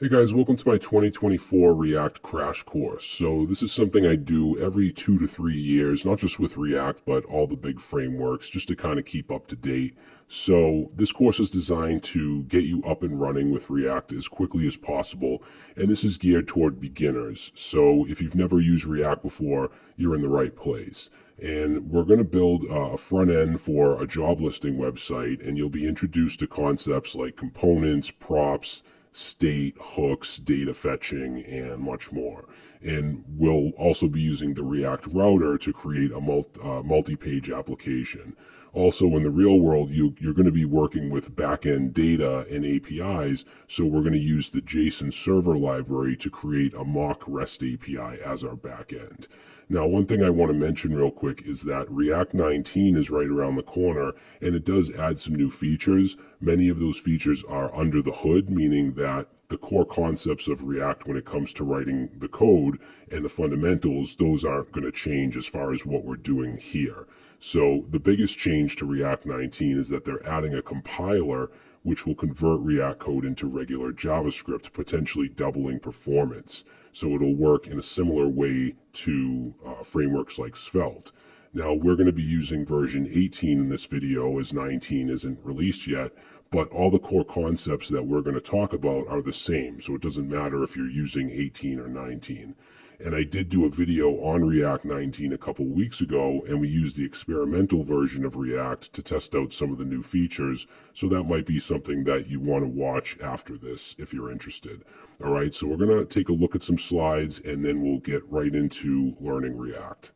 Hey guys, welcome to my 2024 React Crash Course. So this is something I do every 2 to 3 years, not just with React, but all the big frameworks, just to kind of keep up to date. So this course is designed to get you up and running with React as quickly as possible, and this is geared toward beginners. So if you've never used React before, you're in the right place. And we're going to build a front end for a job listing website, and you'll be introduced to concepts like components, props, state, hooks, data fetching, and much more. And we'll also be using the React router to create a multi-page application. Also, in the real world, you're going to be working with backend data and APIs, so we're going to use the JSON server library to create a mock REST API as our backend. Now, one thing I want to mention real quick is that React 19 is right around the corner, and it does add some new features. Many of those features are under the hood, meaning that the core concepts of React when it comes to writing the code and the fundamentals, those aren't going to change as far as what we're doing here. So the biggest change to React 19 is that they're adding a compiler which will convert React code into regular JavaScript, potentially doubling performance. So it'll work in a similar way to frameworks like Svelte. Now, we're going to be using version 18 in this video as 19 isn't released yet, but all the core concepts that we're going to talk about are the same. So it doesn't matter if you're using 18 or 19. And I did do a video on React 19 a couple weeks ago, and we used the experimental version of React to test out some of the new features. So that might be something that you want to watch after this if you're interested. All right, so we're going to take a look at some slides, and then we'll get right into learning React.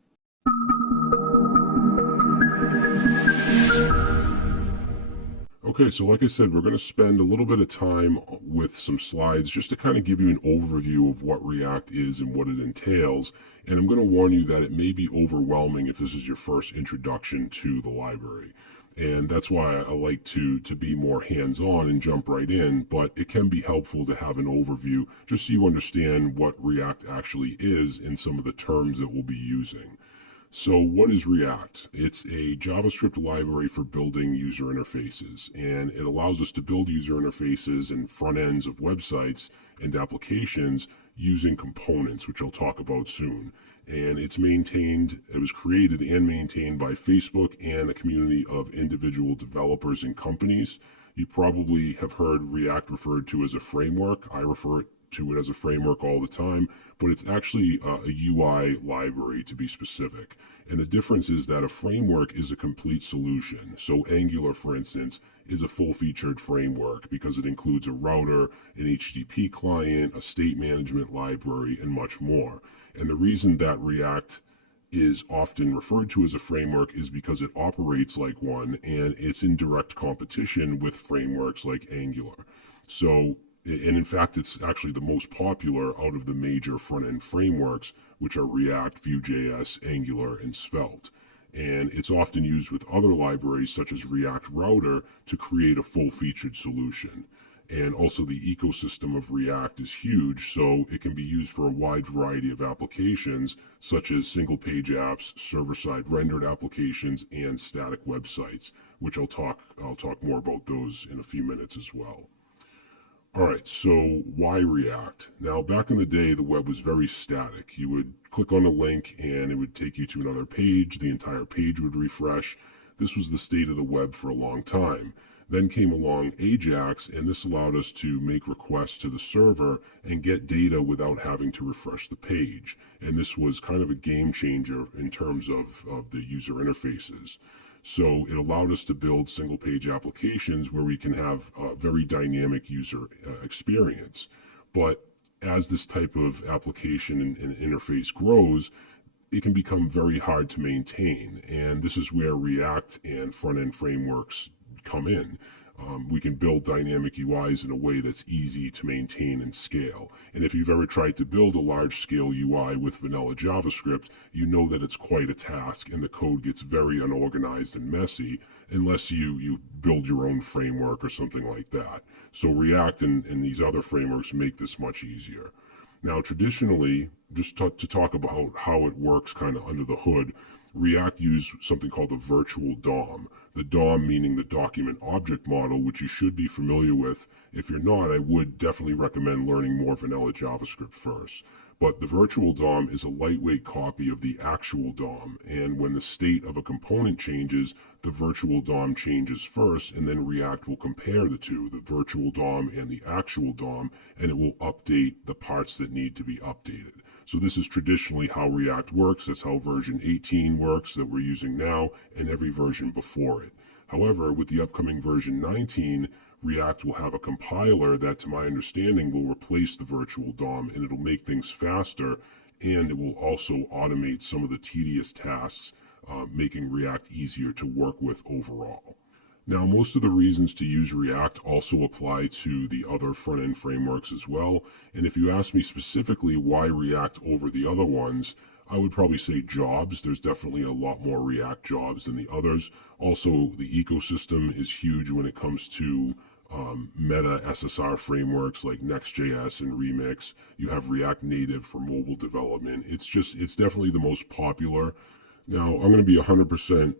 Okay, so like I said, we're going to spend a little bit of time with some slides just to kind of give you an overview of what React is and what it entails. And I'm going to warn you that it may be overwhelming if this is your first introduction to the library. And that's why I like to be more hands-on and jump right in, but it can be helpful to have an overview just so you understand what React actually is and some of the terms that we'll be using. So what is React? It's a JavaScript library for building user interfaces, and it allows us to build user interfaces and front ends of websites and applications using components, which I'll talk about soon. And it was created and maintained by Facebook and a community of individual developers and companies. You probably have heard React referred to as a framework. I refer to it as a framework all the time, but it's actually a UI library to be specific. And the difference is that a framework is a complete solution. So Angular, for instance, is a full-featured framework because it includes a router, an HTTP client, a state management library, and much more. And the reason that React is often referred to as a framework is because it operates like one, and it's in direct competition with frameworks like Angular. So and in fact, it's actually the most popular out of the major front-end frameworks, which are React, Vue.js, Angular, and Svelte. And it's often used with other libraries such as React Router to create a full-featured solution. And also the ecosystem of React is huge, so it can be used for a wide variety of applications, such as single-page apps, server-side rendered applications, and static websites, which I'll talk more about those in a few minutes as well. All right, so why React? Now, back in the day, the web was very static. You would click on a link and it would take you to another page. The entire page would refresh. This was the state of the web for a long time. Then came along Ajax, and this allowed us to make requests to the server and get data without having to refresh the page. And this was kind of a game changer in terms of the user interfaces. So it allowed us to build single page applications where we can have a very dynamic user experience. But as this type of application and interface grows, it can become very hard to maintain. And this is where React and front end frameworks come in. We can build dynamic UIs in a way that's easy to maintain and scale. And if you've ever tried to build a large-scale UI with vanilla JavaScript, you know that it's quite a task, and the code gets very unorganized and messy unless you build your own framework or something like that. So React and these other frameworks make this much easier. Now, traditionally, just to talk about how it works kind of under the hood, React used something called the virtual DOM. The DOM meaning the document object model, which you should be familiar with. If you're not, I would definitely recommend learning more vanilla JavaScript first. But the virtual DOM is a lightweight copy of the actual DOM, and when the state of a component changes, the virtual DOM changes first, and then React will compare the two, the virtual DOM and the actual DOM, and it will update the parts that need to be updated. So this is traditionally how React works. That's how version 18 works that we're using now, and every version before it. However, with the upcoming version 19, React will have a compiler that, to my understanding, will replace the virtual DOM, and it'll make things faster, and it will also automate some of the tedious tasks, making React easier to work with overall. Now, most of the reasons to use React also apply to the other front-end frameworks as well. And if you ask me specifically why React over the other ones, I would probably say jobs. There's definitely a lot more React jobs than the others. Also, the ecosystem is huge when it comes to meta SSR frameworks like Next.js and Remix. You have React Native for mobile development. It's definitely the most popular. Now, I'm going to be 100%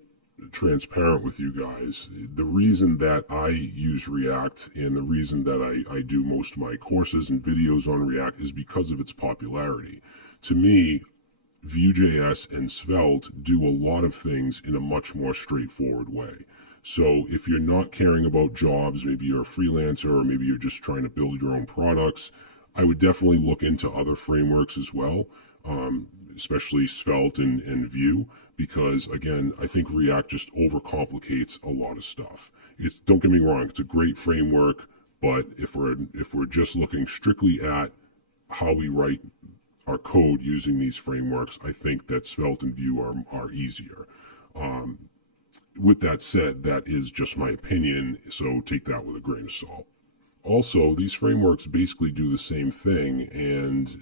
transparent with you guys. The reason that I use React and the reason that I do most of my courses and videos on React is because of its popularity. To me, Vue.js and Svelte do a lot of things in a much more straightforward way. So if you're not caring about jobs, maybe you're a freelancer or maybe you're just trying to build your own products, I would definitely look into other frameworks as well, especially Svelte and Vue, because again, I think React just overcomplicates a lot of stuff. Don't get me wrong, it's a great framework, but if we're just looking strictly at how we write our code using these frameworks, I think that Svelte and Vue are easier. With that said, that is just my opinion, so take that with a grain of salt. Also, these frameworks basically do the same thing, and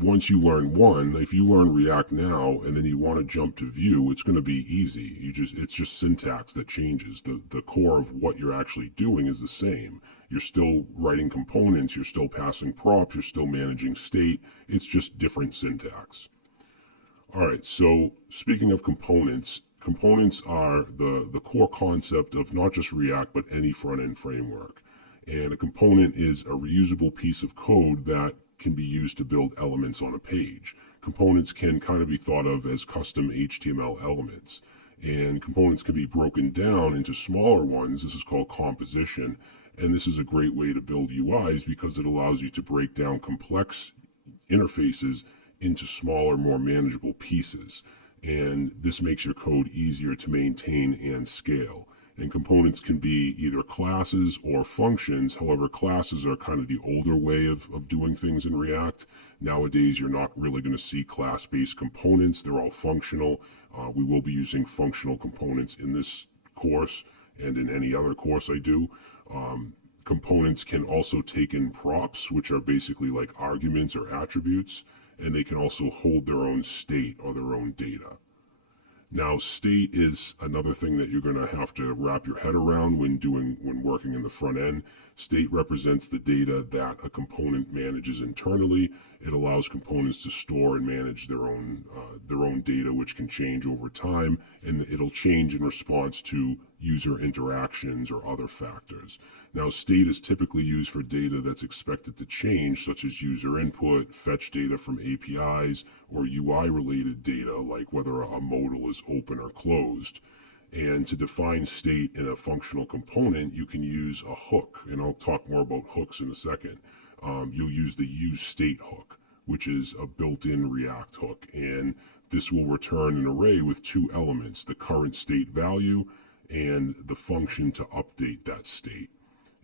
once you learn one, if you learn React now and then you want to jump to Vue, it's going to be easy. It's just syntax that changes. The core of what you're actually doing is the same. You're still writing components, you're still passing props, you're still managing state. It's just different syntax. All right, so speaking of components, components are the core concept of not just React, but any front-end framework. And a component is a reusable piece of code that can be used to build elements on a page. Components can kind of be thought of as custom HTML elements. And components can be broken down into smaller ones. This is called composition. And this is a great way to build UIs because it allows you to break down complex interfaces into smaller, more manageable pieces. And this makes your code easier to maintain and scale. And components can be either classes or functions. However, classes are kind of the older way of doing things in React. Nowadays, you're not really going to see class-based components. They're all functional. We will be using functional components in this course and in any other course I do. Components can also take in props, which are basically like arguments or attributes, and they can also hold their own state or their own data. Now, state is another thing that you're going to have to wrap your head around when working in the front end. State represents the data that a component manages internally. It allows components to store and manage their own data, which can change over time, and it'll change in response to user interactions or other factors. Now, state is typically used for data that's expected to change, such as user input, fetch data from APIs, or UI-related data, like whether a modal is open or closed. And to define state in a functional component, you can use a hook, and I'll talk more about hooks in a second. You'll use the useState hook, which is a built-in React hook, and this will return an array with two elements, the current state value and the function to update that state.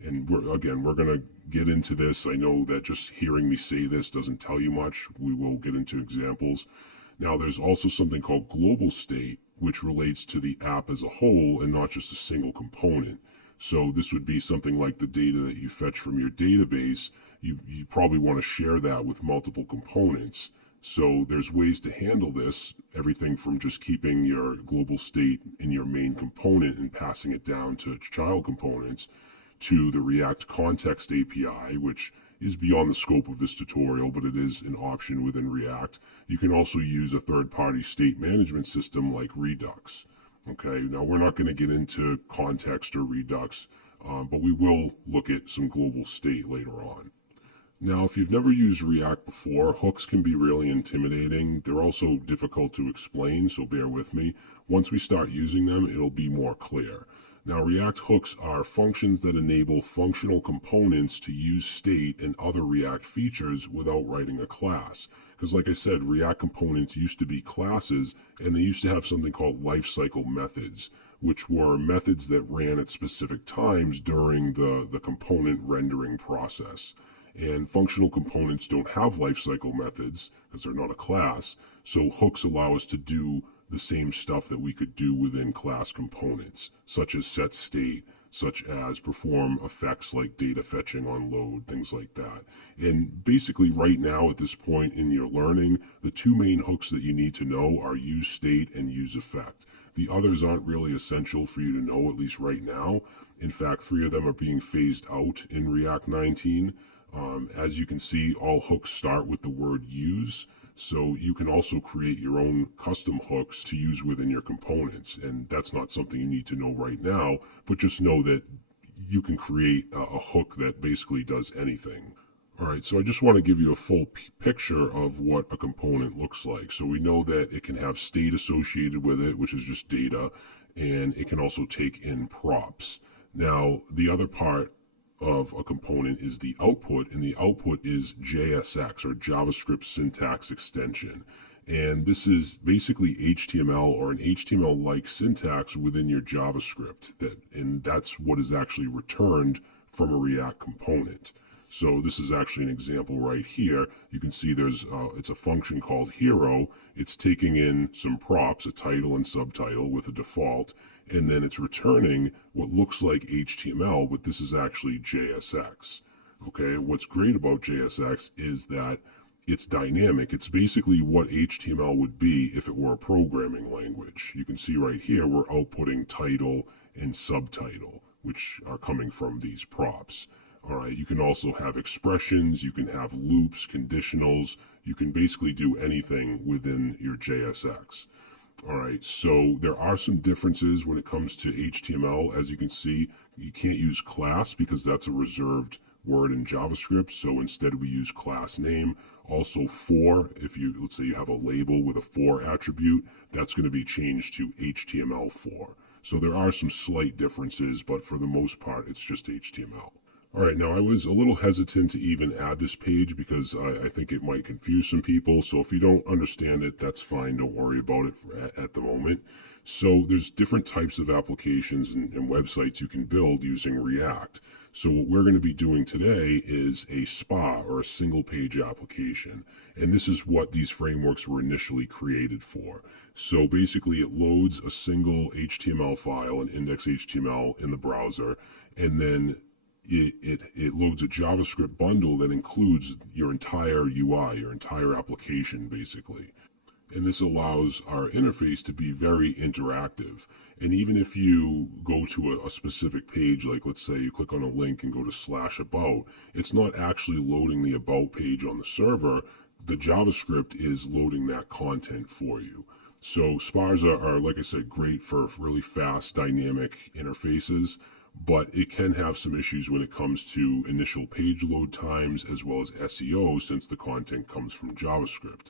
And we're going to get into this. I know that just hearing me say this doesn't tell you much. We will get into examples. Now, there's also something called global state, which relates to the app as a whole and not just a single component. So this would be something like the data that you fetch from your database. You probably want to share that with multiple components. So there's ways to handle this, everything from just keeping your global state in your main component and passing it down to child components, to the React Context API, which is beyond the scope of this tutorial, but it is an option within React. You can also use a third-party state management system like Redux. Okay, now we're not going to get into context or Redux, but we will look at some global state later on. Now, if you've never used React before, hooks can be really intimidating. They're also difficult to explain, so bear with me. Once we start using them, it'll be more clear. Now, React hooks are functions that enable functional components to use state and other React features without writing a class. Because like I said, React components used to be classes, and they used to have something called lifecycle methods, which were methods that ran at specific times during the component rendering process. And functional components don't have lifecycle methods because they're not a class, so hooks allow us to do the same stuff that we could do within class components, such as set state, such as perform effects like data fetching on load, things like that. And basically right now at this point in your learning, the two main hooks that you need to know are useState and useEffect. The others aren't really essential for you to know, at least right now. In fact, 3 of them are being phased out in React 19. As you can see, all hooks start with the word use, so you can also create your own custom hooks to use within your components, and that's not something you need to know right now, but just know that you can create a hook that basically does anything. Alright, so I just want to give you a full picture of what a component looks like. So we know that it can have state associated with it, which is just data, and it can also take in props. Now, the other part of a component is the output, and the output is JSX, or JavaScript Syntax Extension. And this is basically HTML or an HTML-like syntax within your JavaScript, and that's what is actually returned from a React component. So this is actually an example right here. You can see it's a function called hero. It's taking in some props, a title and subtitle with a default, and then it's returning what looks like HTML, but this is actually JSX. Okay, what's great about JSX is that it's dynamic. It's basically what HTML would be if it were a programming language. You can see right here we're outputting title and subtitle, which are coming from these props. All right, you can also have expressions, you can have loops, conditionals, you can basically do anything within your JSX. All right, so there are some differences when it comes to HTML. As you can see, you can't use class because that's a reserved word in JavaScript, so instead we use class name. Also for, if you, let's say you have a label with a for attribute, that's going to be changed to HTML4. So there are some slight differences, but for the most part, it's just HTML. All right, now I was a little hesitant to even add this page because I think it might confuse some people. So if you don't understand it, that's fine. Don't worry about it at the moment. So there's different types of applications and websites you can build using React. So what we're going to be doing today is a SPA, or a single page application. And this is what these frameworks were initially created for. So basically it loads a single HTML file, an index.html in the browser, and then it loads a JavaScript bundle that includes your entire UI, your entire application, basically. And this allows our interface to be very interactive. And even if you go to a specific page, like let's say you click on a link and go to /about, it's not actually loading the about page on the server. The JavaScript is loading that content for you. So SPAs are, like I said, great for really fast, dynamic interfaces, but it can have some issues when it comes to initial page load times as well as SEO, since the content comes from JavaScript.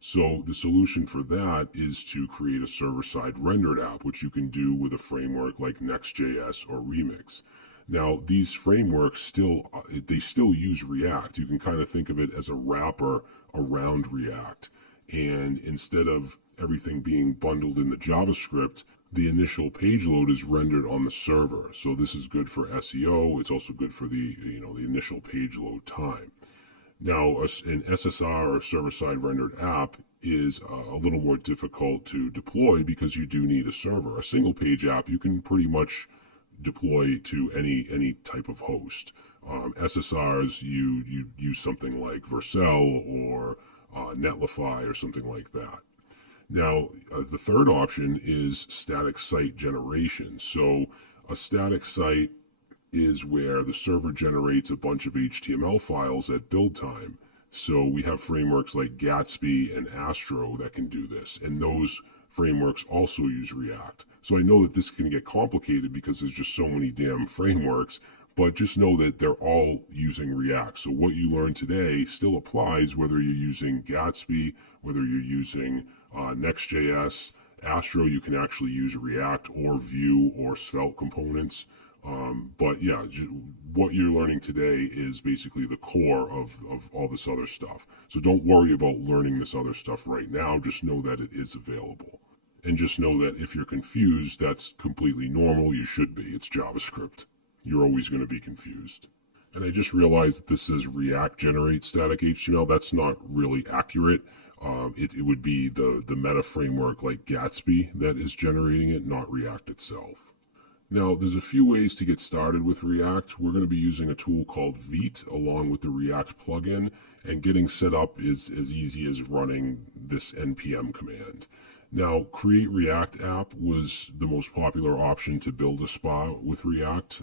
So the solution for that is to create a server-side rendered app, which you can do with a framework like Next.js or Remix. Now, these frameworks still use React. You can kind of think of it as a wrapper around React. And instead of everything being bundled in the JavaScript, the initial page load is rendered on the server. So this is good for SEO. It's also good for the initial page load time. Now, an SSR, or server-side rendered app, is a little more difficult to deploy because you do need a server. A single page app you can pretty much deploy to any type of host. SSRs, you use something like Vercel or Netlify or something like that. Now, the third option is static site generation. So a static site is where the server generates a bunch of HTML files at build time. So we have frameworks like Gatsby and Astro that can do this, and those frameworks also use React. So I know that this can get complicated because there's just so many damn frameworks, but just know that they're all using React. So what you learned today still applies whether you're using Gatsby, whether you're using Next.js, Astro. You can actually use React or Vue or Svelte components. But yeah, what you're learning today is basically the core of all this other stuff. So don't worry about learning this other stuff right now. Just know that it is available. And just know that if you're confused, that's completely normal. You should be. It's JavaScript. You're always going to be confused. And I just realized that this says React generate static HTML. That's not really accurate. It would be the meta framework like Gatsby that is generating it, not React itself. Now, there's a few ways to get started with React. We're going to be using a tool called Vite along with the React plugin, and getting set up is as easy as running this npm command. Now, Create React App was the most popular option to build a spa with React,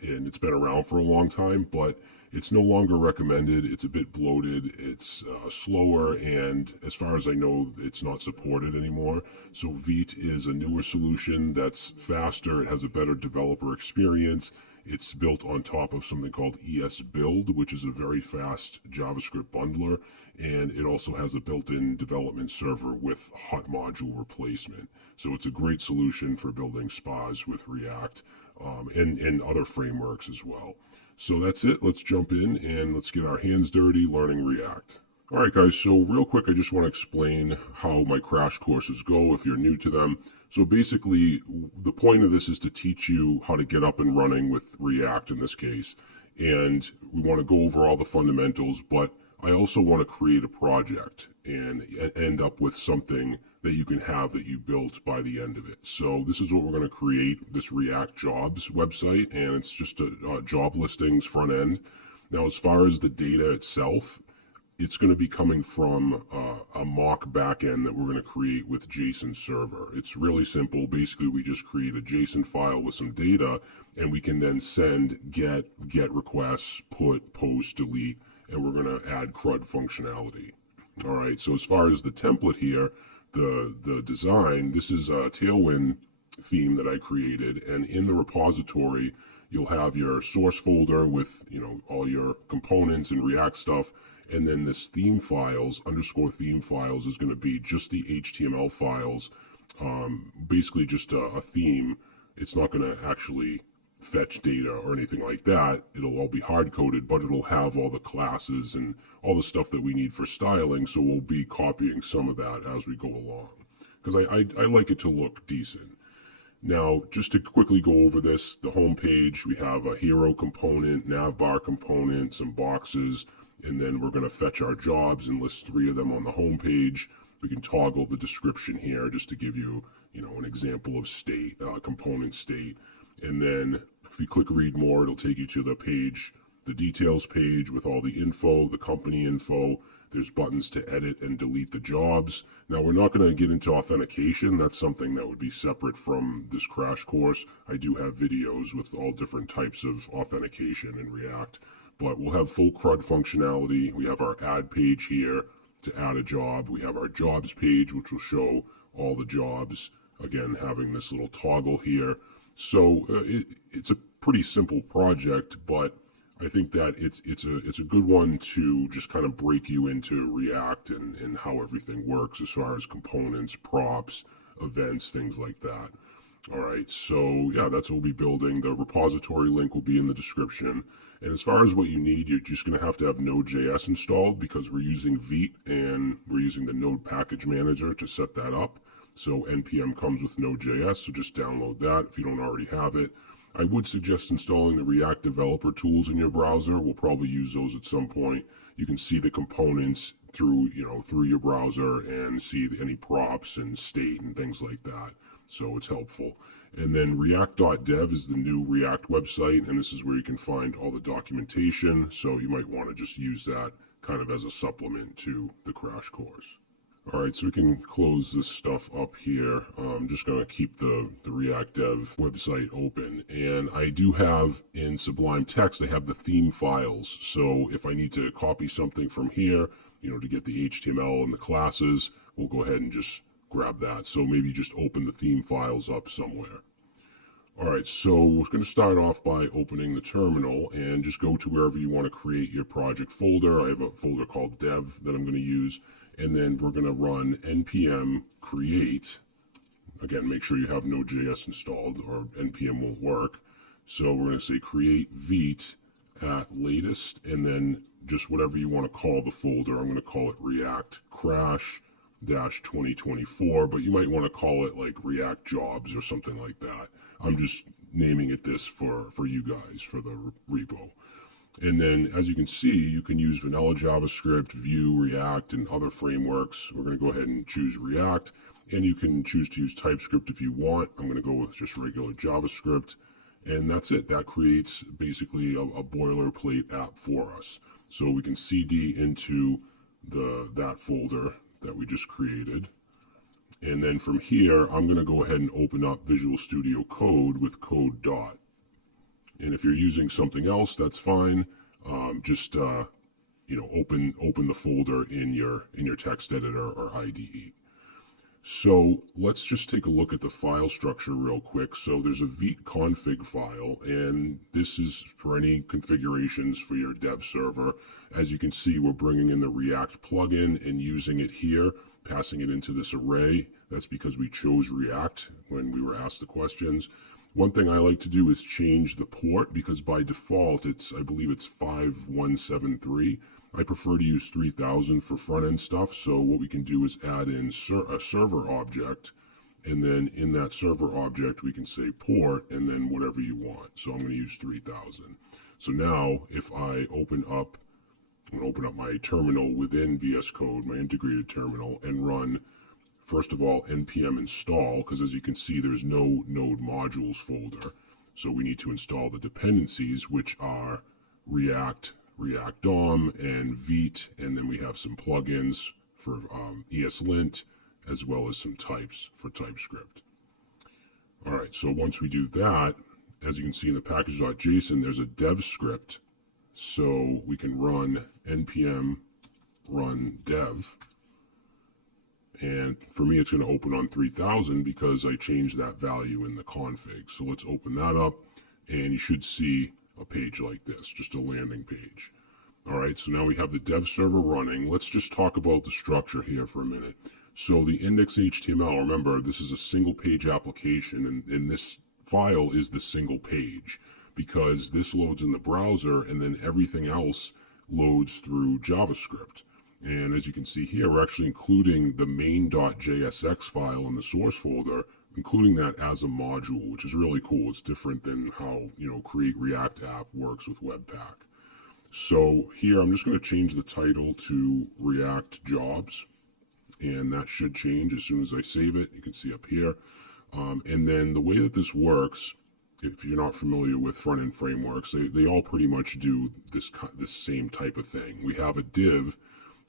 and it's been around for a long time, but it's no longer recommended. It's a bit bloated, it's slower, and as far as I know, it's not supported anymore. So Vite is a newer solution that's faster, it has a better developer experience. It's built on top of something called ESBuild, which is a very fast JavaScript bundler, and it also has a built-in development server with hot module replacement. So it's a great solution for building spas with React and other frameworks as well. So that's it. Let's jump in and let's get our hands dirty learning React. All right, guys, so real quick, I just want to explain how my crash courses go if you're new to them. So basically, the point of this is to teach you how to get up and running with React in this case. And we want to go over all the fundamentals, but I also want to create a project and end up with something that you can have that you built by the end of it. So this is what we're going to create, this React Jobs website, and it's just a job listings front end. Now, as far as the data itself, it's going to be coming from a mock backend that we're going to create with JSON server. It's really simple. Basically, we just create a JSON file with some data, and we can then send get requests, put, post, delete, and we're going to add CRUD functionality. All right, so as far as the template here, the design, this is a Tailwind theme that I created, and in the repository, you'll have your source folder with, all your components and React stuff, and then this theme files, _theme files, is going to be just the HTML files, basically just a theme. It's not going to actually fetch data or anything like that. It'll all be hard-coded, but it'll have all the classes and all the stuff that we need for styling, so we'll be copying some of that as we go along, because I like it to look decent. Now, just to quickly go over this, the home page, we have a hero component, Navbar component, some boxes, and then we're going to fetch our jobs and list 3 of them on the home page. We can toggle the description here just to give you, an example of state, component state. And then if you click read more, it'll take you to the page, the details page with all the info, the company info. There's buttons to edit and delete the jobs. Now, we're not going to get into authentication. That's something that would be separate from this crash course. I do have videos with all different types of authentication in React, but we'll have full CRUD functionality. We have our add page here to add a job. We have our jobs page, which will show all the jobs, again, having this little toggle here. So it's a pretty simple project, but I think that it's a good one to just kind of break you into React and how everything works as far as components, props, events, things like that. All right, so yeah, that's what we'll be building. The repository link will be in the description. And as far as what you need, you're just going to have Node.js installed because we're using Vite and we're using the Node package manager to set that up. So NPM comes with Node.js, so just download that if you don't already have it. I would suggest installing the React developer tools in your browser. We'll probably use those at some point. You can see the components through your browser and see any props and state and things like that. So it's helpful. And then react.dev is the new React website, and this is where you can find all the documentation. So you might want to just use that kind of as a supplement to the crash course. All right, so we can close this stuff up here. I'm just going to keep the React Dev website open. And I do have in Sublime Text, I have the theme files. So if I need to copy something from here, to get the HTML and the classes, we'll go ahead and just grab that. So maybe just open the theme files up somewhere. All right, so we're going to start off by opening the terminal and just go to wherever you want to create your project folder. I have a folder called dev that I'm going to use. And then we're going to run npm create. Again, make sure you have Node.js installed or npm won't work. So we're going to say create Vite at latest, and then just whatever you want to call the folder. I'm going to call it React Crash 2024, but you might want to call it like React Jobs or something like that. I'm just naming it this for you guys, for the repo. And then, as you can see, you can use vanilla JavaScript, Vue, React, and other frameworks. We're going to go ahead and choose React, and you can choose to use TypeScript if you want. I'm going to go with just regular JavaScript, and that's it. That creates basically a boilerplate app for us. So we can CD into that folder that we just created. And then from here, I'm going to go ahead and open up Visual Studio Code with code dot. And if you're using something else, that's fine. Just open the folder in your text editor or IDE. So let's just take a look at the file structure real quick. So there's a Vite config file, and this is for any configurations for your dev server. As you can see, we're bringing in the React plugin and using it here, passing it into this array. That's because we chose React when we were asked the questions. One thing I like to do is change the port, because by default I believe it's 5173. I prefer to use 3000 for front end stuff. So what we can do is add in a server object, and then in that server object we can say port and then whatever you want. So I'm going to use 3000. So now if I open up my terminal within VS Code, my integrated terminal, and run first of all npm install, because as you can see there's no node modules folder, so we need to install the dependencies, which are React DOM and Vite, and then we have some plugins for ESLint, as well as some types for TypeScript. All right, so once we do that, as you can see in the package.json, there's a dev script, so we can run npm run dev. And for me, it's going to open on 3000 because I changed that value in the config. So let's open that up, and you should see a page like this, just a landing page. All right, so now we have the dev server running. Let's just talk about the structure here for a minute. So the index.html, remember, this is a single page application, and this file is the single page because this loads in the browser, and then everything else loads through JavaScript. And as you can see here, we're actually including the main.jsx file in the source folder, including that as a module, which is really cool. It's different than how, Create React app works with Webpack. So here, I'm just going to change the title to React Jobs, and that should change as soon as I save it. You can see up here. And then the way that this works, if you're not familiar with front-end frameworks, they all pretty much do this same type of thing. We have a div,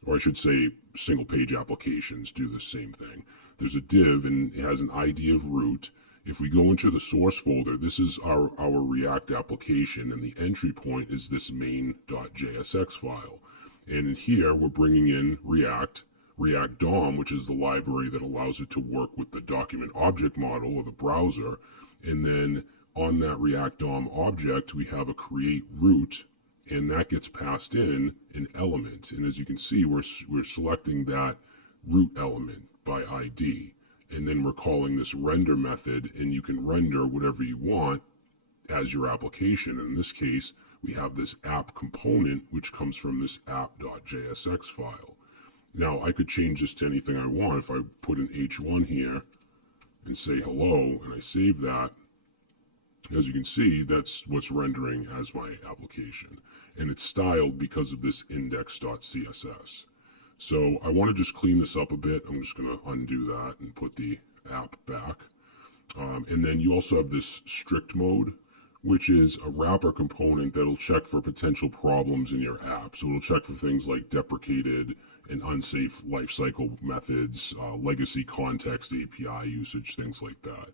or I should say single-page applications do the same thing. There's a div, and it has an ID of root. If we go into the source folder, this is our React application, and the entry point is this main.jsx file. And in here, we're bringing in React DOM, which is the library that allows it to work with the document object model of the browser. And then on that React DOM object, we have a create root, and that gets passed in an element. And as you can see, we're selecting that root element by ID. And then we're calling this render method, and you can render whatever you want as your application. And in this case, we have this app component, which comes from this app.jsx file. Now, I could change this to anything I want. If I put an H1 here and say hello, and I save that, as you can see, that's what's rendering as my application. And it's styled because of this index.css. So I want to just clean this up a bit. I'm just going to undo that and put the app back. And then you also have this strict mode, which is a wrapper component that'll check for potential problems in your app. So it'll check for things like deprecated and unsafe lifecycle methods, legacy context API usage, things like that.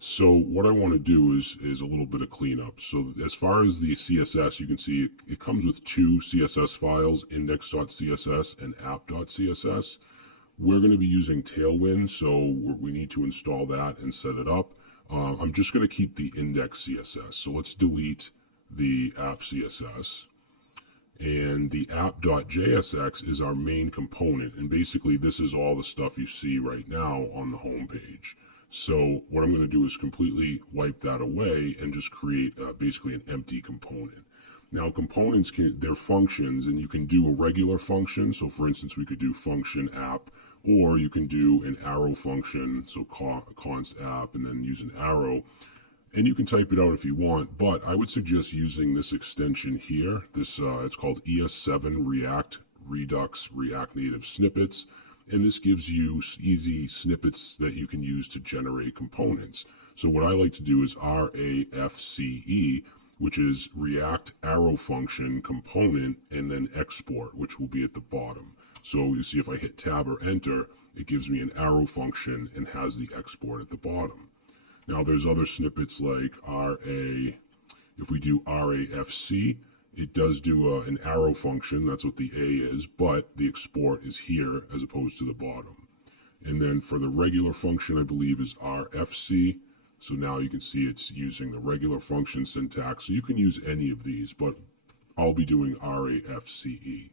So what I want to do is a little bit of cleanup. So as far as the CSS, you can see it comes with two CSS files, index.css and app.css. We're going to be using Tailwind, so we need to install that and set it up. I'm just going to keep the index CSS. So let's delete the app CSS. And the app.jsx is our main component. And basically, this is all the stuff you see right now on the home page. So what I'm going to do is completely wipe that away and just create basically an empty component. Now, components, they're functions, and you can do a regular function. So for instance, we could do function app, or you can do an arrow function, so const app, and then use an arrow. And you can type it out if you want, but I would suggest using this extension here. This it's called ES7 React Redux React Native Snippets. And this gives you easy snippets that you can use to generate components. So what I like to do is RAFCE, which is React Arrow Function Component, and then export, which will be at the bottom. So you see if I hit tab or enter, it gives me an arrow function and has the export at the bottom. Now there's other snippets like if we do RAFC, it does do an arrow function, that's what the A is, but the export is here as opposed to the bottom. And then for the regular function, I believe is RFC. So now you can see it's using the regular function syntax. So you can use any of these, but I'll be doing RAFCE.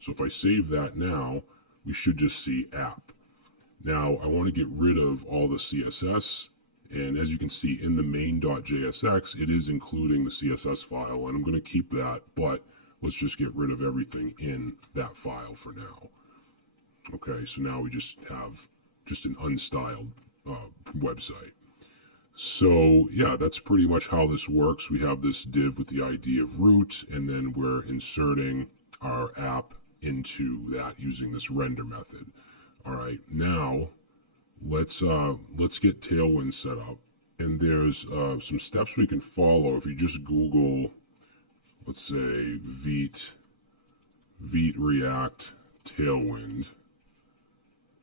So if I save that now, we should just see app. Now I want to get rid of all the CSS. And as you can see in the main.jsx, it is including the CSS file, and I'm going to keep that, but let's just get rid of everything in that file for now. Okay, so now we just have just an unstyled website. So yeah, that's pretty much how this works. We have this div with the ID of root, and then we're inserting our app into that using this render method. All right, now let's get Tailwind set up, and there's some steps we can follow. If you just Google, let's say Vite React Tailwind.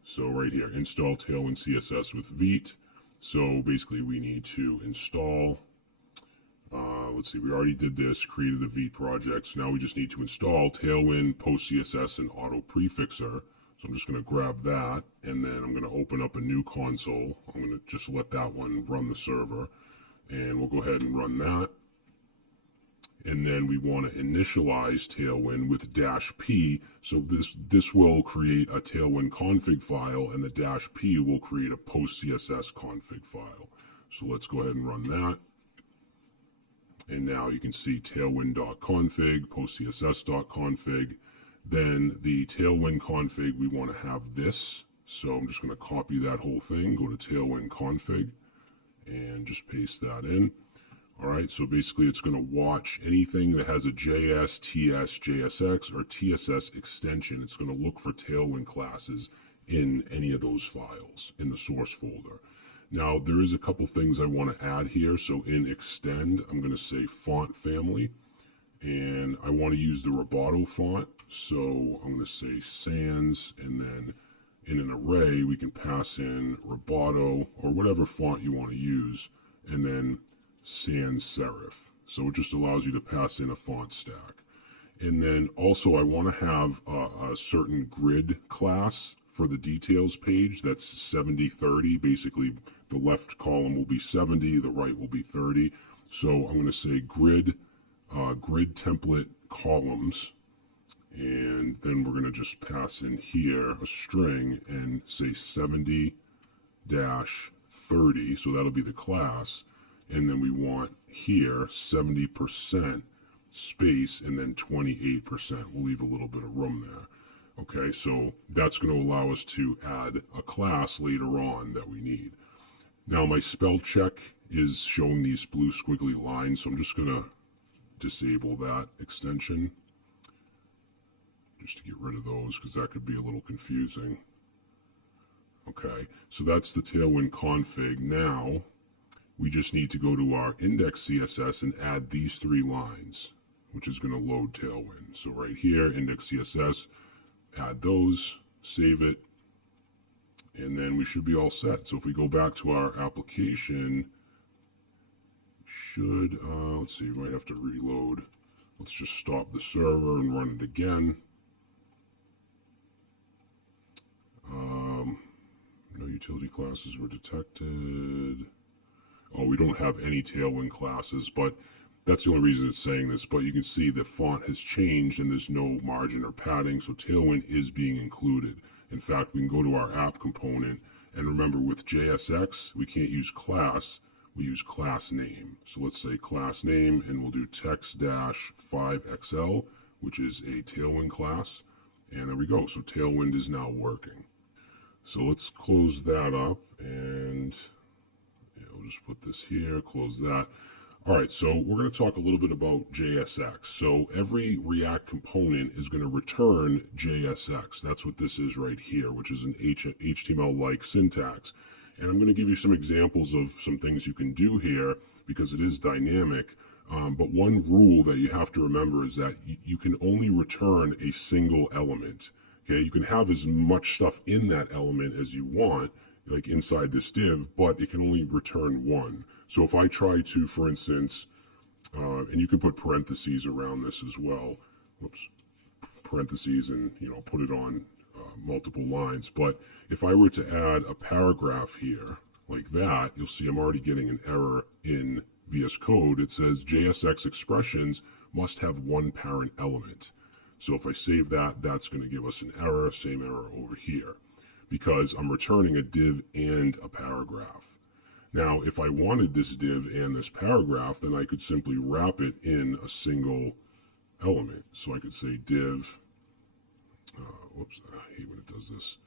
So right here, install Tailwind CSS with Vite. So basically we need to install, let's see, we already did this, created the Vite project. So now we just need to install Tailwind, Post CSS, and Auto Prefixer. So I'm just going to grab that, and then I'm going to open up a new console. I'm going to just let that one run the server, and we'll go ahead and run that. And then we want to initialize Tailwind with -p. So this will create a Tailwind config file, and the -p will create a post CSS config file. So let's go ahead and run that. And now you can see tailwind.config, post CSS.config. Then the Tailwind config, we want to have this. So I'm just going to copy that whole thing, go to Tailwind config, and just paste that in. All right, so basically it's going to watch anything that has a JS, TS, JSX, or TSS extension. It's going to look for Tailwind classes in any of those files in the source folder. Now, there is a couple things I want to add here. So in extend, I'm going to say font family, and I want to use the Roboto font. So I'm going to say sans, and then in an array, we can pass in Roboto or whatever font you want to use, and then sans serif. So it just allows you to pass in a font stack. And then also I want to have a certain grid class for the details page that's 70-30. Basically, the left column will be 70, the right will be 30. So I'm going to say grid template columns, and then we're going to just pass in here a string and say 70-30, so that'll be the class. And then we want here 70% space and then 28%. We'll leave a little bit of room there. Okay, so that's going to allow us to add a class later on that we need. Now my spell check is showing these blue squiggly lines, so I'm just going to disable that extension just to get rid of those, because that could be a little confusing. Okay, so that's the Tailwind config. Now we just need to go to our index CSS and add these 3 lines, which is going to load Tailwind. So right here, index CSS, add those, save it, and then we should be all set. So if we go back to our application, should, let's see, we might have to reload. Let's just stop the server and run it again. No utility classes were detected. Oh, we don't have any Tailwind classes, but that's the only reason it's saying this. But you can see the font has changed and there's no margin or padding, so Tailwind is being included. In fact, we can go to our app component, and remember with JSX, we can't use class, we use class name. So let's say class name, and we'll do text-5XL, which is a Tailwind class. And there we go, so Tailwind is now working. So let's close that up, and we'll just put this here, close that. All right, so we're going to talk a little bit about JSX. So every React component is going to return JSX. That's what this is right here, which is an HTML-like syntax. And I'm going to give you some examples of some things you can do here because it is dynamic. But one rule that you have to remember is that you can only return a single element. Okay, you can have as much stuff in that element as you want, like inside this div, but it can only return one. So if I try to, for instance, and you can put parentheses around this as well, whoops, parentheses, and put it on multiple lines. But if I were to add a paragraph here like that, you'll see I'm already getting an error in VS Code. It says JSX expressions must have one parent element. So if I save that, that's going to give us an error, same error over here, because I'm returning a div and a paragraph. Now, if I wanted this div and this paragraph, then I could simply wrap it in a single element. So I could say div, whoops, I hate when it does this.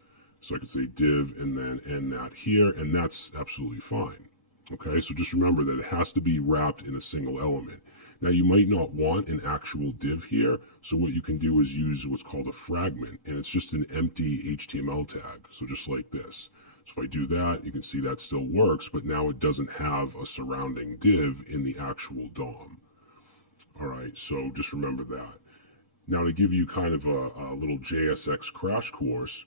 So I could say div and then end that here, and that's absolutely fine. Okay, so just remember that it has to be wrapped in a single element. Now, you might not want an actual div here, so what you can do is use what's called a fragment, and it's just an empty HTML tag, so just like this. So if I do that, you can see that still works, but now it doesn't have a surrounding div in the actual DOM. All right, so just remember that. Now, to give you kind of a little JSX crash course,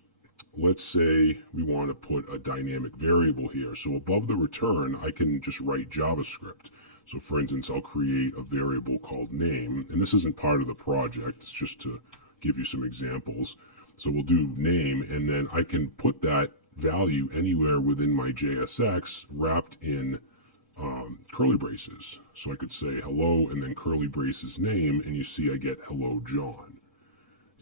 let's say we want to put a dynamic variable here. So above the return, I can just write JavaScript. So for instance, I'll create a variable called name, and this isn't part of the project, it's just to give you some examples. So we'll do name, and then I can put that value anywhere within my JSX wrapped in curly braces. So I could say hello and then curly braces name, and you see I get hello John.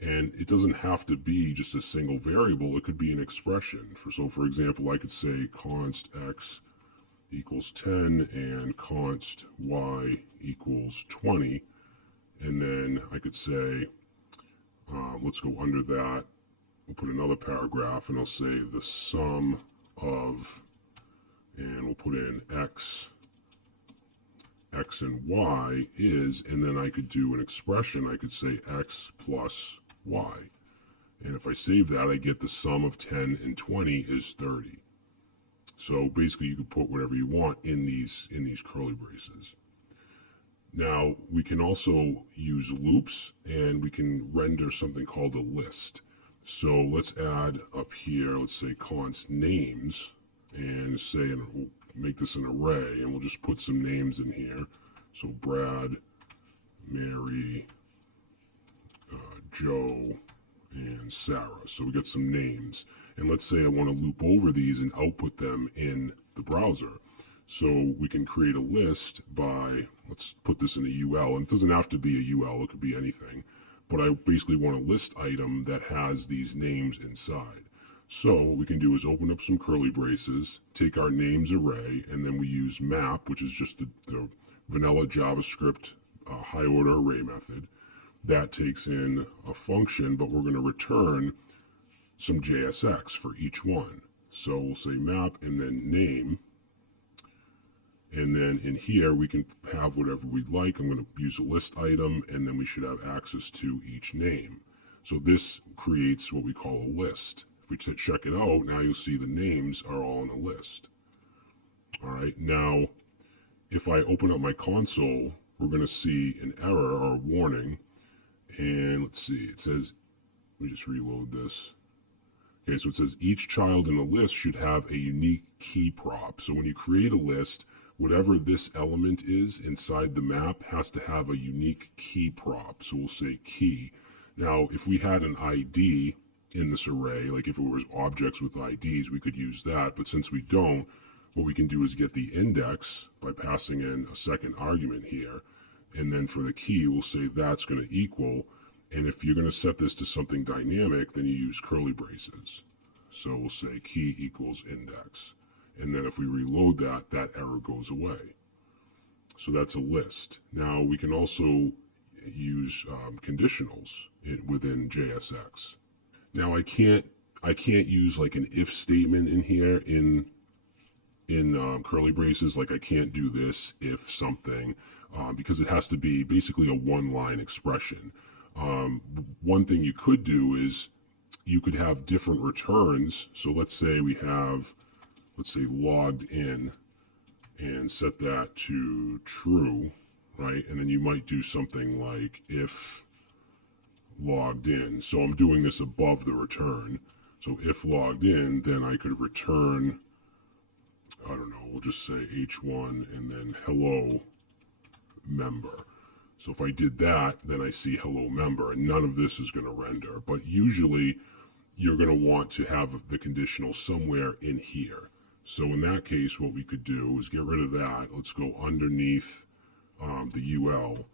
And it doesn't have to be just a single variable, it could be an expression. So for example, I could say const x equals 10 and const y equals 20, and then I could say let's go under that, we'll put another paragraph, and I'll say the sum of, and we'll put in x and y is, and then I could do an expression. I could say x plus y, and if I save that, I get the sum of 10 and 20 is 30. So basically you can put whatever you want in these curly braces. Now we can also use loops, and we can render something called a list. So let's add up here, let's say const names, and say, and we'll make this an array, and we'll just put some names in here. So Brad, Mary, Joe, and Sarah. So we got some names. And let's say I want to loop over these and output them in the browser. So we can create a list by, let's put this in a UL, and it doesn't have to be a UL, it could be anything. But I basically want a list item that has these names inside. So what we can do is open up some curly braces, take our names array, and then we use map, which is just the vanilla JavaScript high order array method. That takes in a function, but we're going to return some JSX for each one. So we'll say map and then name. And then in here, we can have whatever we'd like. I'm going to use a list item, and then we should have access to each name. So this creates what we call a list. If we check it out, now you'll see the names are all in a list. All right, now if I open up my console, we're going to see an error or a warning. And let's see, it says, let me just reload this. Okay, so it says each child in a list should have a unique key prop. So when you create a list, whatever this element is inside the map has to have a unique key prop. So we'll say key. Now, if we had an ID in this array, like if it was objects with IDs, we could use that. But since we don't, what we can do is get the index by passing in a second argument here. And then for the key, we'll say that's going to equal. And if you're going to set this to something dynamic, then you use curly braces. So we'll say key equals index. And then if we reload that, that error goes away. So that's a list. Now we can also use conditionals within JSX. Now I can't use like an if statement in here in curly braces. Like I can't do this if something, because it has to be basically a one-line expression. One thing you could do is you could have different returns. So let's say we have, let's say logged in, and set that to true, right? And then you might do something like if logged in. So I'm doing this above the return. So if logged in, then I could return, I don't know, we'll just say H1 and then hello member. So if I did that, then I see hello member, and none of this is going to render. But usually you're going to want to have the conditional somewhere in here. So in that case, what we could do is get rid of that. Let's go underneath the UL,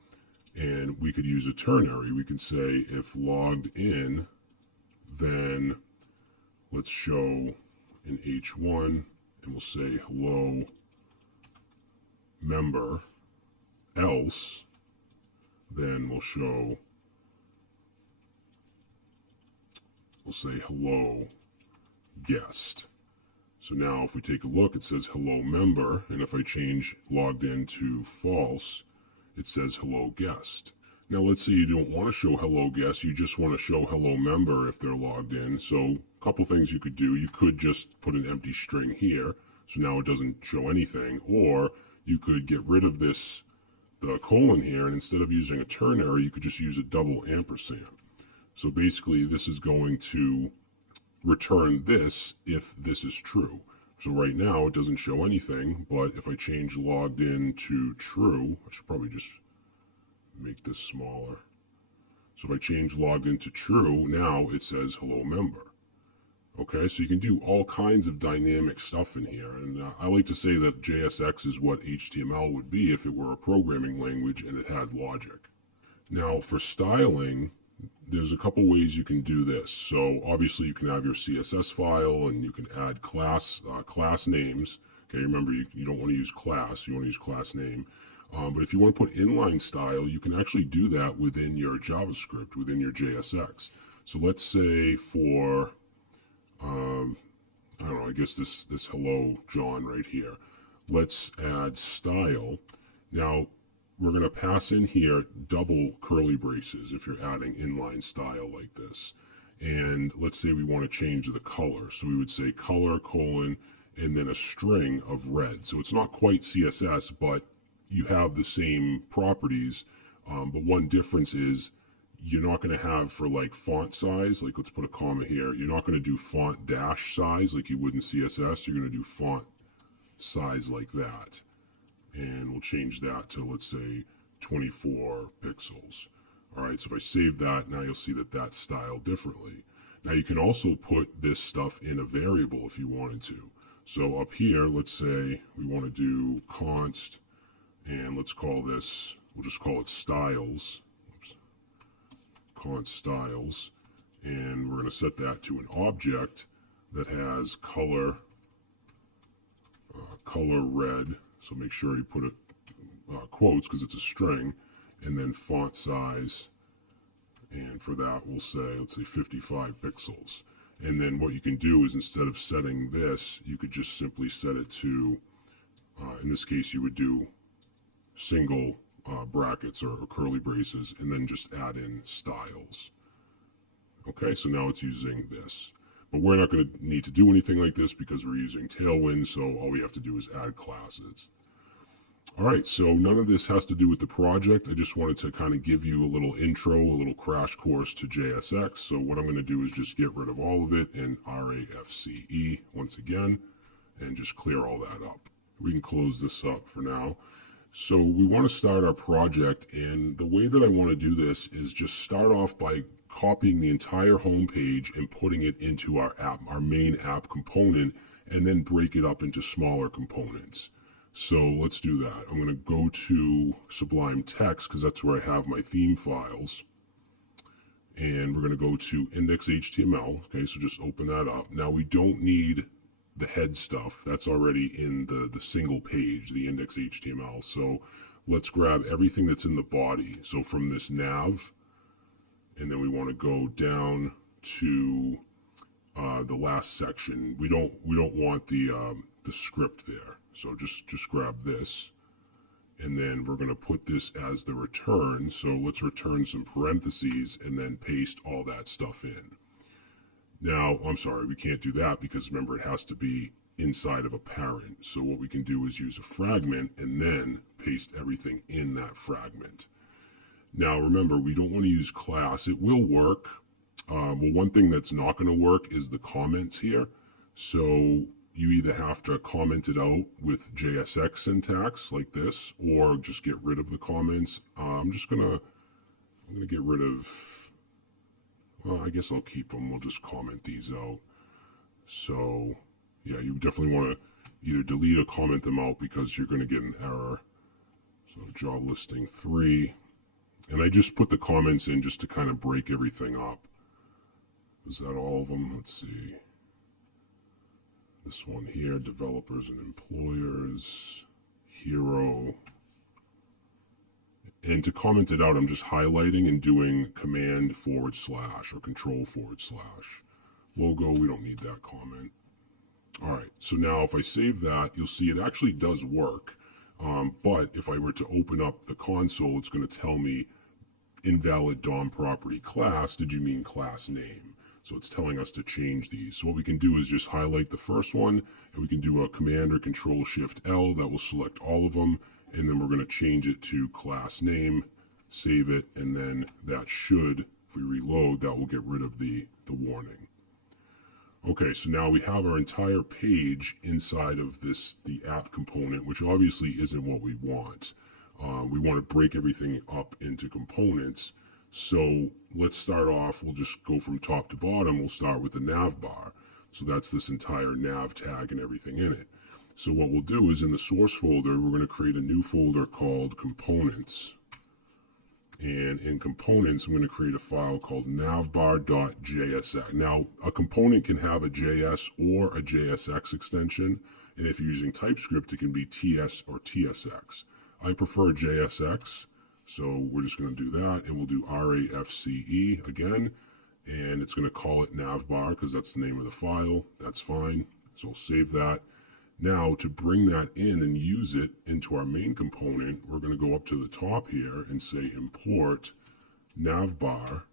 and we could use a ternary. We can say if logged in, then let's show in H1, and we'll say hello member, else, then we'll say hello guest. So now if we take a look, it says hello member, and if I change logged in to false, it says hello guest. Now let's say you don't want to show hello guest, you just want to show hello member if they're logged in. So a couple things you could do. You could just put an empty string here, so now it doesn't show anything, or you could get rid of this, the colon here, and instead of using a ternary, you could just use a double ampersand. So basically this is going to return this if this is true. So right now it doesn't show anything, but if I change logged in to true, I should probably just make this smaller. So if I change logged into true, now it says hello member. Okay, so you can do all kinds of dynamic stuff in here, and I like to say that JSX is what HTML would be if it were a programming language and it had logic. Now for styling, there's a couple ways you can do this. So obviously you can have your CSS file, and you can add class names. Okay, remember you don't want to use class, you want to use class name. But if you want to put inline style, you can actually do that within your JavaScript, within your JSX. So let's say for, I don't know, I guess this hello John right here. Let's add style. Now, we're going to pass in here double curly braces if you're adding inline style like this. And let's say we want to change the color. So we would say color colon and then a string of red. So it's not quite CSS, but you have the same properties. But one difference is you're not going to have for like font size, like let's put a comma here. You're not going to do font dash size like you would in CSS. You're going to do font size like that. And we'll change that to, let's say, 24 pixels. All right, so if I save that, now you'll see that that's styled differently. Now you can also put this stuff in a variable if you wanted to. So up here, let's say we want to do const, and let's call this, we'll just call it styles. Oops. Const styles. And we're going to set that to an object that has color red. So make sure you put it quotes because it's a string, and then font size, and for that we'll say, let's say 55 pixels. And then what you can do is instead of setting this, you could just simply set it to, in this case you would do single brackets or curly braces, and then just add in styles. Okay, so now it's using this. But we're not going to need to do anything like this because we're using Tailwind, so all we have to do is add classes. All right, so none of this has to do with the project. I just wanted to kind of give you a little intro, a little crash course to JSX. So what I'm going to do is just get rid of all of it in RAFCE once again, and just clear all that up. We can close this up for now. So we want to start our project, and the way that I want to do this is just start off by copying the entire home page and putting it into our app, our main app component, and then break it up into smaller components. So let's do that. I'm going to go to Sublime Text because that's where I have my theme files. And we're going to go to index.html. Okay, so just open that up. Now we don't need the head stuff. That's already in the single page, the index.html. So let's grab everything that's in the body. So from this nav, and then we want to go down to the last section. We don't want the script there. So just grab this, and then we're going to put this as the return. So let's return some parentheses and then paste all that stuff in. Now, I'm sorry, we can't do that because remember it has to be inside of a parent. So what we can do is use a fragment and then paste everything in that fragment. Now remember, we don't want to use class. It will work. Well, one thing that's not going to work is the comments here. So you either have to comment it out with JSX syntax like this, or just get rid of the comments. I'm gonna get rid of, well, I guess I'll keep them. We'll just comment these out. So yeah, you definitely want to either delete or comment them out because you're going to get an error. So job listing 3. And I just put the comments in just to kind of break everything up. Is that all of them? Let's see. This one here, developers and employers, hero. And to comment it out, I'm just highlighting and doing command / or control / logo. We don't need that comment. All right, so now if I save that, you'll see it actually does work. But if I were to open up the console, it's going to tell me invalid DOM property class. Did you mean class name? So it's telling us to change these. So what we can do is just highlight the first one, and we can do a command or control / L. That will select all of them. And then we're going to change it to class name, save it, and then that should, if we reload, that will get rid of the warning. Okay, so now we have our entire page inside of the app component, which obviously isn't what we want. We want to break everything up into components. So let's start off, we'll just go from top to bottom. We'll start with the nav bar. So that's this entire nav tag and everything in it. So what we'll do is in the source folder, we're going to create a new folder called components. And in components, I'm going to create a file called navbar.jsx. Now, a component can have a JS or a JSX extension. And if you're using TypeScript, it can be TS or TSX. I prefer JSX. So we're just going to do that, and we'll do RAFCE again, and it's going to call it navbar because that's the name of the file. That's fine. So we'll save that. Now to bring that in and use it into our main component, we're going to go up to the top here and say import navbar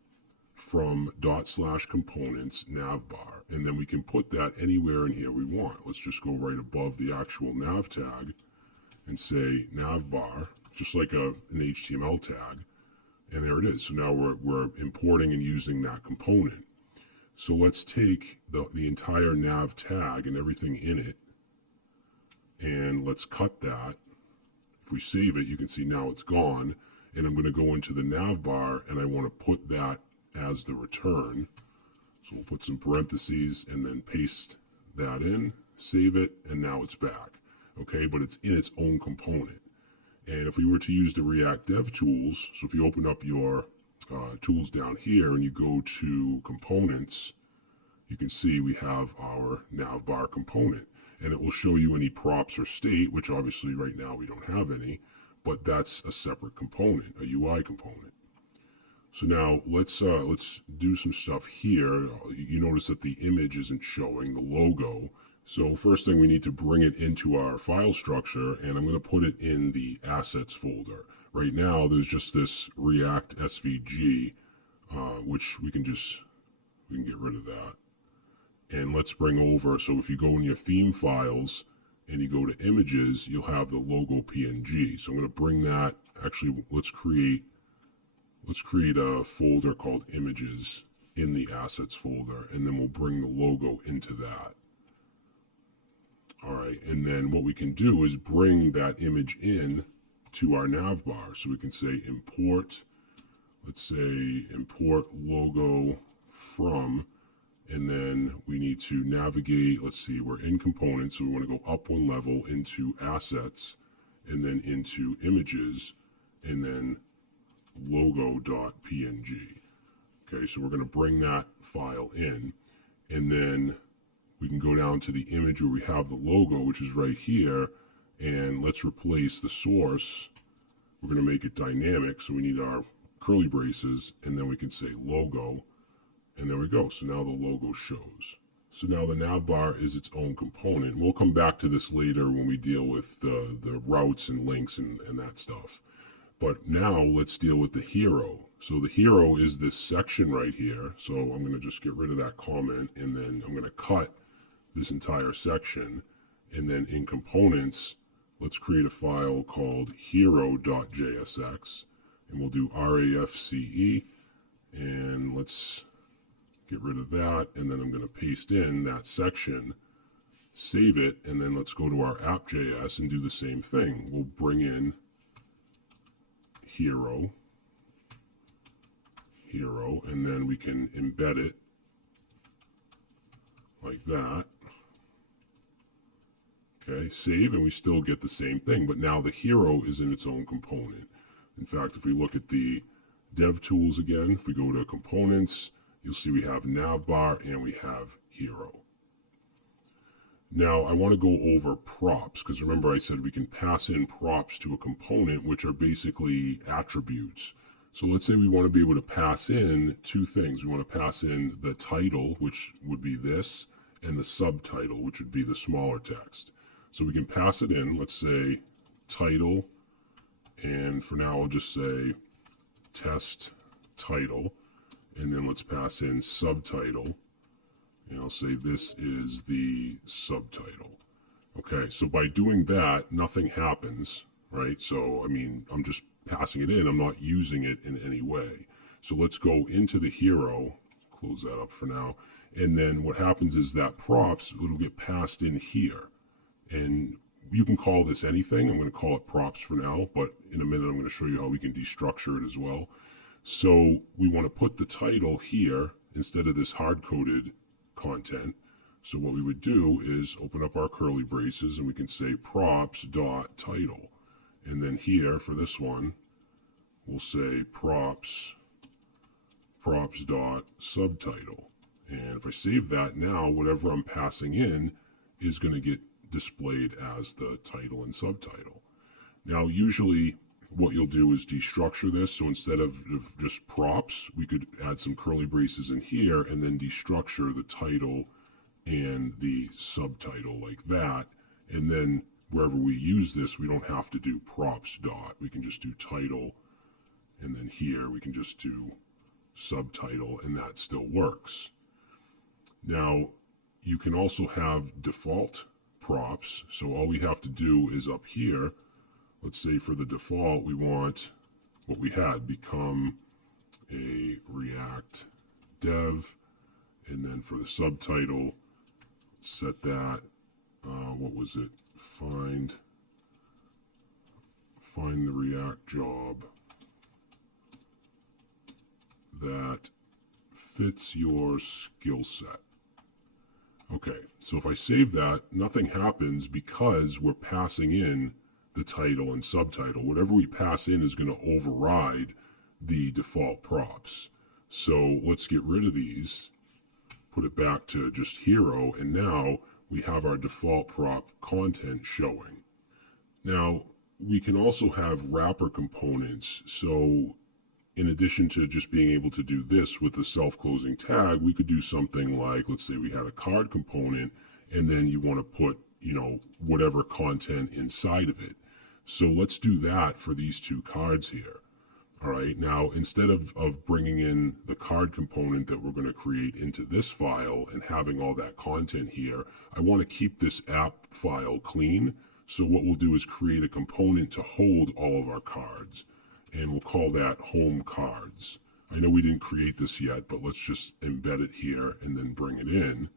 from /components navbar, and then we can put that anywhere in here we want. Let's just go right above the actual nav tag and say navbar, just like an HTML tag, and there it is. So now we're importing and using that component. So let's take the entire nav tag and everything in it, and let's cut that. If we save it, you can see now it's gone, and I'm going to go into the nav bar, and I want to put that as the return. So we'll put some parentheses and then paste that in, save it, and now it's back. Okay, but it's in its own component. And if we were to use the React Dev tools, so if you open up your tools down here and you go to components, you can see we have our navbar component, and it will show you any props or state, which obviously right now we don't have any, but that's a separate component, a UI component. So now let's do some stuff here. You notice that the image isn't showing, the logo. So first thing, we need to bring it into our file structure, and I'm going to put it in the assets folder. Right now, there's just this React SVG, which we can get rid of that. And let's bring over, so if you go in your theme files and you go to images, you'll have the logo PNG. So I'm going to bring that, actually, let's create a folder called images in the assets folder, and then we'll bring the logo into that. All right, and then what we can do is bring that image in to our navbar. So we can say import, let's say import logo from, and then we need to navigate, let's see, we're in components, so we want to go up one level into assets, and then into images, and then logo.png. Okay, so we're going to bring that file in, and then we can go down to the image where we have the logo, which is right here, and let's replace the source. We're going to make it dynamic, so we need our curly braces, and then we can say logo, and there we go. So now the logo shows. So now the navbar is its own component. We'll come back to this later when we deal with the routes and links and that stuff. But now let's deal with the hero. So the hero is this section right here. So I'm going to just get rid of that comment, and then I'm going to cut this entire section. And then in components, let's create a file called hero.jsx, and we'll do RAFCE, and let's get rid of that, and then I'm going to paste in that section, save it, and then let's go to our app.js and do the same thing. We'll bring in hero, and then we can embed it like that. Okay, save, and we still get the same thing, but now the hero is in its own component. In fact, if we look at the dev tools again, if we go to components, you'll see we have navbar and we have hero. Now I want to go over props, because remember I said we can pass in props to a component, which are basically attributes. So let's say we want to be able to pass in two things. We want to pass in the title, which would be this, and the subtitle, which would be the smaller text. So we can pass it in, let's say title, and for now I'll just say test title, and then let's pass in subtitle, and I'll say this is the subtitle. Okay, so by doing that, nothing happens, right? So, I mean, I'm just passing it in, I'm not using it in any way. So let's go into the hero, close that up for now, and then what happens is that props, it'll get passed in here. And you can call this anything. I'm going to call it props for now, but in a minute I'm going to show you how we can destructure it as well. So we want to put the title here instead of this hard-coded content. So what we would do is open up our curly braces, and we can say props.title. And then here for this one, we'll say props.subtitle. And if I save that, now whatever I'm passing in is going to get displayed as the title and subtitle. Now usually what you'll do is destructure this, so instead of just props, we could add some curly braces in here and then destructure the title and the subtitle like that, and then wherever we use this, we don't have to do props dot. We can just do title, and then here we can just do subtitle, and that still works. Now you can also have default props, so all we have to do is up here, let's say for the default we want what we had, become a React dev, and then for the subtitle set that, what was it, find the React job that fits your skill set. Okay, so if I save that, nothing happens because we're passing in the title and subtitle. Whatever we pass in is going to override the default props. So let's get rid of these, put it back to just hero, and now we have our default prop content showing. Now, we can also have wrapper components. So in addition to just being able to do this with the self-closing tag, we could do something like, let's say we had a card component, and then you want to put, you know, whatever content inside of it. So let's do that for these two cards here. All right, now instead of bringing in the card component that we're going to create into this file and having all that content here, I want to keep this app file clean. So what we'll do is create a component to hold all of our cards, and we'll call that home cards. I know we didn't create this yet, but let's just embed it here and then bring it in.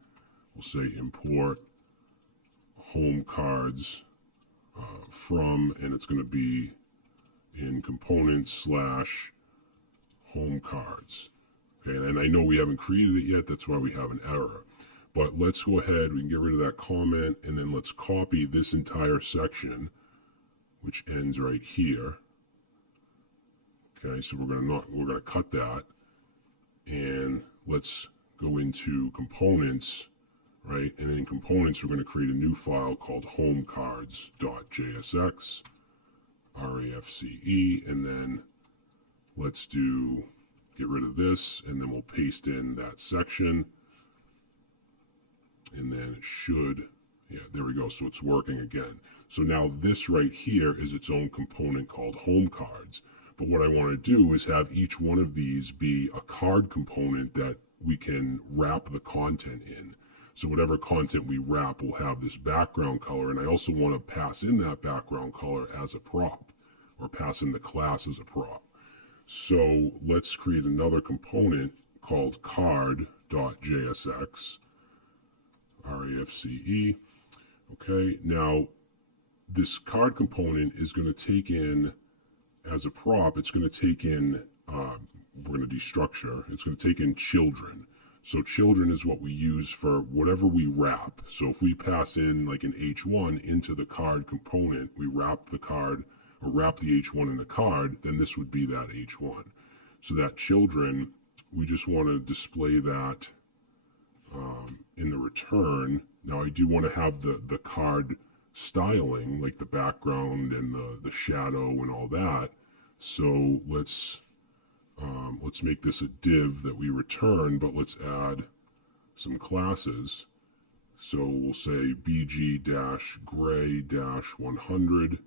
We'll say import home cards from, and it's going to be in components / home cards. Okay, and I know we haven't created it yet, that's why we have an error. But let's go ahead, we can get rid of that comment, and then let's copy this entire section, which ends right here. Okay, so we're gonna cut that, and let's go into components, right? And in components, we're going to create a new file called homecards.jsx. RAFCE, and then let's get rid of this, and then we'll paste in that section, and then it should, yeah, there we go, so it's working again. So now this right here is its own component called home cards, but what I want to do is have each one of these be a card component that we can wrap the content in. So whatever content we wrap will have this background color, and I also want to pass in that background color as a prop, or pass in the class as a prop. So let's create another component called card.jsx, RAFCE. Okay, now this card component is going to take in, as a prop, it's going to take in, we're going to destructure, it's going to take in children. So children is what we use for whatever we wrap. So if we pass in like an H1 into the card component, we wrap the card, or wrap the H1 in the card, then this would be that H1. So that children, we just want to display that in the return. Now I do want to have the card styling, like the background and the shadow and all that. So let's make this a div that we return, but let's add some classes. So we'll say bg-gray-100.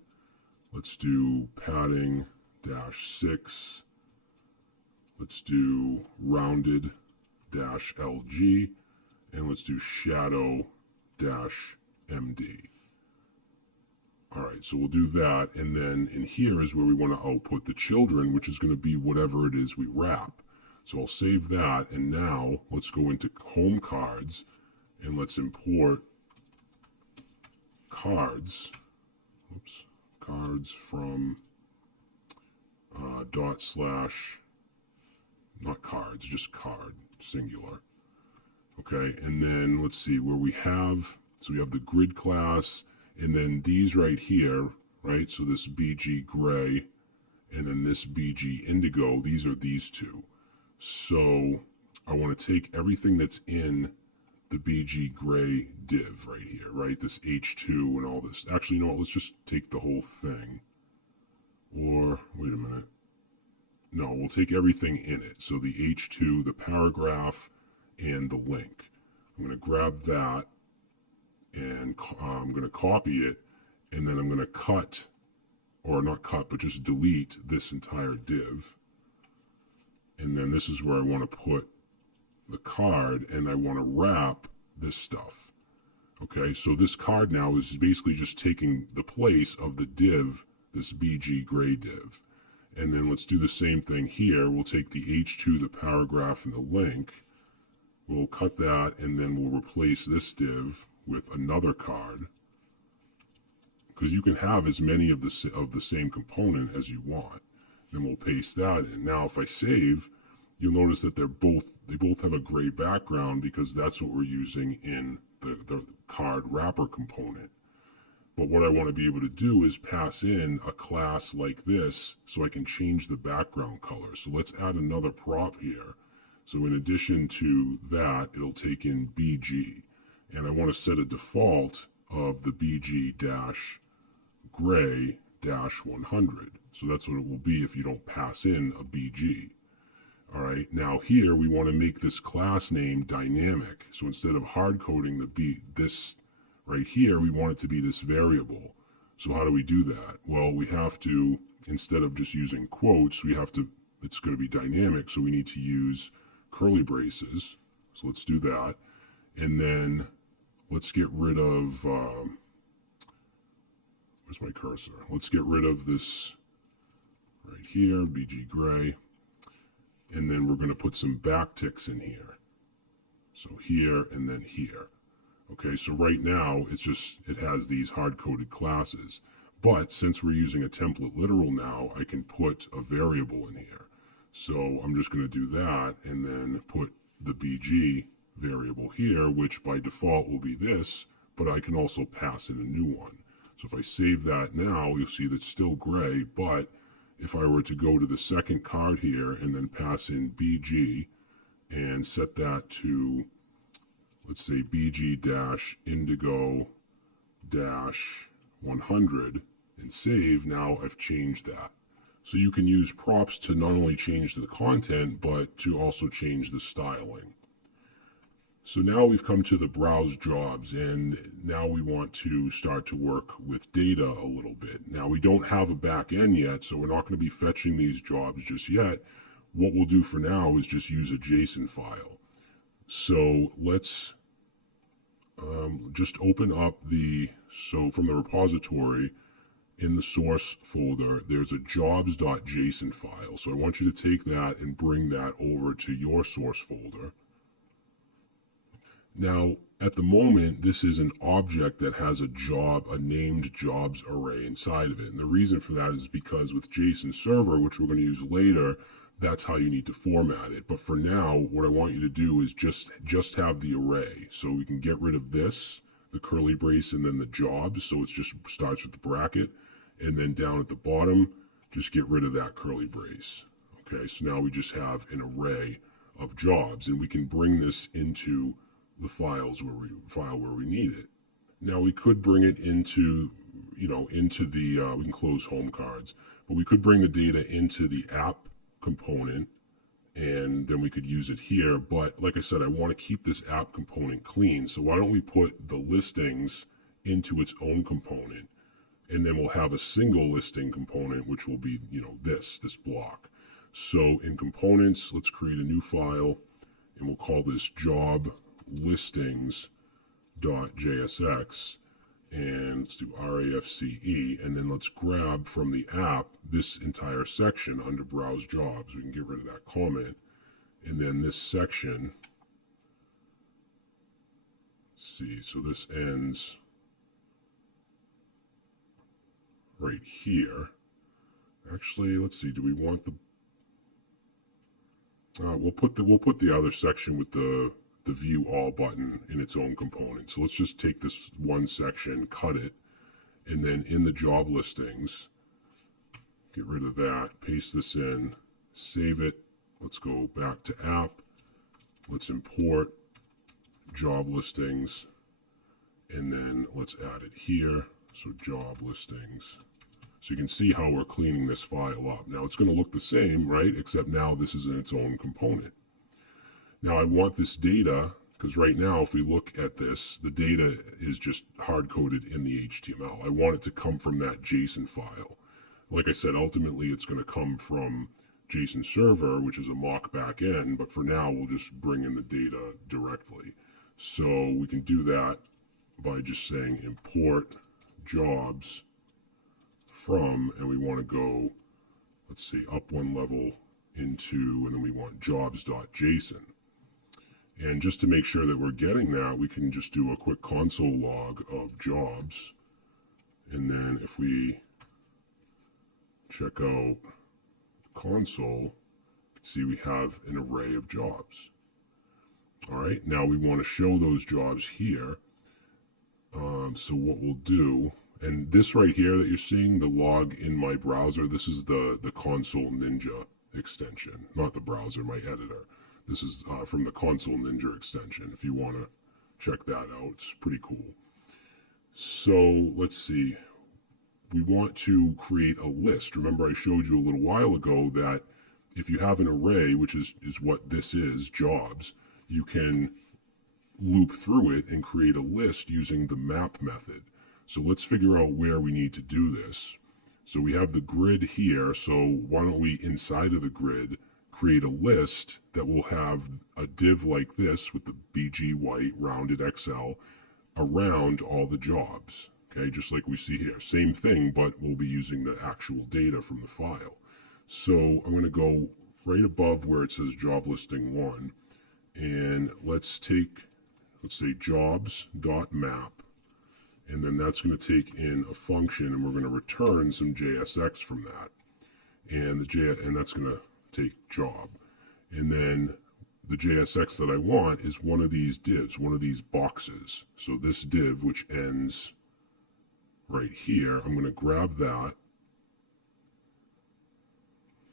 Let's do padding -6. Let's do rounded -LG. And let's do shadow -MD. All right, so we'll do that, and then in here is where we want to output the children, which is going to be whatever it is we wrap. So I'll save that, and now let's go into home cards, and let's import cards. Oops, cards from not cards, just card, singular. Okay, and then let's see where we have, so we have the grid class, and then these right here, right? So this BG gray and then this BG indigo, these are these two. So I want to take everything that's in the BG gray div right here, right? This H2 and all this. Actually, no, let's just take the whole thing. Or, wait a minute. No, we'll take everything in it. So the H2, the paragraph, and the link. I'm going to grab that, and I'm going to copy it, and then I'm going to cut, or not cut, but just delete this entire div. And then this is where I want to put the card, and I want to wrap this stuff. Okay, so this card now is basically just taking the place of the div, this BG gray div. And then let's do the same thing here. We'll take the H2, the paragraph, and the link. We'll cut that, and then we'll replace this div with another card, because you can have as many of the same component as you want. Then we'll paste that in. Now if I save, you'll notice that they both have a gray background, because that's what we're using in the card wrapper component. But what I want to be able to do is pass in a class like this so I can change the background color. So let's add another prop here. So in addition to that, it'll take in BG. And I want to set a default of the BG-gray-100. So that's what it will be if you don't pass in a BG. All right, now here we want to make this class name dynamic. So instead of hard coding this right here, we want it to be this variable. So how do we do that? Well, we have to instead of just using quotes, it's going to be dynamic, so we need to use curly braces. So let's do that. And then let's get rid of, where's my cursor? Let's get rid of this right here, BG gray. And then we're going to put some backticks in here. So here and then here. Okay, so right now it has these hard-coded classes. But since we're using a template literal now, I can put a variable in here. So I'm just going to do that and then put the BG variable here, which by default will be this, but I can also pass in a new one. So if I save that now, you'll see that it's still gray, but if I were to go to the second card here and then pass in BG and set that to, let's say, BG-indigo-100 and save, now I've changed that. So you can use props to not only change the content, but to also change the styling. So now we've come to the browse jobs, and now we want to start to work with data a little bit. Now we don't have a back end yet, so we're not going to be fetching these jobs just yet. What we'll do for now is just use a JSON file. So let's just open up so from the repository in the source folder, there's a jobs.json file. So I want you to take that and bring that over to your source folder. Now, at the moment, this is an object that has a named jobs array inside of it. And the reason for that is because with JSON Server, which we're going to use later, that's how you need to format it. But for now, what I want you to do is just have the array. So we can get rid of this, the curly brace, and then the jobs. So it just starts with the bracket. And then down at the bottom, just get rid of that curly brace. Okay, so now we just have an array of jobs, and we can bring this into the file where we need it. Now we could bring it into we can close home cards, but we could bring the data into the app component, and then we could use it here. But like I said, I want to keep this app component clean. So why don't we put the listings into its own component, and then we'll have a single listing component, which will be, this block. So in components, let's create a new file, and we'll call this JobListings.jsx, and let's do RAFCE, and then let's grab from the app this entire section under Browse Jobs. We can get rid of that comment, and then this section, let's see, so this ends right here. Actually, let's see, do we want the we'll put the other section with the view all button in its own component. So let's just take this one section, cut it, and then in the job listings, get rid of that, paste this in, save it. Let's go back to app. Let's import job listings, and then let's add it here. So job listings. So you can see how we're cleaning this file up. Now it's going to look the same, right? Except now this is in its own component. Now I want this data, because right now if we look at this, the data is just hard-coded in the HTML. I want it to come from that JSON file. Like I said, ultimately it's going to come from JSON Server, which is a mock backend, but for now we'll just bring in the data directly. So we can do that by just saying import jobs from, and we want to go, let's see, up one level into, and then we want jobs.json. And just to make sure that we're getting that, we can just do a quick console log of jobs. And then if we check out console, you can see we have an array of jobs. All right, now we want to show those jobs here. So what we'll do, and this right here that you're seeing, the log in my browser, this is the Console Ninja extension, not the browser, my editor. This is from the Console Ninja extension. If you want to check that out, it's pretty cool. So let's see. We want to create a list. Remember I showed you a little while ago that if you have an array, which is what this is, jobs, you can loop through it and create a list using the map method. So let's figure out where we need to do this. So we have the grid here, so why don't we, inside of the grid, create a list that will have a div like this with the BG white rounded XL around all the jobs. Okay, just like we see here. Same thing, but we'll be using the actual data from the file. So I'm going to go right above where it says job listing 1, and let's say jobs.map, and then that's going to take in a function, and we're going to return some JSX from that, and that's going to take job, and then the JSX that I want is one of these divs, one of these boxes. So this div, which ends right here, I'm going to grab that,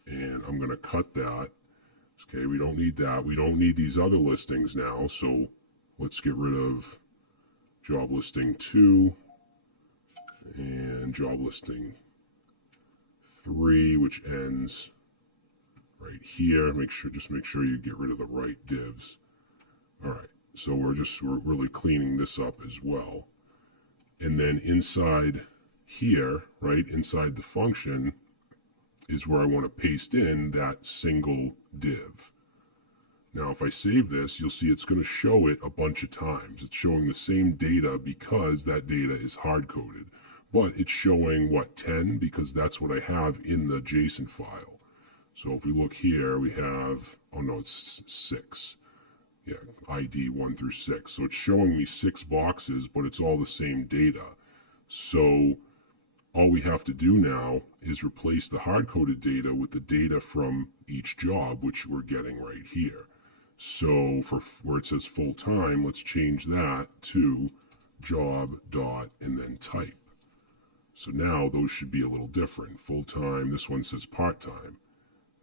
and I'm going to cut that. Okay, we don't need that. We don't need these other listings now, so let's get rid of job listing 2 and job listing 3, which ends right here. Just make sure you get rid of the right divs. All right, so we're really cleaning this up as well. And then inside here, right, inside the function is where I want to paste in that single div. Now, if I save this, you'll see it's going to show it a bunch of times. It's showing the same data because that data is hard-coded. But it's showing, what, 10? Because that's what I have in the JSON file. So if we look here, we have, oh no, it's 6. Yeah, ID 1 through 6. So it's showing me 6 boxes, but it's all the same data. So all we have to do now is replace the hard-coded data with the data from each job, which we're getting right here. So for where it says full-time, let's change that to job dot and then type. So now those should be a little different. Full-time, this one says part-time.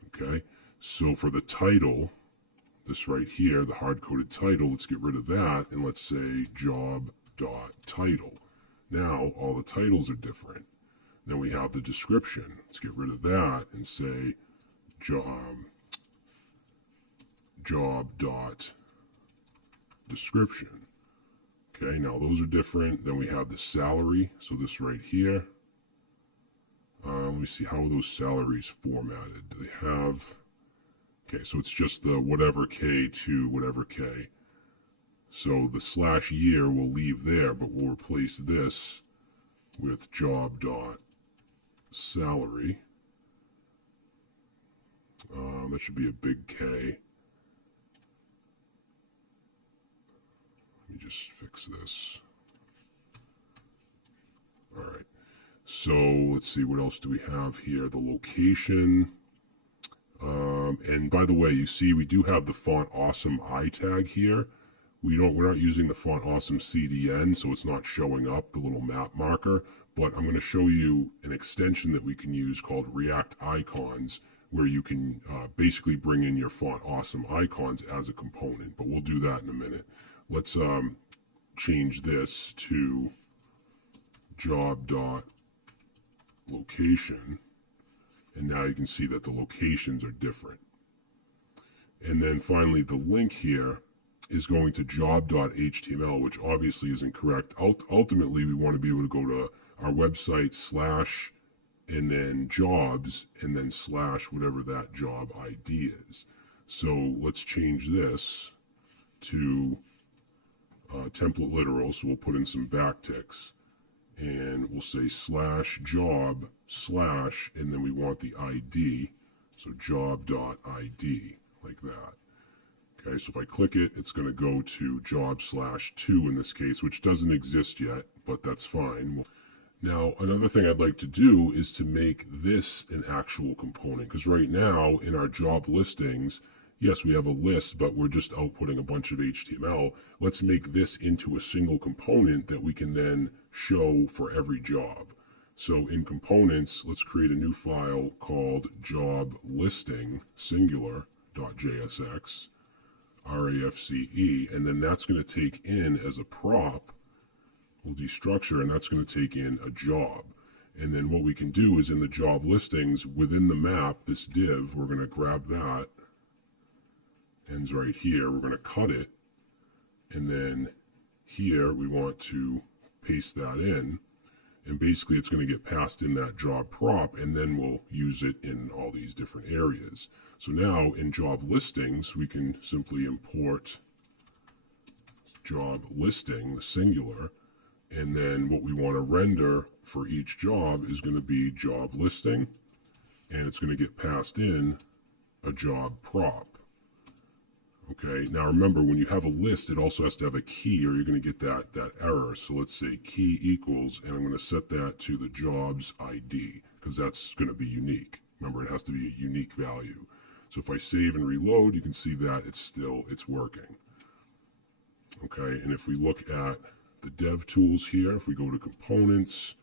Okay, so for the title, this right here, the hard-coded title, let's get rid of that, and let's say job.title. Now, all the titles are different. Then we have the description. Let's get rid of that and say job.description. Okay, now those are different. Then we have the salary, so this right here. Let me see, how are those salaries formatted? Do they have... Okay, so it's just the whatever K to whatever K. So the /year we'll leave there, but we'll replace this with job.salary. That should be a big K. Let me just fix this. All right. So let's see, what else do we have here? The location. And by the way, you see we do have the font awesome I tag here. We're not using the font awesome CDN, so it's not showing up, the little map marker. But I'm going to show you an extension that we can use called React Icons, where you can basically bring in your font awesome icons as a component. But we'll do that in a minute. Let's change this to job.location. And now you can see that the locations are different. And then finally, the link here is going to job.html, which obviously is incorrect. Ultimately, we want to be able to go to our website / and then jobs and then / whatever that job ID is. So let's change this to template literal. So we'll put in some backticks. And we'll say /job/ and then we want the ID, so job.id, like that. Okay, so if I click it, it's going to go to job/2 in this case, which doesn't exist yet, but that's fine. Now, another thing I'd like to do is to make this an actual component, because right now in our job listings, yes, we have a list, but we're just outputting a bunch of HTML. Let's make this into a single component that we can then show for every job. So in components, let's create a new file called JobListing singular.jsx, RAFCE, and then that's going to take in as a prop, we'll destructure, and that's going to take in a job. And then what we can do is in the job listings, within the map, this div, we're going to grab that, ends right here, we're going to cut it, and then here we want to paste that in, And basically it's going to get passed in that job prop, and then we'll use it in all these different areas. So now in job listings, we can simply import job listing, singular, and then what we want to render for each job is going to be job listing, and it's going to get passed in a job prop. Okay, now remember, when you have a list, it also has to have a key, or you're going to get that error. So let's say key equals, and I'm going to set that to the job's ID, because that's going to be unique. Remember, it has to be a unique value. So if I save and reload, you can see that it's working. Okay, and if we look at the dev tools here, if we go to components,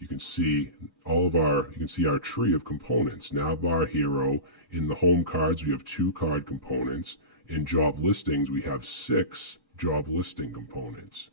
you can see our tree of components. Navbar Hero. In the home cards, we have 2 card components. In job listings, we have 6 job listing components.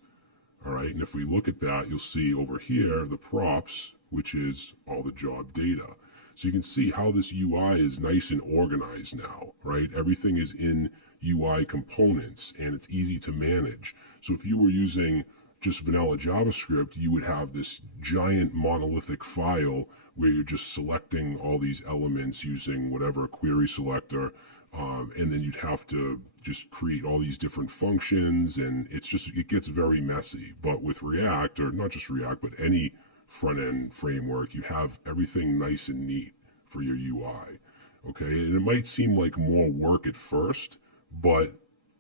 All right, and if we look at that, you'll see over here the props, which is all the job data. So you can see how this UI is nice and organized now, right? Everything is in UI components, and it's easy to manage. So if you were using just vanilla JavaScript, you would have this giant monolithic file where you're just selecting all these elements using whatever query selector, and then you'd have to just create all these different functions, and it gets very messy. But with React, or not just React, but any front-end framework, you have everything nice and neat for your UI. Okay, and it might seem like more work at first, but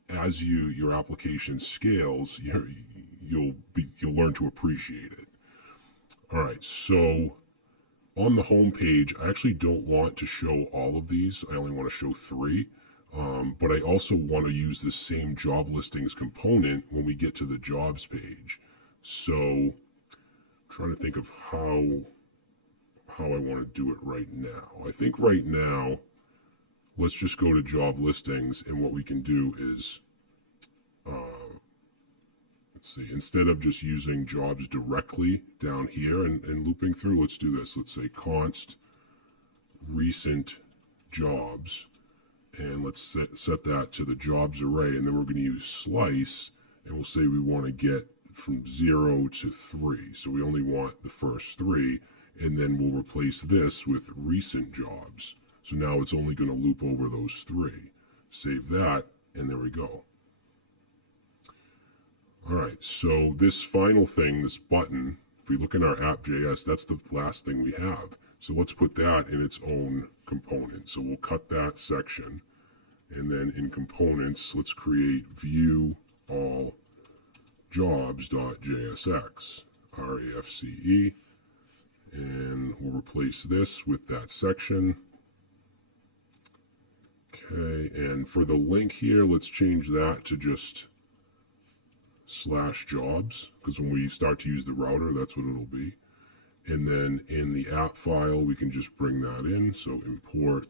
as your application scales, you'll learn to appreciate it. All right, so on the home page, I actually don't want to show all of these. I only want to show 3. But I also want to use the same job listings component when we get to the jobs page. So I'm trying to think of how I want to do it right now. I think right now, let's just go to job listings, and what we can do is, let's see, instead of just using jobs directly down here and looping through, let's do this. Let's say const recent jobs, and let's set that to the jobs array, and then we're going to use slice, and we'll say we want to get from 0 to 3. So we only want the first 3, and then we'll replace this with recent jobs. So now it's only going to loop over those 3. Save that, and there we go. All right, so this final thing, this button, if we look in our app.js, that's the last thing we have. So let's put that in its own component. So we'll cut that section, and then in components, let's create view all jobs.jsx, RAFCE, and we'll replace this with that section. Okay, and for the link here, let's change that to just /jobs, because when we start to use the router, that's what it'll be. And then in the app file, we can just bring that in. So import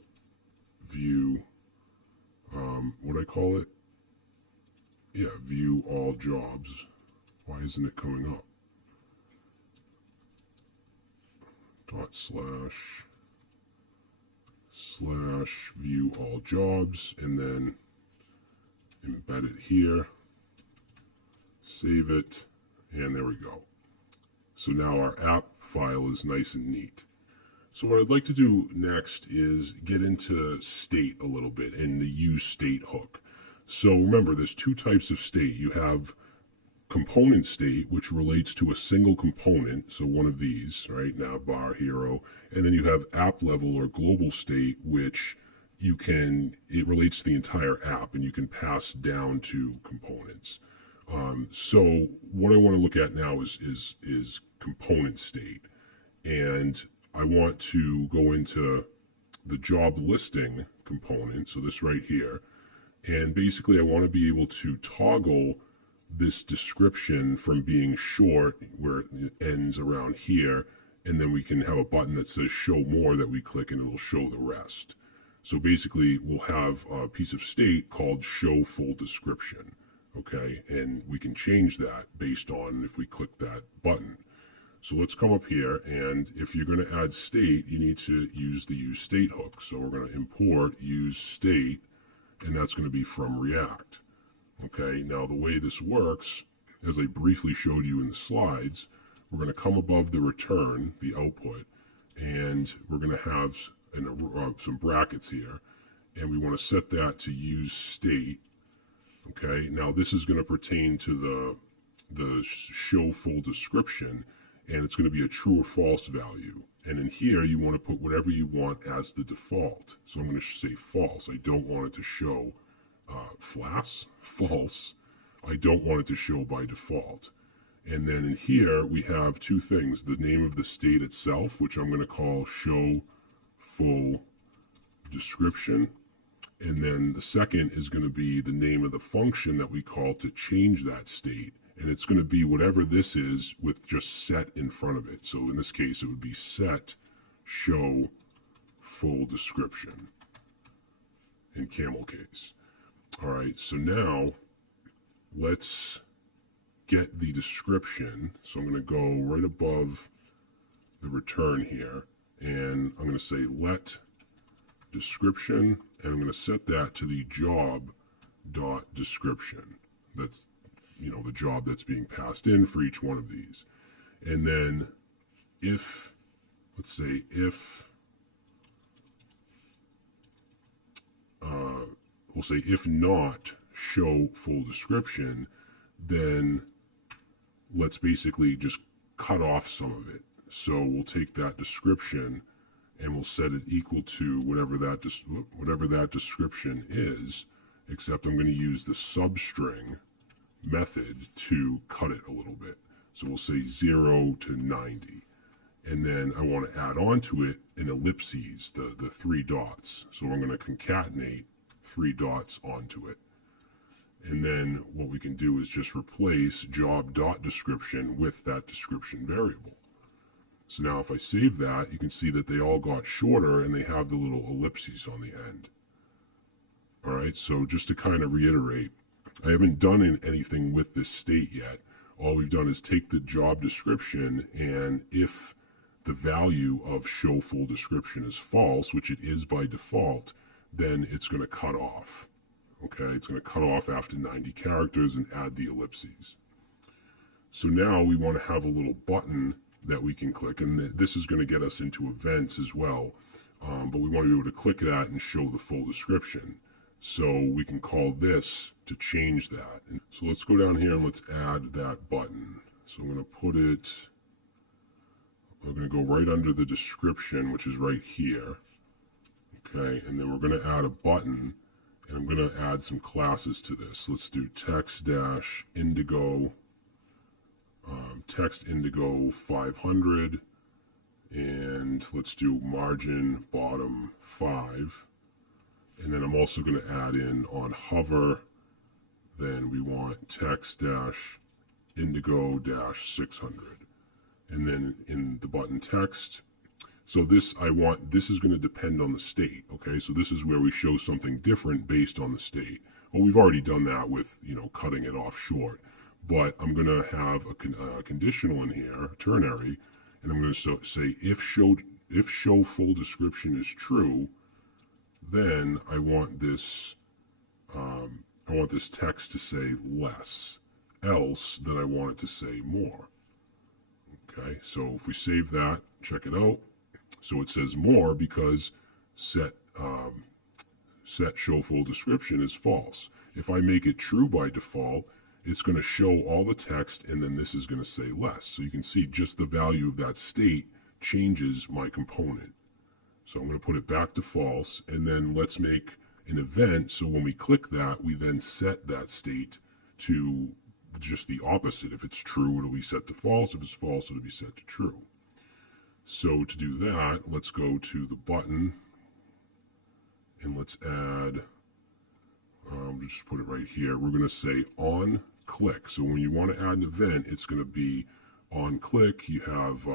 view, what do I call it? Yeah, view all jobs. Why isn't it coming up? // view all jobs, and then embed it here, save it, and there we go. So now our app file is nice and neat. So what I'd like to do next is get into state a little bit and the useState hook. So remember, there's 2 types of state. You have component state, which relates to a single component, so one of these, right, Navbar Hero, and then you have app level or global state, which it relates to the entire app, and you can pass down to components. So what I want to look at now is component state, and I want to go into the job listing component, so this right here, and basically I want to be able to toggle this description from being short, where it ends around here, and then we can have a button that says show more that we click, and it'll show the rest. So basically we'll have a piece of state called show full description. Okay, and we can change that based on if we click that button. So let's come up here, and if you're going to add state, you need to use the useState hook. So we're going to import useState, and that's going to be from React. Okay, now the way this works, as I briefly showed you in the slides, we're going to come above the return, the output, and we're going to have some brackets here, and we want to set that to useState. Okay, now this is going to pertain to the show full description, and it's going to be a true or false value. And in here, you want to put whatever you want as the default. So I'm going to say false. I don't want it to show false. I don't want it to show by default. And then in here, we have two things. The name of the state itself, which I'm going to call show full description. And then the second is going to be the name of the function that we call to change that state. And it's going to be whatever this is with just set in front of it. So in this case, it would be set show full description in camel case. All right, so now let's get the description. So I'm going to go right above the return here, and I'm going to say let description, and I'm going to set that to the job.description. That's, the job that's being passed in for each one of these. And then if, let's say we'll say if not show full description, then let's basically just cut off some of it. So we'll take that description and we'll set it equal to whatever that description is, except I'm going to use the substring method to cut it a little bit. So we'll say 0 to 90. And then I want to add on to it an ellipses, the 3 dots. So I'm going to concatenate 3 dots onto it. And then what we can do is just replace job.description with that description variable. So now if I save that, you can see that they all got shorter and they have the little ellipses on the end. All right, so just to kind of reiterate, I haven't done anything with this state yet. All we've done is take the job description, and if the value of show full description is false, which it is by default, then it's going to cut off. Okay, it's going to cut off after 90 characters and add the ellipses. So now we want to have a little button that we can click, and this is going to get us into events as well, but we want to be able to click that and show the full description. So we can call this to change that. And so let's go down here and let's add that button. So I'm going to put it, we're going to go right under the description, which is right here. Okay, and then we're going to add a button, and I'm going to add some classes to this. Let's do text-indigo, text-indigo 500, and let's do margin bottom 5. And then I'm also going to add in on hover, then we want text-indigo-600. And then in the button text, so this is going to depend on the state, okay? So this is where we show something different based on the state. Well, we've already done that with, cutting it off short. But I'm going to have a conditional in here, ternary, and I'm going to say if show full description is true, then I want this text to say less, else then I want it to say more. Okay, so if we save that, check it out. So it says more because set show full description is false. If I make it true by default, it's going to show all the text, and then this is going to say less. So you can see just the value of that state changes my component. So I'm going to put it back to false, and then let's make an event. So when we click that, we then set that state to just the opposite. If it's true, it'll be set to false. If it's false, it'll be set to true. So to do that, let's go to the button, and let's add, just put it right here. We're going to say on click. So when you want to add an event, it's going to be on click. You have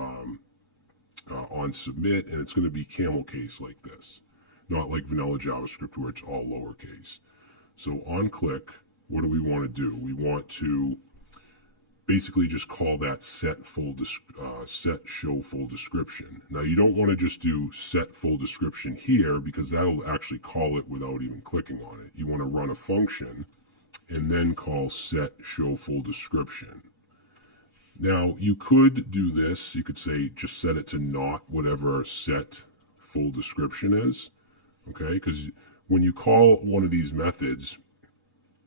on submit, and it's going to be camel case like this, not like vanilla JavaScript where it's all lowercase. So on click, what do we want to do? We want to basically just call that set show full description. Now you don't want to just do set full description here, because that'll actually call it without even clicking on it. You want to run a function and then call set show full description. Now, you could do this. You could say just set it to not whatever set full description is, okay? Because when you call one of these methods,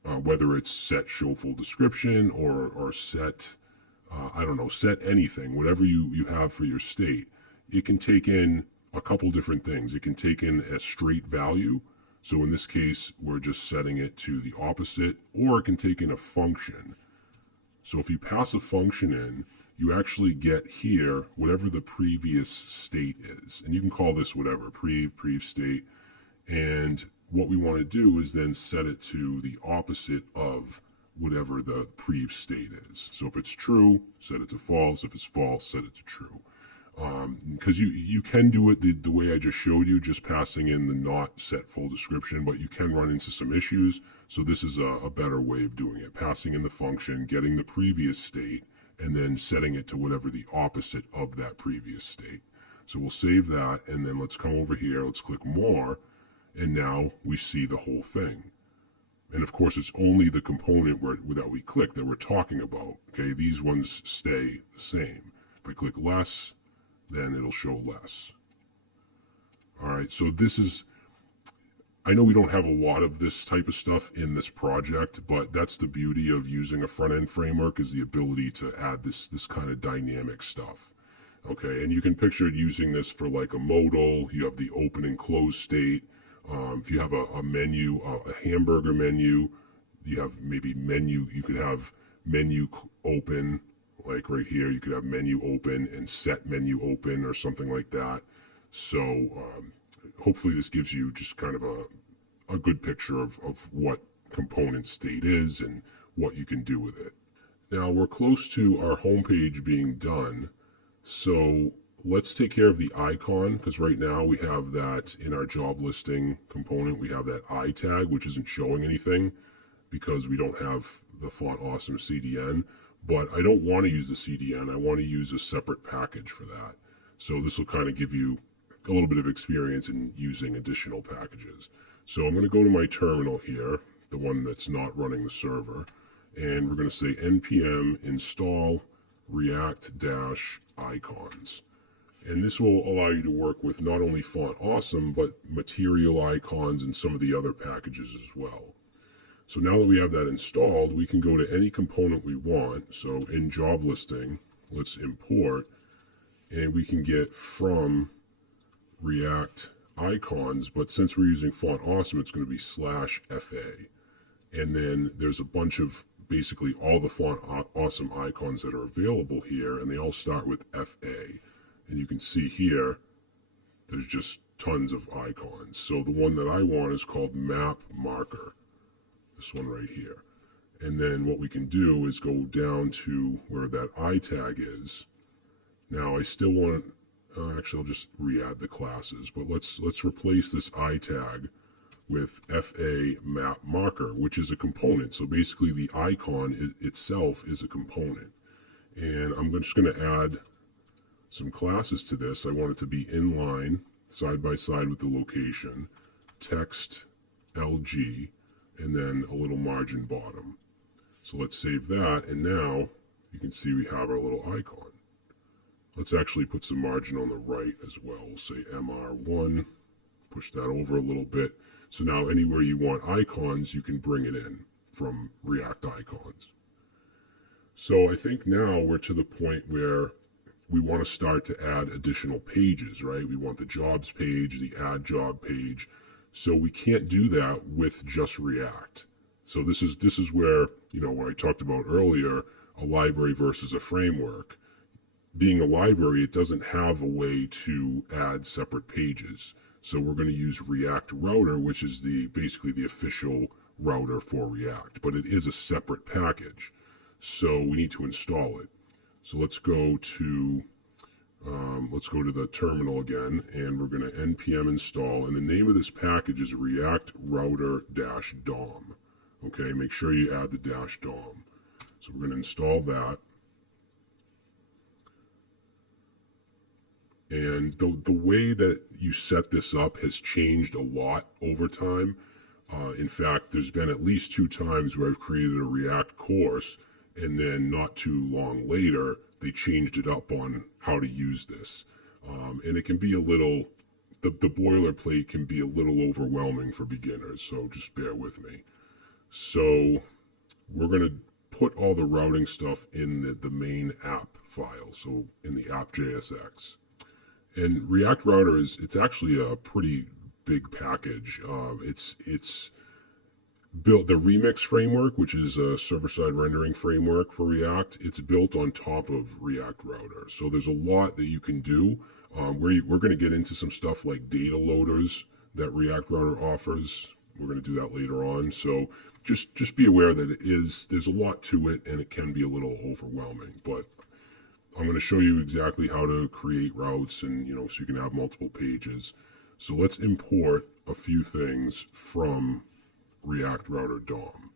whether it's set show full description or set, I don't know, set anything, whatever you have for your state, it can take in a couple different things. It can take in a straight value. So in this case, we're just setting it to the opposite, or it can take in a function. So if you pass a function in, you actually get here whatever the previous state is. And you can call this whatever, prev state. And what we want to do is then set it to the opposite of whatever the prev state is. So if it's true, set it to false. If it's false, set it to true. Because you can do it the way I just showed you, just passing in the not set full description, but you can run into some issues. So this is a better way of doing it. Passing in the function, getting the previous state, and then setting it to whatever the opposite of that previous state. So we'll save that, and then let's come over here, let's click more, and now we see the whole thing. And of course, it's only the component that we click that we're talking about. Okay, these ones stay the same. If I click less, then it'll show less. All right, so this is, I know we don't have a lot of this type of stuff in this project, but that's the beauty of using a front-end framework, is the ability to add this kind of dynamic stuff. Okay, and you can picture it using this for like a modal. You have the open and close state. If you have a menu, a hamburger menu, you have maybe menu, you could have menu open, like right here, you could have menu open and set menu open or something like that. So hopefully this gives you just kind of a good picture of what component state is and what you can do with it. Now we're close to our homepage being done. So let's take care of the icon, because right now we have that in our job listing component. We have that I tag, which isn't showing anything because we don't have the Font Awesome CDN. But I don't want to use the CDN. I want to use a separate package for that. So this will kind of give you a little bit of experience in using additional packages. So I'm going to go to my terminal here, the one that's not running the server, and we're going to say npm install react-icons. And this will allow you to work with not only Font Awesome, but material icons and some of the other packages as well. So now that we have that installed, we can go to any component we want. So in job listing, let's import, and we can get from React icons, but since we're using Font Awesome, it's going to be /FA. And then there's a bunch of basically all the Font Awesome icons that are available here, and they all start with FA. And you can see here, there's just tons of icons. So the one that I want is called Map Marker. This one right here. And then what we can do is go down to where that I tag is. Now I still want, actually I'll just re-add the classes, but let's replace this I tag with FA Map Marker, which is a component. So basically the icon itself is a component. And I'm just going to add some classes to this. I want it to be inline, side by side with the location, text LG, and then a little margin bottom. So let's save that, and now you can see we have our little icon. Let's actually put some margin on the right as well. We'll say MR1, push that over a little bit. So now anywhere you want icons, you can bring it in from React Icons. So I think now we're to the point where we want to start to add additional pages, right? We want the jobs page, the add job page. So we can't do that with just React. So this is where, you know, what I talked about earlier, a library versus a framework. Being a library, it doesn't have a way to add separate pages. So we're going to use React Router, which is basically the official router for React, but it is a separate package. So we need to install it. So let's go to the terminal again, and we're going to npm install, and the name of this package is React Router-DOM. Okay, make sure you add the -DOM. So we're going to install that. And the way that you set this up has changed a lot over time. In fact, there's been at least 2 times where I've created a React course, and then not too long later, they changed it up on how to use this. And it can be a little, the boilerplate can be a little overwhelming for beginners, so just bear with me. So we're going to put all the routing stuff in the main app file, so in the app JSX. And React Router it's actually a pretty big package. It's built, the Remix framework, which is a server-side rendering framework for React, it's built on top of React Router. So there's a lot that you can do. We're going to get into some stuff like data loaders that React Router offers. We're going to do that later on. So just be aware that there's a lot to it, and it can be a little overwhelming. But I'm going to show you exactly how to create routes, and so you can have multiple pages. So let's import a few things from React Router DOM.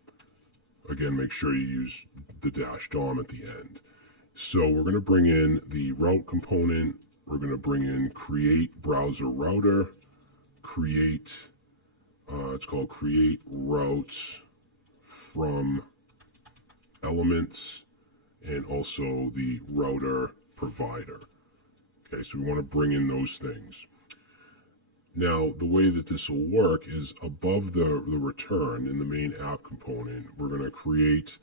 Again, make sure you use the -DOM at the end. So we're going to bring in the route component. We're going to bring in create browser router, create, it's called create routes from elements, and also the router provider. Okay, so we want to bring in those things. Now, the way that this will work is above the return in the main app component, we're going to create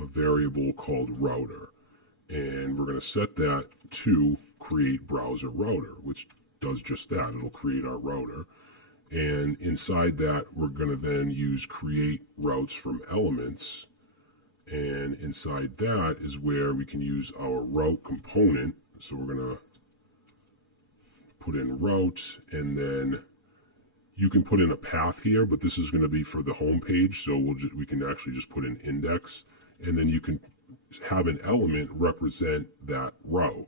a variable called router. And we're going to set that to create browser router, which does just that. It'll create our router. And inside that, we're going to then use create routes from elements. And inside that is where we can use our route component. So we're going to put in route, and then you can put in a path here, but this is going to be for the home page. So we can actually just put in index, and then you can have an element represent that route.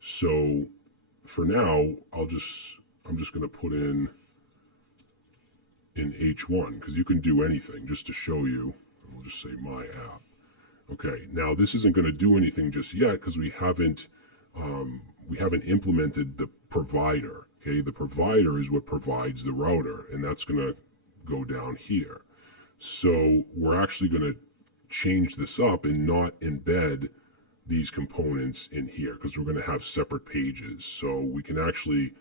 So for now, I'm just going to put in H1, because you can do anything just to show you. We'll just say my app. Okay, now this isn't going to do anything just yet because we haven't implemented the provider. Okay, the provider is what provides the router, and that's going to go down here. So we're actually going to change this up and not embed these components in here, because we're going to have separate pages. So we can actually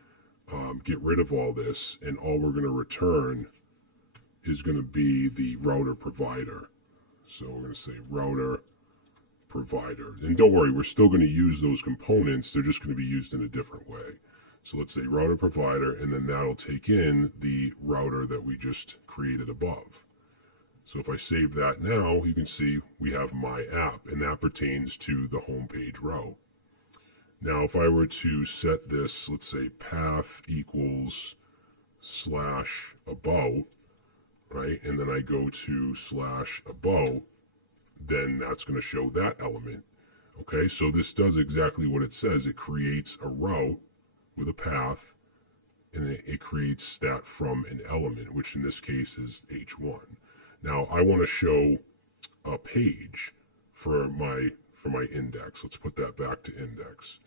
get rid of all this, and all we're going to return is going to be the router provider. So we're going to say router provider. And don't worry, we're still going to use those components. They're just going to be used in a different way. So let's say router provider, and then that'll take in the router that we just created above. So if I save that now, you can see we have my app, and that pertains to the home page route. Now, if I were to set this, let's say path equals /about, right? And then I go to /about, then that's going to show that element. Okay, so this does exactly what it says. It creates a route with a path, and it creates that from an element, which in this case is H1. Now I want to show a page for my index. Let's put that back to index.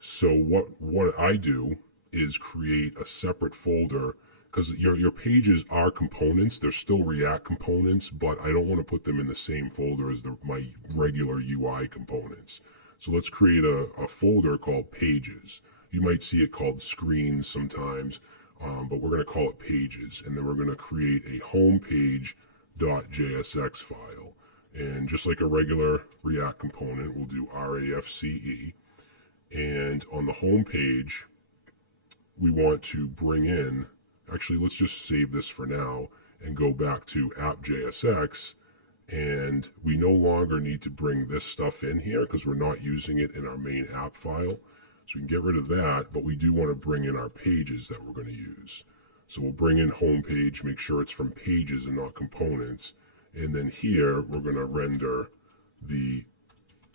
So what I do is create a separate folder, because your pages are components. They're still React components, but I don't want to put them in the same folder as my regular UI components. So let's create a folder called pages. You might see it called screens sometimes, but we're going to call it pages. And then we're going to create a homepage.jsx file. And just like a regular React component, we'll do RAFCE. And on the home page, we want to bring in, actually, let's just save this for now and go back to app.jsx. And we no longer need to bring this stuff in here because we're not using it in our main app file. So we can get rid of that, but we do want to bring in our pages that we're going to use. So we'll bring in home page, make sure it's from pages and not components. And then here, we're going to render the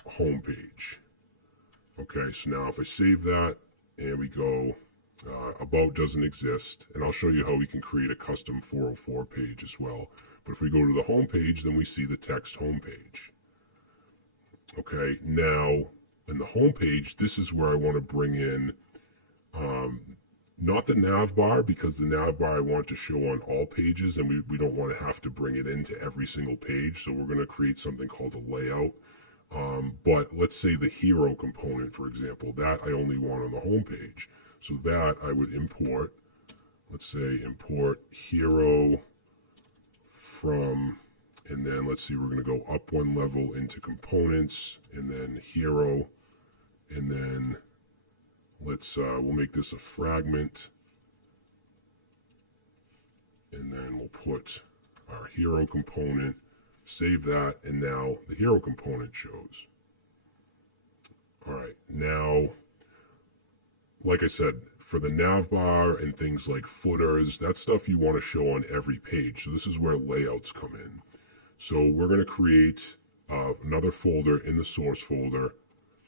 home page. Okay, so now if I save that and we go, about doesn't exist, and I'll show you how we can create a custom 404 page as well. But if we go to the home page, then we see the text home page. Okay, now in the home page, this is where I want to bring in not the navbar, because the navbar I want to show on all pages, and we don't want to have to bring it into every single page. So we're going to create something called a layout, But let's say the hero component, for example, that I only want on the home page. So that I would import, let's say import hero from, and then let's see, we're going to go up one level into components, and then hero, and then we'll make this a fragment, and then we'll put our hero component, save that, and now the hero component shows. All right, now, like I said, for the navbar and things like footers, that's stuff you want to show on every page. So this is where layouts come in. So we're going to create another folder in the source folder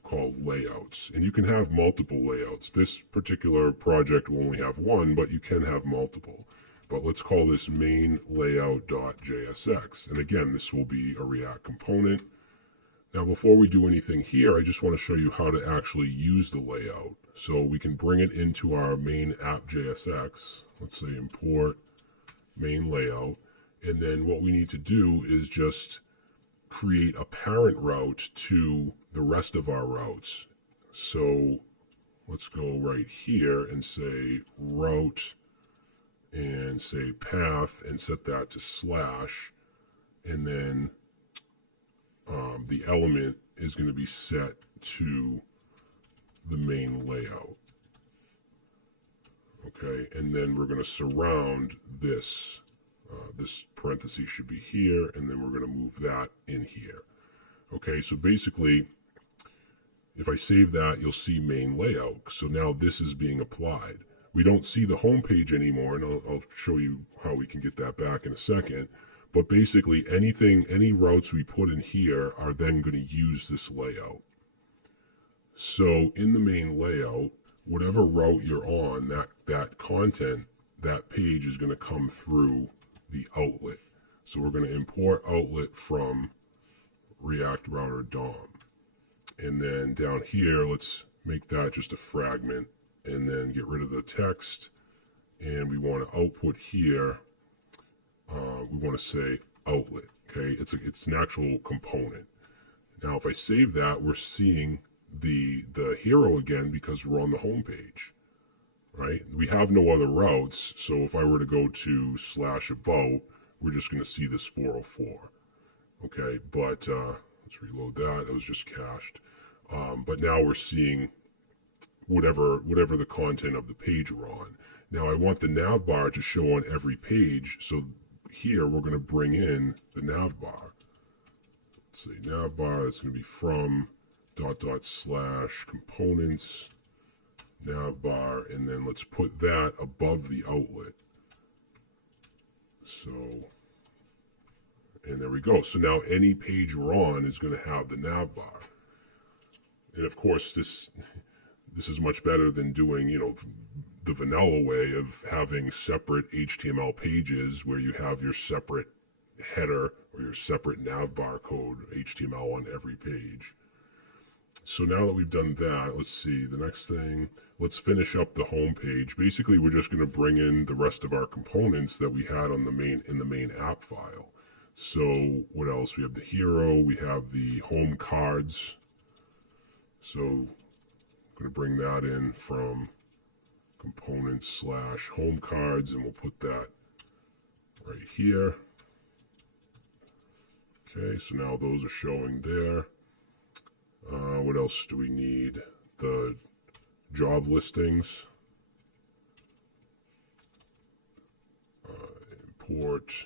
called layouts. And you can have multiple layouts. This particular project will only have one, but you can have multiple. But let's call this main layout.jsx. And again, this will be a React component. Now, before we do anything here, I just want to show you how to actually use the layout. So we can bring it into our main app JSX. Let's say import main layout. And then what we need to do is just create a parent route to the rest of our routes. So let's go right here and say route and say path and set that to slash. And then the element is going to be set to the main layout. Okay, and then we're going to surround this. This parenthesis should be here, and then we're going to move that in here. Okay, so basically, if I save that, you'll see main layout. So now this is being applied. We don't see the home page anymore, and I'll show you how we can get that back in a second. But basically, any routes we put in here are then going to use this layout. So in the main layout, whatever route you're on, that content, that page is going to come through the outlet. So we're going to import outlet from React Router DOM. And then down here, let's make that just a fragment and then get rid of the text. And we want to output here. We want to say outlet. Okay, it's an actual component. Now, if I save that, we're seeing the hero again because we're on the home page. Right? We have no other routes, so if I were to go to /about, we're just going to see this 404. Okay, but let's reload that. It was just cached. But now we're seeing whatever the content of the page we're on. Now I want the navbar to show on every page, so here we're going to bring in the navbar. Let's say navbar, that's going to be from / components navbar, and then let's put that above the outlet. So, and there we go. So now any page we're on is going to have the navbar. And of course, this is much better than doing, the vanilla way of having separate HTML pages where you have your separate header or your separate navbar code HTML on every page. So now that we've done that, let's see, the next thing, let's finish up the home page. Basically, we're just going to bring in the rest of our components that we had on in the main app file. So what else? We have the hero, we have the home cards. So I'm going to bring that in from components / home cards, and we'll put that right here. Okay, so now those are showing there. What else do we need? The job listings. Import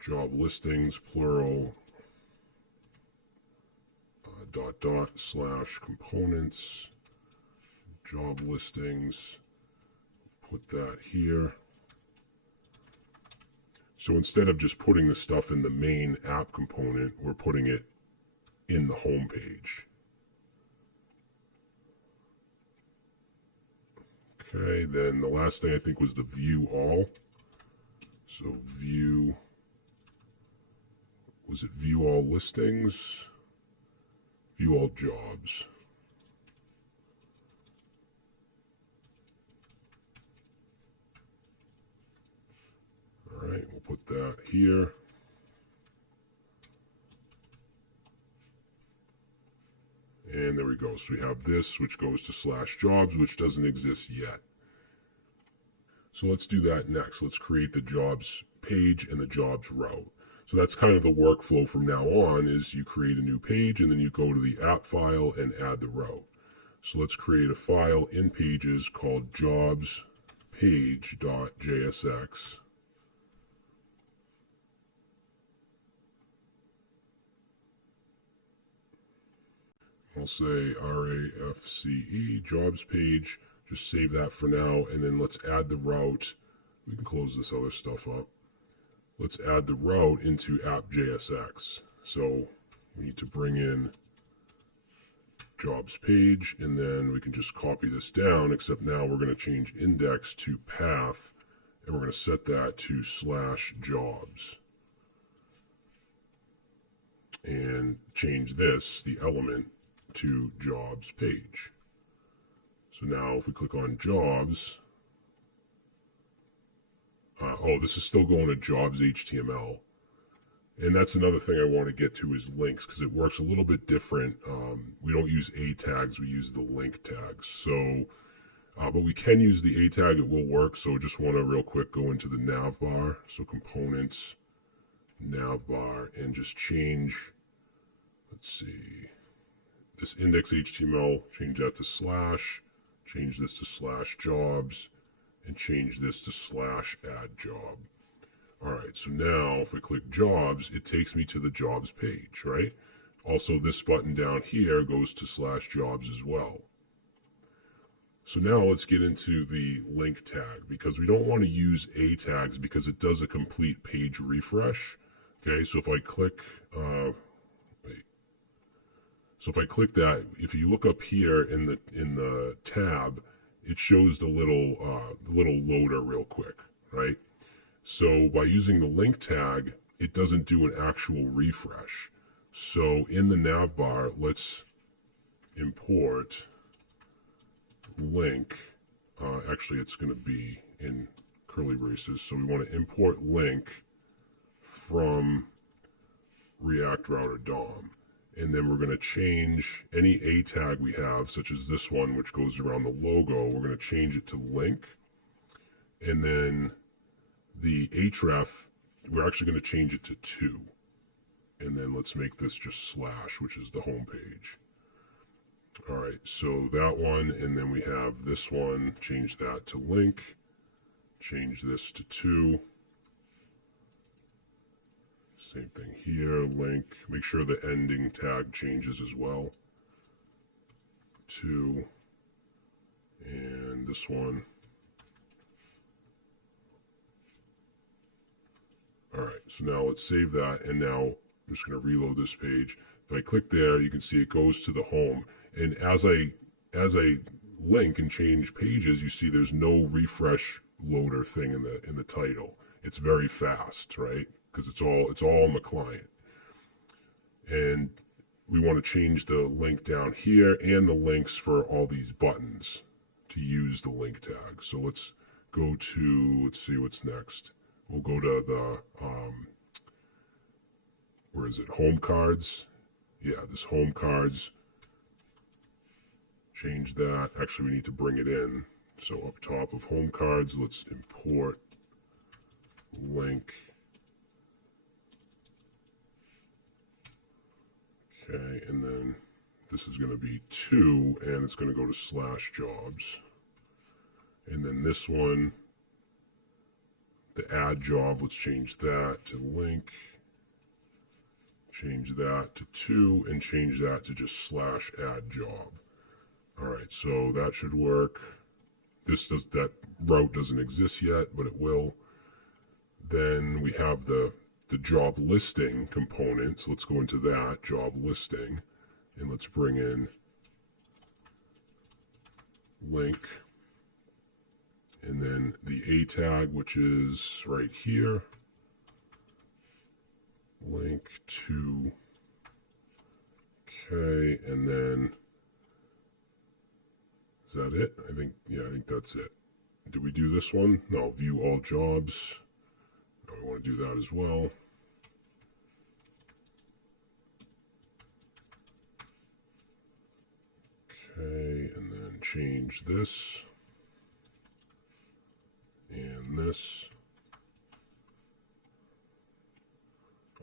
job listings, plural, / components, job listings. Put that here. So instead of just putting the stuff in the main app component, we're putting it in the home page. Okay, then the last thing I think was the view all. So view all listings? View all jobs. All right, we'll put that here. And there we go. So we have this, which goes to /jobs, which doesn't exist yet. So let's do that next. Let's create the jobs page and the jobs route. So that's kind of the workflow from now on, is you create a new page and then you go to the app file and add the route. So let's create a file in Pages called jobspage.jsx. I'll say RAFCE, jobs page, just save that for now, and then let's add the route. We can close this other stuff up. Let's add the route into app.jsx. So we need to bring in jobs page, and then we can just copy this down, except now we're going to change index to path, and we're going to set that to /jobs. And change this, the element, to jobs page. So now if we click on jobs, oh, this is still going to jobs HTML. And that's another thing I want to get to is links, because it works a little bit different. We don't use A tags, we use the link tags. So, but we can use the A tag, it will work. So I just want to real quick go into the Navbar. So components, Navbar, and just change, let's see, this index HTML, change that to /, change this to /jobs, and change this to /add_job. All right, so now if I click jobs, it takes me to the jobs page, right? Also, this button down here goes to /jobs as well. So now let's get into the link tag, because we don't want to use A tags because it does a complete page refresh. Okay, so if I click, so if I click that, if you look up here in the tab, it shows the little loader real quick, right? So by using the link tag, it doesn't do an actual refresh. So in the navbar, let's import link. Actually, it's going to be in curly braces. So we want to import link from React Router DOM. And then we're going to change any A tag we have, such as this one, which goes around the logo. We're going to change it to link. And then the href, we're actually going to change it to 2. And then let's make this just /, which is the home page. All right, so that one, and then we have this one, change that to link, change this to 2. Same thing here, link, make sure the ending tag changes as well. 2, and this one. All right, so now let's save that, and now I'm just going to reload this page. If I click there, you can see it goes to the home. And as I link and change pages, you see there's no refresh loader thing in the title. It's very fast, right? Because it's all on the client. And we want to change the link down here and the links for all these buttons to use the link tag. So let's go to, let's see what's next. We'll go to the, where is it? Home cards. Yeah, this home cards. Change that. Actually, we need to bring it in. So up top of home cards, let's import link. Okay, and then this is going to be 2, and it's going to go to /jobs. And then this one, the add job, let's change that to link. Change that to 2, and change that to just /add_job. All right, so that should work. That route doesn't exist yet, but it will. Then we have the JobListing component. So let's go into that, JobListing, and let's bring in link. And then the A tag, which is right here, link to, okay, and then, is that it? I think that's it. Did we do this one? No, view all jobs. No, we want to do that as well. change this and this.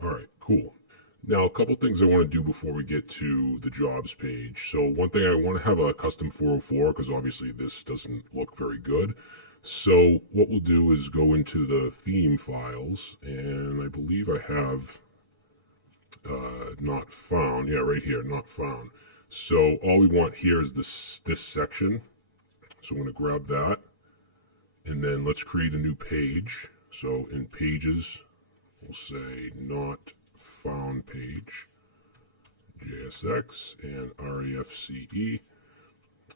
All right, cool. Now, a couple things I want to do before we get to the jobs page. So one thing, I want to have a custom 404 because obviously this doesn't look very good. So what we'll do is go into the theme files, and I believe I have not found. Yeah, right here, not found. So all we want here is this section. So I'm going to grab that, and then let's create a new page. So in pages, we'll say not found page, JSX and REFCE,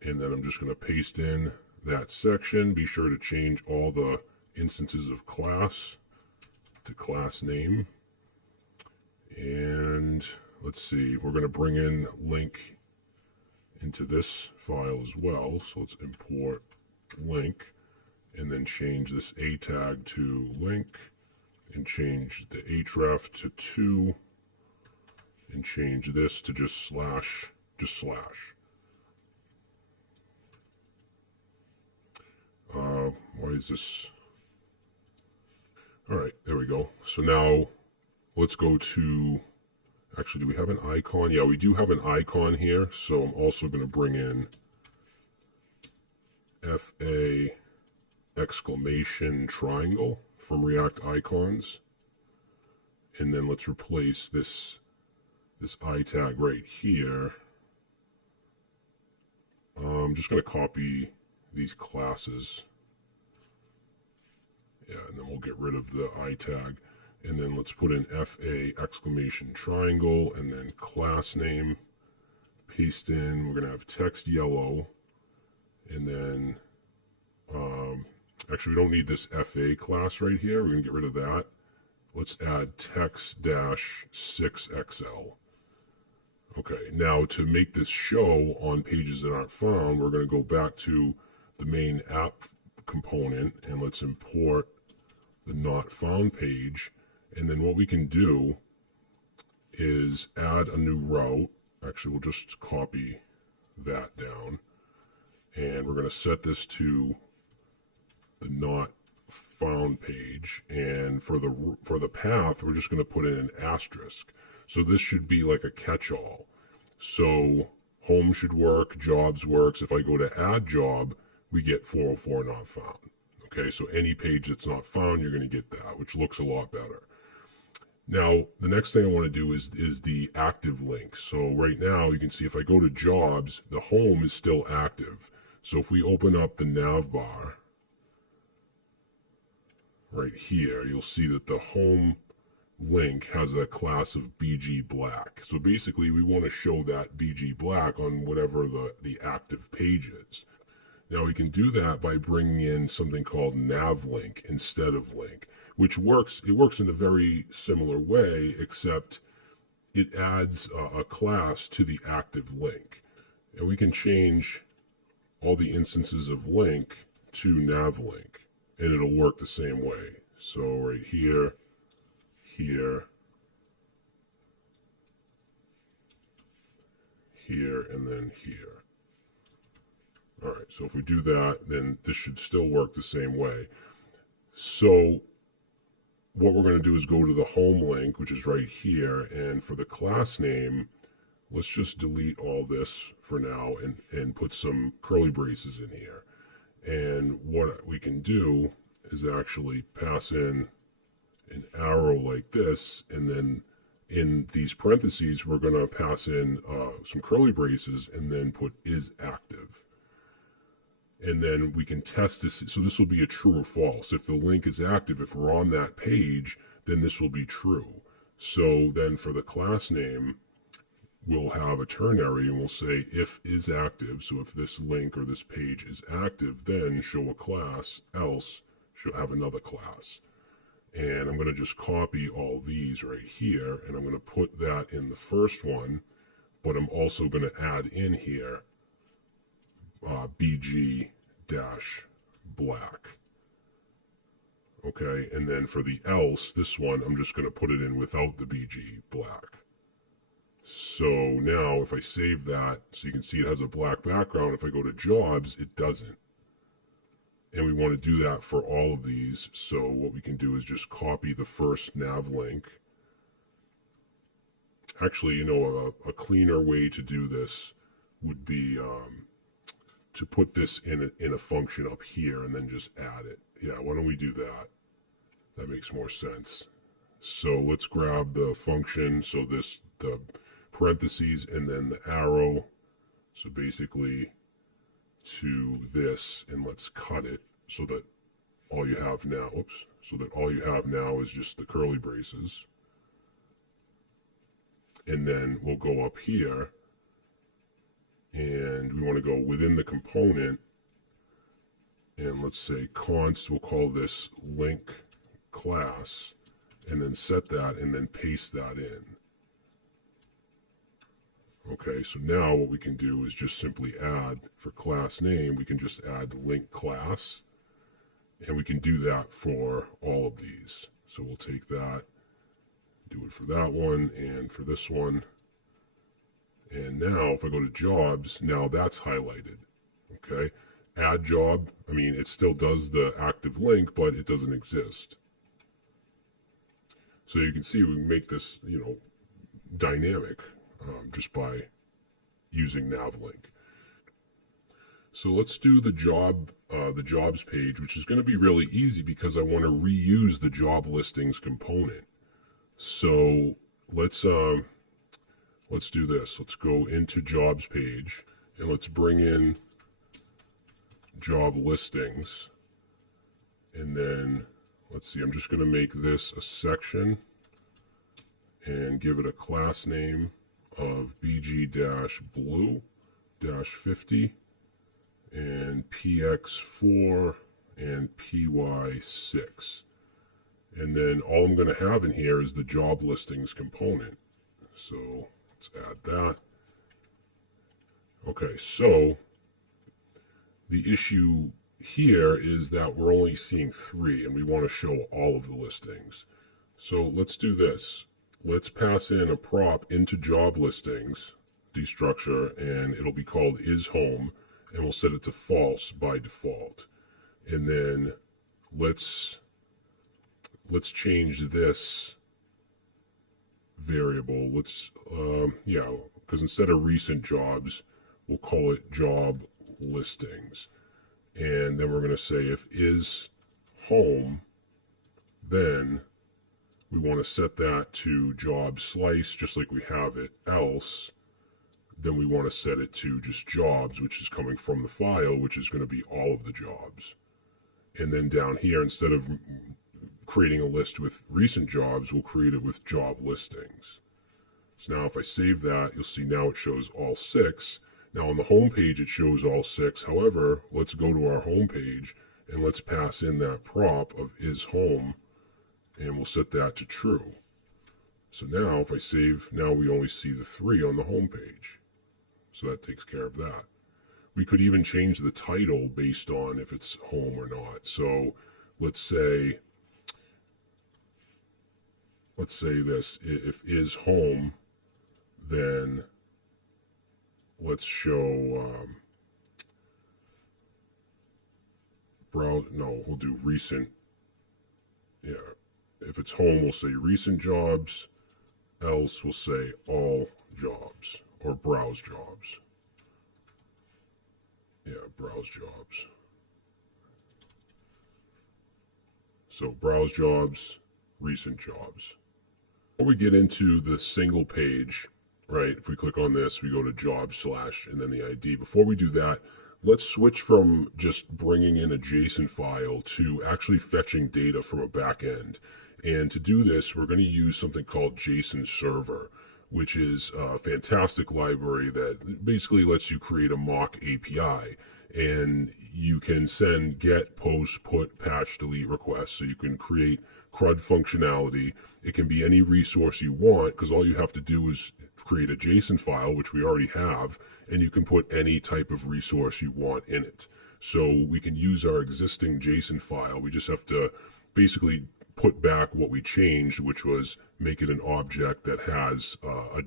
and then I'm just going to paste in that section. Be sure to change all the instances of class to class name. And let's see, we're going to bring in link into this file as well. So let's import link and then change this A tag to link and change the href to 2 and change this to just slash. Why is this? All right, there we go. So now let's go to, actually, do we have an icon? Yeah, we do have an icon here. So I'm also going to bring in FA exclamation triangle from React Icons. And then let's replace this I tag right here. I'm just going to copy these classes. Yeah, and then we'll get rid of the I tag. And then let's put in FA exclamation triangle and then class name. Paste in, we're going to have text yellow. And then, actually, we don't need this FA class right here. We're going to get rid of that. Let's add text-6XL. Okay, now to make this show on pages that aren't found, we're going to go back to the main app component and let's import the not found page. And then what we can do is add a new route. Actually, we'll just copy that down. And we're going to set this to the not found page. And for the path, we're just going to put in an asterisk. So this should be like a catch-all. So home should work, jobs works. If I go to add job, we get 404 not found. Okay, so any page that's not found, you're going to get that, which looks a lot better. Now, the next thing I want to do is the active link. So right now, you can see if I go to jobs, the home is still active. So if we open up the Navbar right here, you'll see that the home link has a class of BG black. So basically, we want to show that BG black on whatever the active page is. Now we can do that by bringing in something called NavLink instead of link, which works. It works in a very similar way, except it adds a class to the active link. And we can change all the instances of link to NavLink, and it'll work the same way. So right here, here, here, and then here. All right, so if we do that, then this should still work the same way. So what we're going to do is go to the home link, which is right here, and for the class name, let's just delete all this for now and put some curly braces in here. And what we can do is actually pass in an arrow like this, and then in these parentheses, we're going to pass in some curly braces and then put is active. And then we can test this. So this will be a true or false. If the link is active, if we're on that page, then this will be true. So then for the class name, we'll have a ternary and we'll say if is active. So if this link or this page is active, then show a class, else should have another class. And I'm going to just copy all these right here, and I'm going to put that in the first one, but I'm also going to add in here BG-black. Okay, and then for the else, this one, I'm just going to put it in without the BG black. So now if I save that, so you can see it has a black background, if I go to jobs, it doesn't. And we want to do that for all of these. So what we can do is just copy the first NavLink. Actually, you know, a cleaner way to do this would be to put this in a function up here and then just add it. Yeah, why don't we do that? That makes more sense. So let's grab the function. So the parentheses and then the arrow. So basically to this, and let's cut it so that all you have now, is just the curly braces. And then we'll go up here and we want to go within the component, and let's say const, we'll call this link class, and then set that and then paste that in. Okay, so now what we can do is just simply add, for class name, we can just add link class, and we can do that for all of these. So we'll take that, do it for that one and for this one. And now if I go to jobs, now that's highlighted. Okay, add job, I mean, it still does the active link, but it doesn't exist. So you can see we can make this, you know, dynamic just by using NavLink. So let's do the jobs page, which is going to be really easy because I want to reuse the JobListings component. So let's do this. Let's go into jobs page and let's bring in JobListings, and then let's see, I'm just going to make this a section and give it a class name of bg-blue-50 and px4 and py6. And then all I'm going to have in here is the JobListings component. So let's add that. Okay, so the issue here is that we're only seeing 3 and we want to show all of the listings. So let's do this. Let's pass in a prop into JobListings destructure, and it'll be called isHome, and we'll set it to false by default. And then let's change this variable. Let's because instead of recent jobs, we'll call it job listings. And then we're going to say if is home, then we want to set that to job slice just like we have it. Else, then we want to set it to just jobs, which is coming from the file, which is going to be all of the jobs. And then down here, instead of creating a list with recent jobs, we'll create it with job listings. So now if I save that, you'll see now it shows all 6. Now on the home page, it shows all 6. However, let's go to our home page and let's pass in that prop of is home, and we'll set that to true. So now if I save, now we only see the 3 on the home page. So that takes care of that. We could even change the title based on if it's home or not. So let's say this, if is home, then let's show we'll do recent. Yeah, if it's home, we'll say recent jobs. Else, we'll say all jobs or browse jobs. Yeah, browse jobs. So browse jobs, recent jobs. Before we get into the single page, right, if we click on this, we go to job / and then the ID. Before we do that, let's switch from just bringing in a JSON file to actually fetching data from a back end. And to do this, we're going to use something called JSON Server, which is a fantastic library that basically lets you create a mock API. And you can send get, post, put, patch, delete requests. So you can create CRUD functionality. It can be any resource you want, because all you have to do is create a JSON file, which we already have, and you can put any type of resource you want in it. So we can use our existing JSON file. We just have to basically put back what we changed, which was make it an object that has a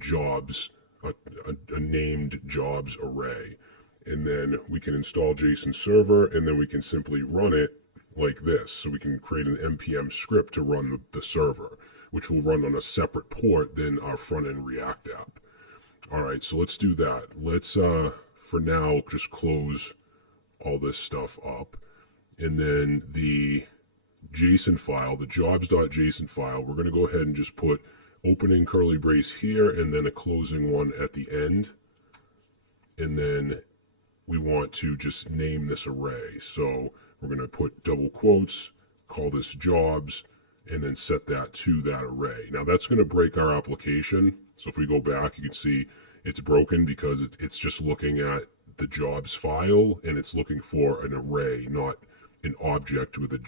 named jobs array. And then we can install JSON server, and then we can simply run it like this. So we can create an npm script to run the server, which will run on a separate port than our front-end React app. All right, so let's do that. Let's, for now, just close all this stuff up. And then the JSON file, the jobs.json file, we're going to go ahead and just put opening curly brace here and then a closing one at the end. And then we want to just name this array. So we're going to put double quotes, call this jobs, and then set that to that array. Now that's going to break our application. So if we go back, you can see it's broken because it's just looking at the jobs file, and it's looking for an array, not an object with an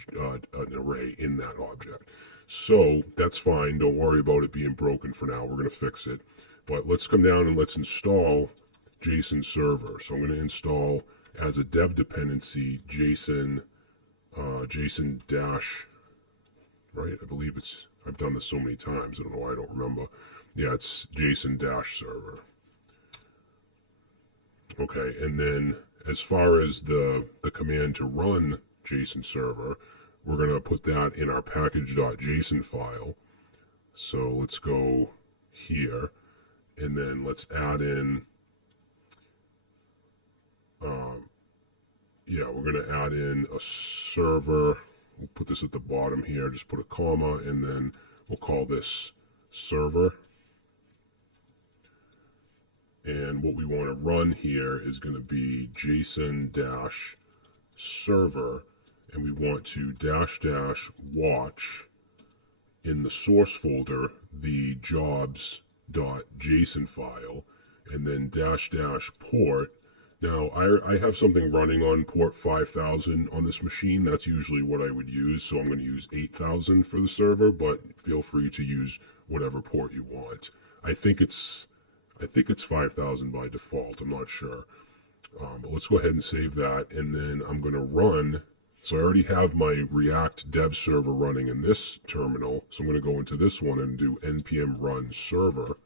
array in that object. So that's fine. Don't worry about it being broken for now. We're going to fix it. But let's come down and let's install JSON server. So I'm going to install as a dev dependency JSON dash, right? I believe I've done this so many times. I don't know why I don't remember. Yeah, it's JSON dash server. Okay, and then as far as the command to run JSON server, we're going to put that in our package.json file. So let's go here, and then let's add in, we're going to add in a server. We'll put this at the bottom here, just put a comma, and then we'll call this server. And what we want to run here is going to be JSON dash server, and we want to dash watch in the source folder the jobs.json file, and then dash port. Now I have something running on port 5000 on this machine. That's usually what I would use, so I'm going to use 8000 for the server, but feel free to use whatever port you want. I think it's 5000 by default. I'm not sure. But let's go ahead and save that, and then I'm going to run. So I already have my React dev server running in this terminal, so I'm going to go into this one and do npm run server.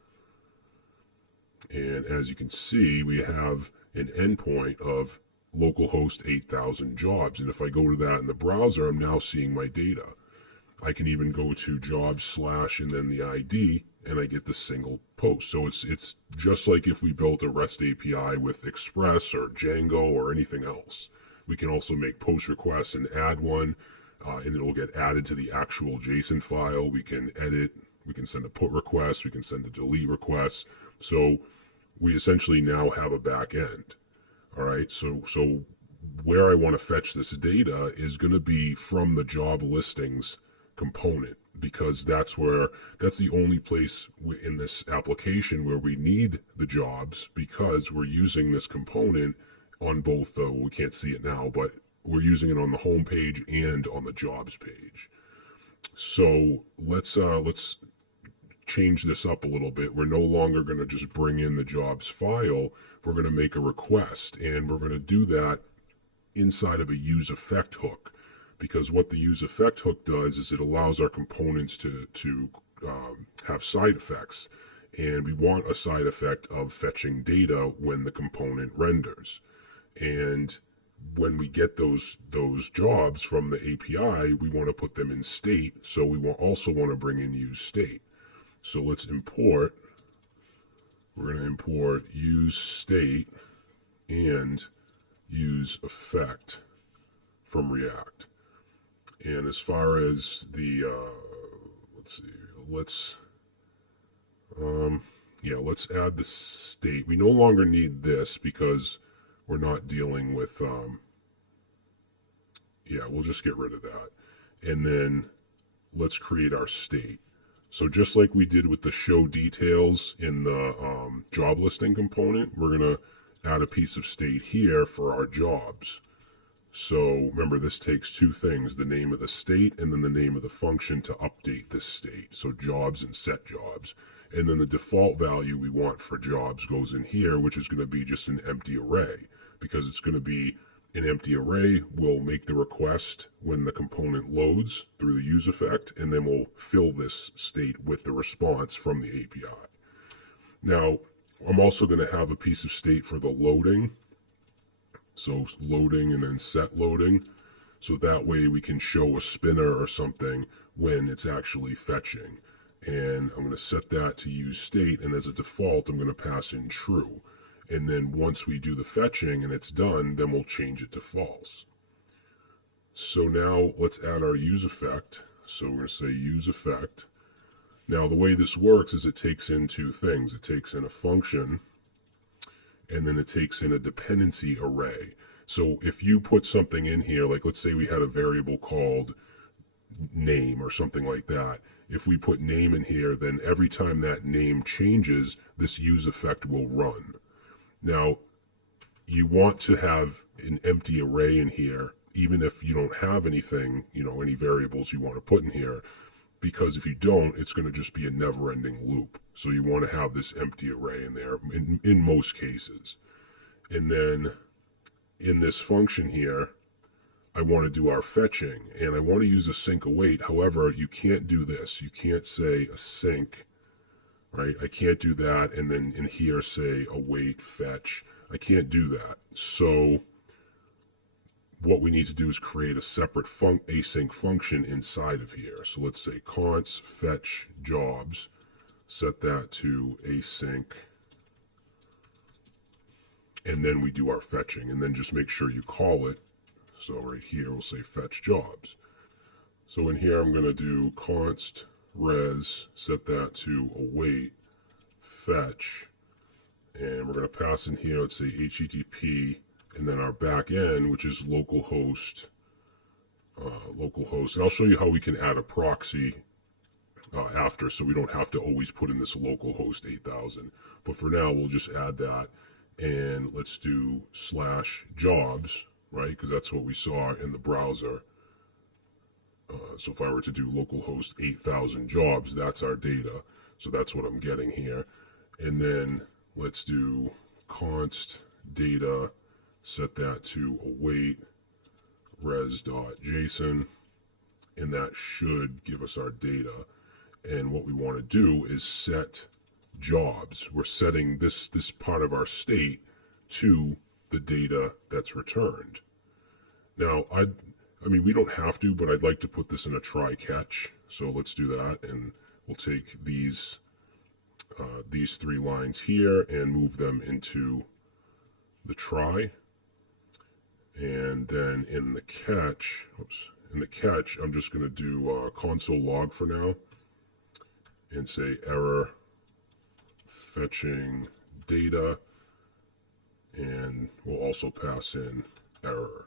And as you can see, we have an endpoint of localhost 8000 jobs. And if I go to that in the browser, I'm now seeing my data. I can even go to jobs / and then the ID, and I get the single post. So it's just like if we built a REST API with Express or Django or anything else. We can also make post requests and add one, and it'll get added to the actual JSON file. We can edit, we can send a put request, we can send a delete request. So we essentially now have a back end. All right, so where I want to fetch this data is going to be from the JobListings component, because that's the only place in this application where we need the jobs, because we're using this component on both the, we can't see it now, but we're using it on the home page and on the jobs page. So let's change this up a little bit. We're no longer going to just bring in the jobs file. We're going to make a request, and we're going to do that inside of a useEffect hook, because what the useEffect hook does is it allows our components to have side effects, and we want a side effect of fetching data when the component renders. And when we get those jobs from the API, we want to put them in state, so we also want to bring in useState. So let's import. We're going to import useState and useEffect from React. And as far as the let's add the state. We no longer need this because we're not dealing with we'll just get rid of that. And then let's create our state. So just like we did with the show details in the job listing component, we're going to add a piece of state here for our jobs. So remember, this takes two things, the name of the state and then the name of the function to update this state. So jobs and set jobs. And then the default value we want for jobs goes in here, which is going to be just an empty array, because it's going to be An empty array will make the request when the component loads through the useEffect, and then we'll fill this state with the response from the API. Now, I'm also going to have a piece of state for the loading. So loading and then set loading. So that way we can show a spinner or something when it's actually fetching. And I'm going to set that to useState, and as a default, I'm going to pass in true. And then once we do the fetching and it's done, then we'll change it to false. So now let's add our useEffect. So we're going to say useEffect. Now the way this works is it takes in two things. It takes in a function, and then it takes in a dependency array. So if you put something in here, like let's say we had a variable called name or something like that. If we put name in here, then every time that name changes, this useEffect will run. Now, you want to have an empty array in here, even if you don't have anything, any variables you want to put in here, because if you don't, it's going to just be a never-ending loop. So you want to have this empty array in there in most cases. And then in this function here, I want to do our fetching, and I want to use async await. However, you can't do this. You can't say async, right? I can't do that, and then in here say await fetch. I can't do that. So what we need to do is create a separate async function inside of here. So let's say const fetch jobs, set that to async, and then we do our fetching, and then just make sure you call it. So right here we'll say fetch jobs. So in here I'm going to do const res, set that to await fetch, and we're going to pass in here, let's say HTTP, and then our back end, which is localhost, and I'll show you how we can add a proxy after, so we don't have to always put in this localhost 8000. But for now, we'll just add that, and let's do /jobs, right? Because that's what we saw in the browser. So if I were to do localhost 8000 jobs, that's our data. So that's what I'm getting here. And then let's do const data, set that to await res.json, and that should give us our data. And what we want to do is set jobs. We're setting this part of our state to the data that's returned. Now, I mean, we don't have to, but I'd like to put this in a try catch. So let's do that, and we'll take these three lines here and move them into the try. And then in the catch, I'm just going to do console log for now and say error fetching data, and we'll also pass in error.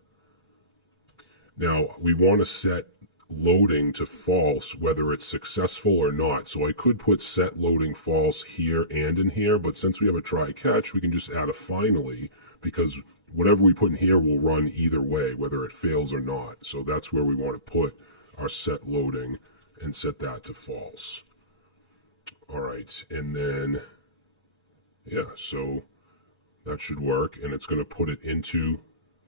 Now, we want to set loading to false, whether it's successful or not. So I could put set loading false here and in here, but since we have a try catch, we can just add a finally, because whatever we put in here will run either way, whether it fails or not. So that's where we want to put our set loading and set that to false. All right, and then, yeah, so that should work, and it's going to put it into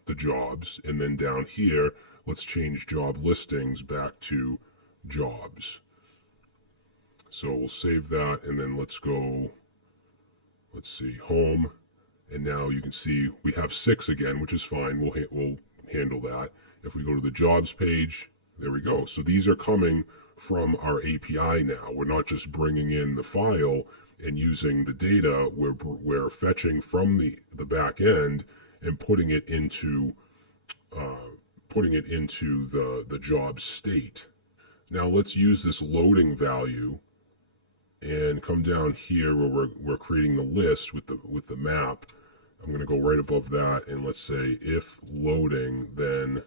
the jobs, and then down here, let's change job listings back to jobs. So we'll save that, and then let's go, let's see, home, and now you can see we have 6 again, which is fine. We'll handle that. If we go to the jobs page, there we go. So these are coming from our API now. We're not just bringing in the file and using the data. We're fetching from the back end and putting it into the job state. Now let's use this loading value and come down here where we're creating the list with the map. I'm going to go right above that, and let's say if loading, then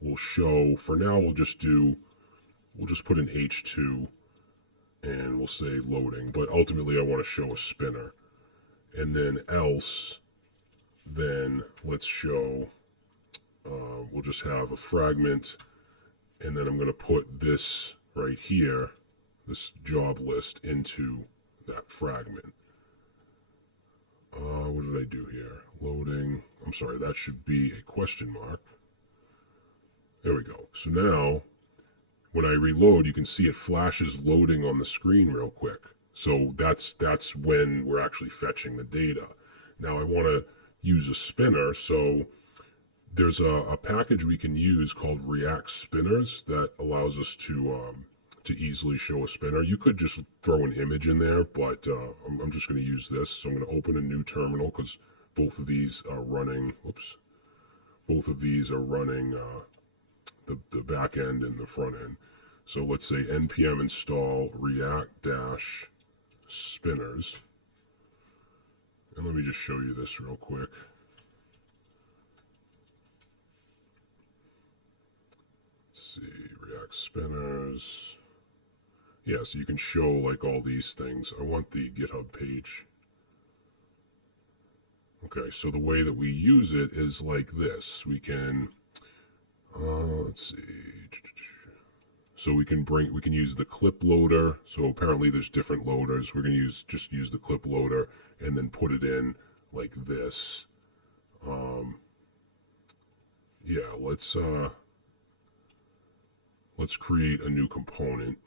we'll show, for now we'll just put an H2 and we'll say loading, but ultimately I want to show a spinner. And then else, then let's show, we'll just have a fragment, and then I'm going to put this right here, this job list, into that fragment. What did I do here? Loading. I'm sorry, that should be a question mark. There we go. So now, when I reload, you can see it flashes loading on the screen real quick. So that's when we're actually fetching the data. Now I want to use a spinner, so there's a package we can use called React Spinners that allows us to easily show a spinner. You could just throw an image in there, but I'm just going to use this. So I'm going to open a new terminal because both of these are running. Whoops, both of these are running the back end and the front end. So let's say npm install react-spinners. And let me just show you this real quick. Let's see, React Spinners. Yeah, so you can show like all these things. I want the GitHub page. Okay, so the way that we use it is like this. We can, let's see. So we can use the clip loader. So apparently there's different loaders. We're going to just use the clip loader and then put it in like this. Yeah, let's create a new component.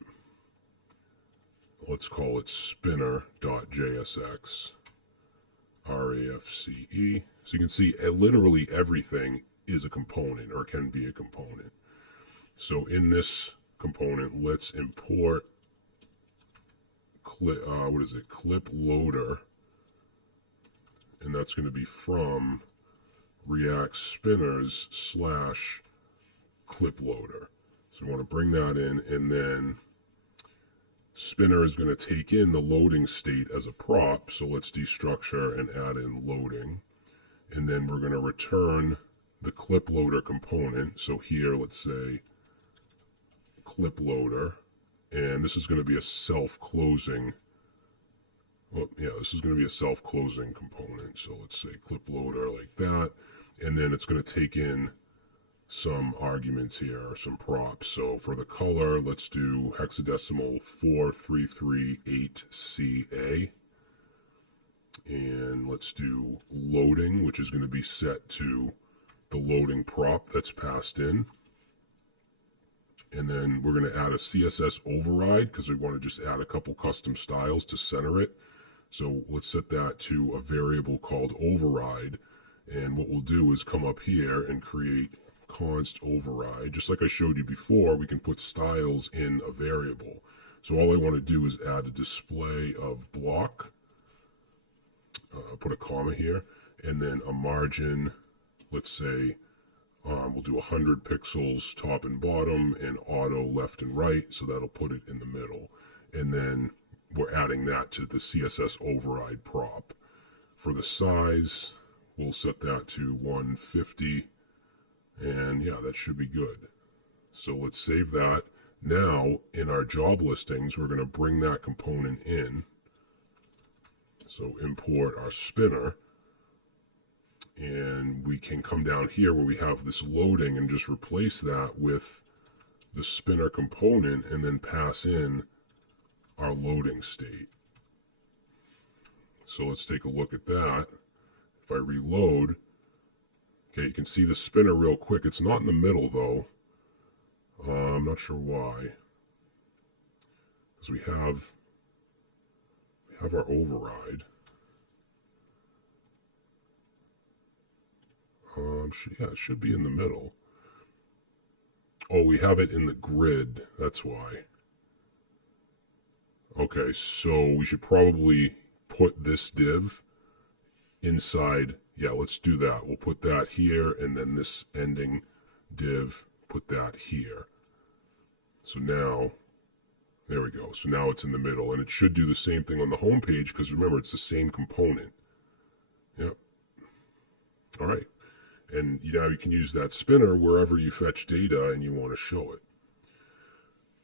Let's call it spinner.jsx, RAFCE. So you can see literally everything is a component or can be a component. So in this component, let's import clip loader, and that's going to be from React Spinners / clip loader. So we want to bring that in, and then Spinner is going to take in the loading state as a prop. So let's destructure and add in loading, and then we're going to return the clip loader component. So here, let's say clip loader, and this is going to be a self-closing. Well, yeah, this is going to be a self-closing component. So let's say clip loader like that, and then it's going to take in some arguments here, some props. So for the color, let's do hexadecimal 4338CA, and let's do loading, which is going to be set to the loading prop that's passed in. And then we're going to add a CSS override because we want to just add a couple custom styles to center it. So let's set that to a variable called override. And what we'll do is come up here and create const override. Just like I showed you before, we can put styles in a variable. So all I want to do is add a display of block, put a comma here, and then a margin, let's say, we'll do 100 pixels top and bottom and auto left and right, so that'll put it in the middle. And then we're adding that to the CSS override prop. For the size, we'll set that to 150, and yeah, that should be good. So let's save that. Now, in our job listings, we're going to bring that component in. So import our spinner. And we can come down here where we have this loading and just replace that with the spinner component and then pass in our loading state. So let's take a look at that. If I reload, okay, you can see the spinner real quick. It's not in the middle though. I'm not sure why. Because we have our override. Yeah, it should be in the middle. Oh, we have it in the grid. That's why. Okay, so we should probably put this div inside. Yeah, let's do that. We'll put that here, and then this ending div, put that here. So now, there we go. So now it's in the middle, and it should do the same thing on the home page because remember, it's the same component. Yep. All right. And now you can use that spinner wherever you fetch data and you want to show it.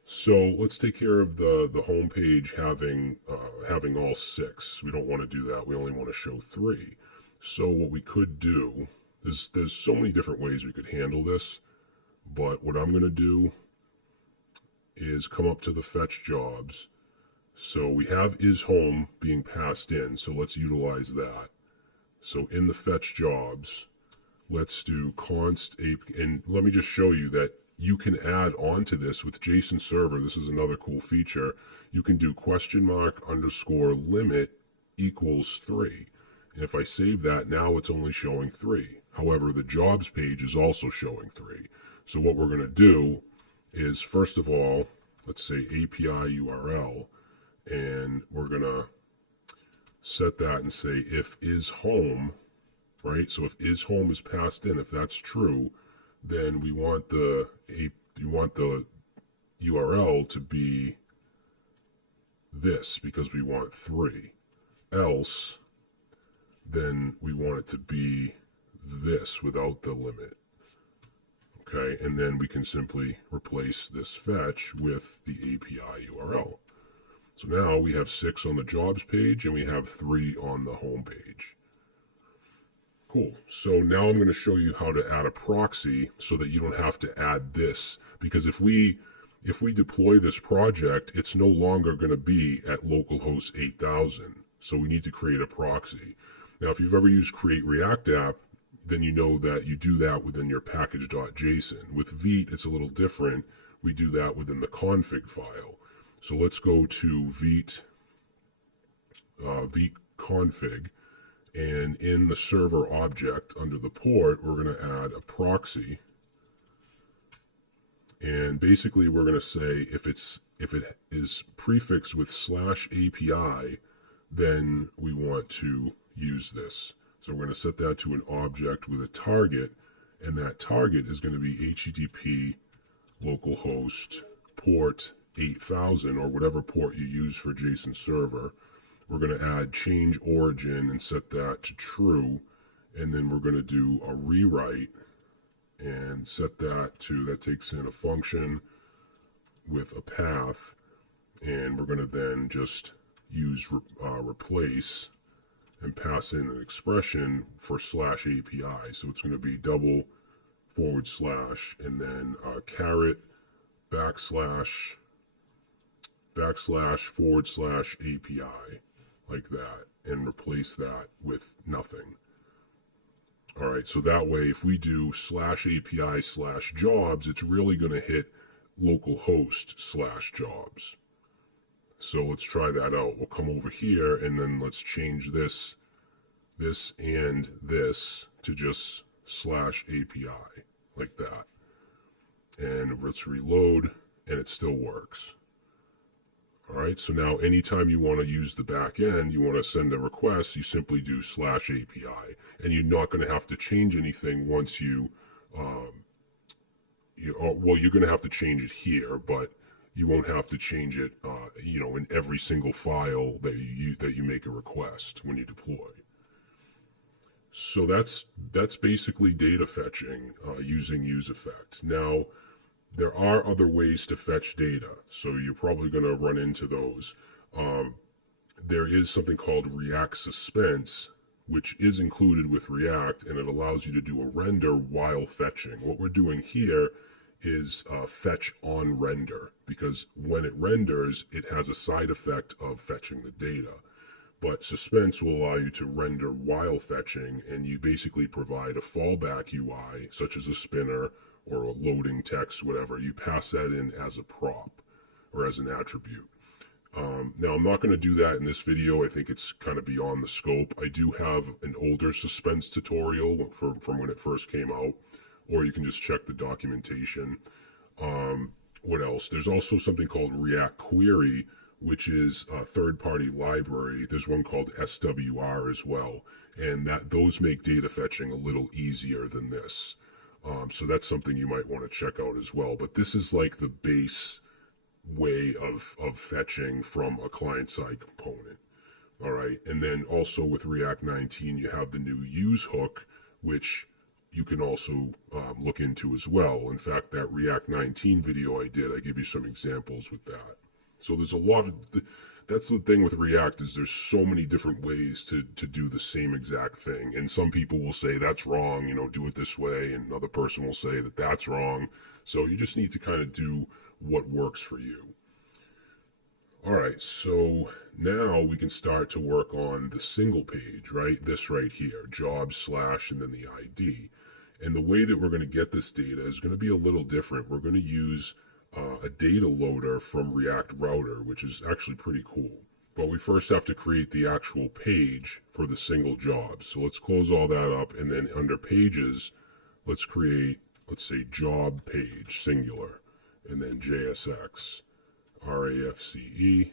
So let's take care of the home page having all 6. We don't want to do that. We only want to show 3. So what we could do, there's so many different ways we could handle this, but what I'm going to do is come up to the fetch jobs. So we have is home being passed in, so let's utilize that. So in the fetch jobs, let's do const AP, and let me just show you that you can add on to this with JSON server. This is another cool feature. You can do !_limit equals 3. And if I save that, now it's only showing 3. However, the jobs page is also showing 3. So what we're going to do is, first of all, let's say API URL, and we're going to set that and say if is home, right? So if is home is passed in, if that's true, then we want the URL to be this because we want 3. Else, then we want it to be this without the limit. Okay, and then we can simply replace this fetch with the API URL. So now we have 6 on the jobs page and we have 3 on the home page. Cool. So now I'm going to show you how to add a proxy so that you don't have to add this, because if we deploy this project, it's no longer going to be at localhost 8000. So we need to create a proxy. Now, if you've ever used Create React App, then you know that you do that within your package.json. With Vite, it's a little different. We do that within the config file. So let's go to Vite config, and in the server object under the port, we're going to add a proxy. And basically, we're going to say if it is prefixed with /API, then we want to use this. So we're going to set that to an object with a target, and that target is going to be HTTP localhost port 8000, or whatever port you use for JSON server. We're going to add change origin and set that to true, and then we're going to do a rewrite and set that to, that takes in a function with a path, and we're going to then just use replace and pass in an expression for /API. So it's going to be double / and then caret / API, like that, and replace that with nothing. All right, so that way if we do /API /jobs, it's really going to hit localhost /jobs. So let's try that out. We'll come over here and then let's change this and this to just /API, like that. And let's reload, and it still works. All right, so now anytime you want to use the back end, you want to send a request, you simply do /API, and you're not going to have to change anything once you, well, you're going to have to change it here, but you won't have to change it, in every single file that you make a request when you deploy. So that's basically data fetching using useEffect. Now, there are other ways to fetch data, so you're probably going to run into those. There is something called React Suspense, which is included with React, and it allows you to do a render while fetching. What we're doing here is fetch on render, because when it renders, it has a side effect of fetching the data. But Suspense will allow you to render while fetching, and you basically provide a fallback UI, such as a spinner or a loading text, whatever. You pass that in as a prop or as an attribute. Now, I'm not going to do that in this video. I think it's kind of beyond the scope. I do have an older Suspense tutorial from when it first came out, or you can just check the documentation. What else? There's also something called React Query, which is a third-party library. There's one called SWR as well, and those make data fetching a little easier than this. So that's something you might want to check out as well. But this is like the base way of fetching from a client-side component. All right, and then also with React 19, you have the new use hook, which you can also look into as well. In fact, that React 19 video I did, I give you some examples with that. So there's a lot of, that's the thing with React, is there's so many different ways to do the same exact thing. And some people will say that's wrong, do it this way. And another person will say that that's wrong. So you just need to kind of do what works for you. All right, so now we can start to work on the single page, right? This right here, job / and then the ID. And the way that we're going to get this data is going to be a little different. We're going to use a data loader from React Router, which is actually pretty cool. But we first have to create the actual page for the single job. So let's close all that up, and then under pages, let's create, let's say, job page, singular, and then JSX, RAFCE,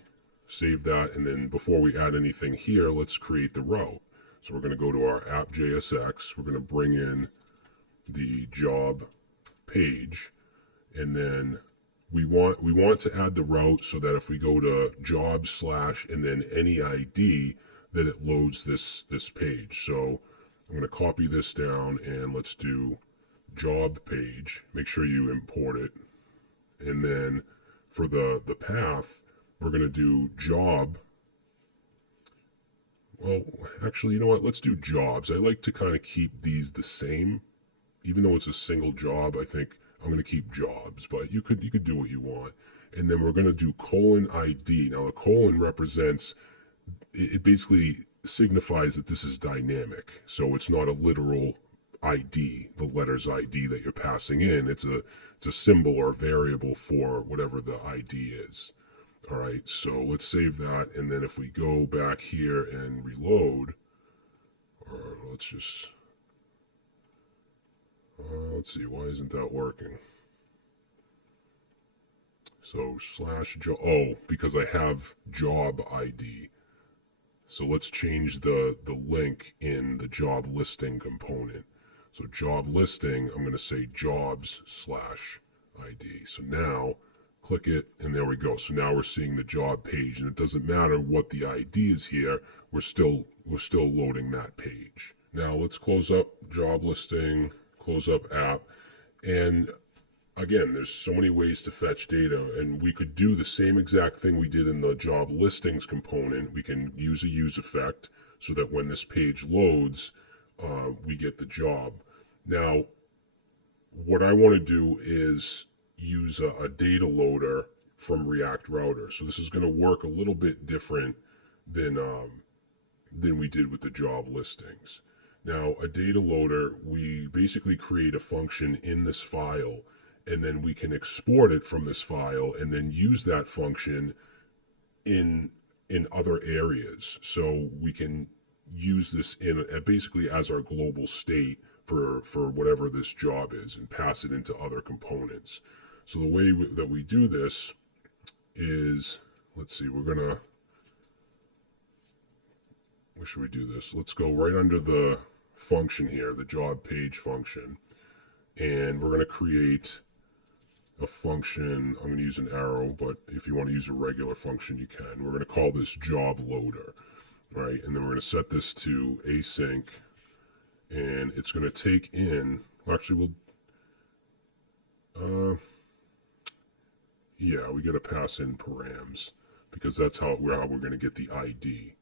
save that, and then before we add anything here, let's create the route. So we're going to go to our app JSX, we're going to bring in the job page, and then we want to add the route so that if we go to job / and then any ID, that it loads this page. So I'm going to copy this down, and let's do job page. Make sure you import it, and then for the path, we're going to do job. Well, actually, you know what? Let's do jobs. I like to kind of keep these the same, even though it's a single job. I think I'm going to keep jobs, but you could do what you want. And then we're going to do :ID. Now, the colon represents, it basically signifies that this is dynamic. So it's not a literal ID, the letters ID that you're passing in. It's a symbol or a variable for whatever the ID is. All right, so let's save that. And then if we go back here and reload, or let's just, let's see, why isn't that working? So /job, oh, because I have job ID. So let's change the link in the job listing component. So job listing, I'm going to say jobs /ID. So now click it, and there we go. So now we're seeing the job page, and it doesn't matter what the ID is here. We're still loading that page. Now let's close up job listing, close up app, and again, there's so many ways to fetch data, and we could do the same exact thing we did in the job listings component. We can use a useEffect so that when this page loads, we get the job. Now, what I want to do is use a data loader from React Router. So this is going to work a little bit different than we did with the job listings. Now, a data loader, we basically create a function in this file, and then we can export it from this file and then use that function in other areas. So we can use this in basically as our global state for whatever this job is, and pass it into other components. So the way that we do this is, let's see, we're gonna, where should we do this? Let's go right under the function here, the job page function, and we're gonna create a function. I'm going to use an arrow, but if you want to use a regular function, you can. We're going to call this job loader, right? And then we're going to set this to async, and it's going to take in, actually, yeah, we got to pass in params, because that's how we're going to get the ID.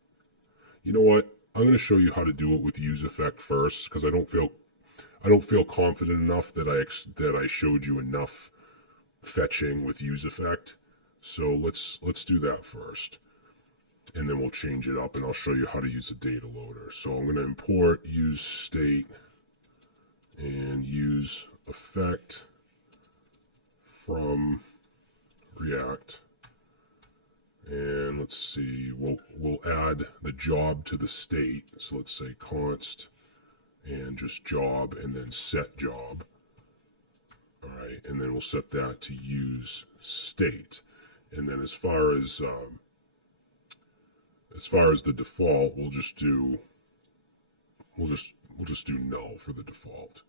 You know what? I'm going to show you how to do it with useEffect first, because I don't feel confident enough that I showed you enough fetching with useEffect. So let's do that first, and then we'll change it up, and I'll show you how to use a data loader. So I'm going to import useState and useEffect from React, and let's see, we'll add the job to the state. So let's say const and just job, and then set job. All right, and then we'll set that to useState. And then as far as the default, we'll just do null for the default.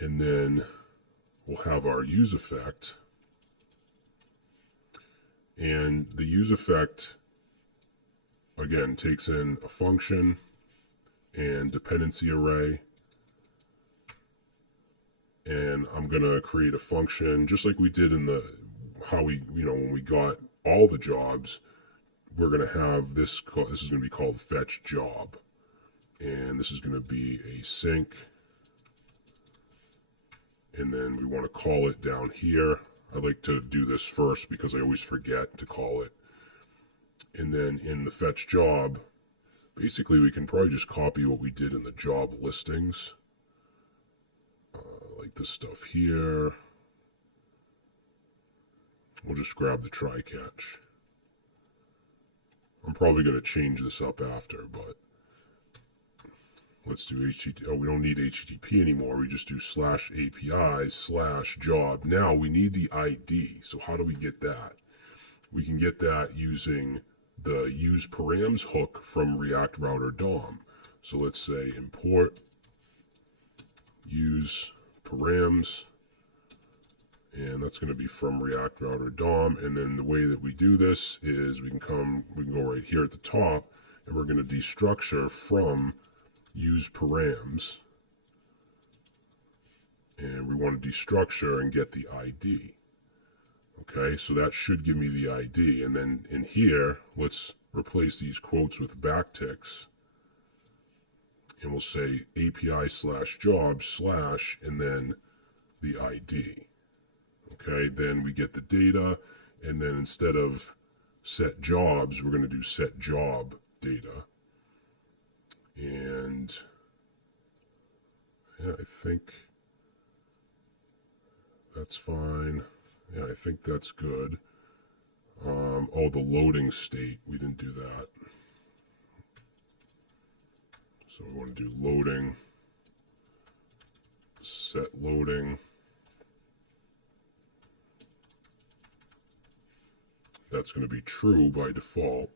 And then we'll have our useEffect, and the useEffect again takes in a function and dependency array. And I'm going to create a function just like we did in the, when we got all the jobs. We're going to have this is going to be called fetch job, and this is going to be async, and then we want to call it down here. I like to do this first because I always forget to call it. And then in the fetch job, basically we can probably just copy what we did in the job listings. this stuff here. We'll just grab the try catch. I'm probably going to change this up after, but let's do HTTP. Oh, we don't need HTTP anymore. We just do /API/job. Now we need the ID. So how do we get that? We can get that using the useParams hook from React Router DOM. So let's say import useParams, and that's going to be from React Router DOM. And then the way that we do this is we can go right here at the top, and we're going to destructure from useParams, and we want to destructure and get the ID. Okay, so that should give me the ID. And then in here, let's replace these quotes with backticks, and we'll say API/job/ and then the ID. Okay, then we get the data, and then instead of set jobs, we're going to do set job data. And yeah, I think that's fine. Yeah, I think that's good. Oh, the loading state, we didn't do that. So we want to do loading, set loading. That's going to be true by default.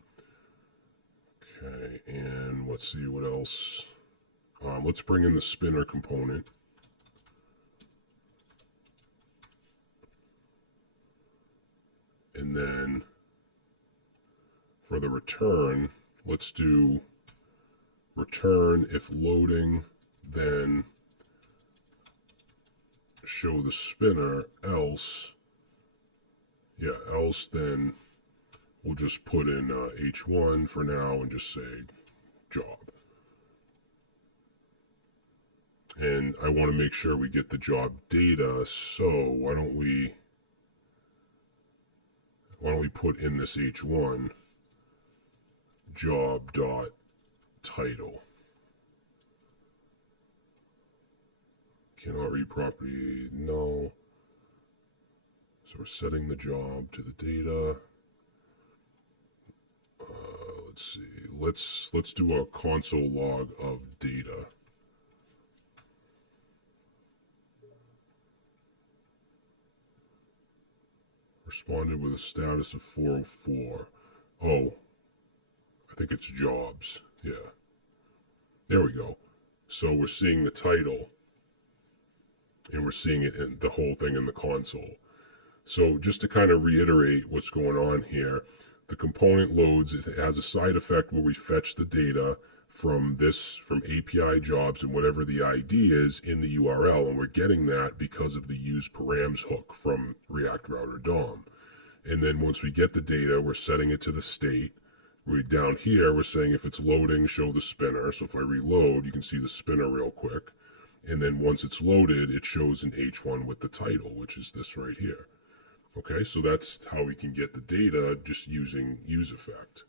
Okay, and let's see what else. Let's bring in the spinner component. And then for the return, let's do return if loading, then show the spinner, else, yeah, else then we'll just put in H1 for now and just say job. And I want to make sure we get the job data, so why don't we put in this H1 job.title. Cannot read property, no. So we're setting the job to the data. Let's see, let's do a console log of data. Responded with a status of 404. Oh, I think it's jobs. Yeah. There we go. So we're seeing the title, and we're seeing it in the whole thing in the console. So just to kind of reiterate what's going on here, the component loads, it has a side effect where we fetch the data from API jobs and whatever the ID is in the URL, and we're getting that because of the useParams hook from React Router DOM. And then once we get the data, we're setting it to the state. Down here, we're saying if it's loading, show the spinner. So if I reload, you can see the spinner real quick. And then once it's loaded, it shows an H1 with the title, which is this right here. Okay, so that's how we can get the data just using useEffect.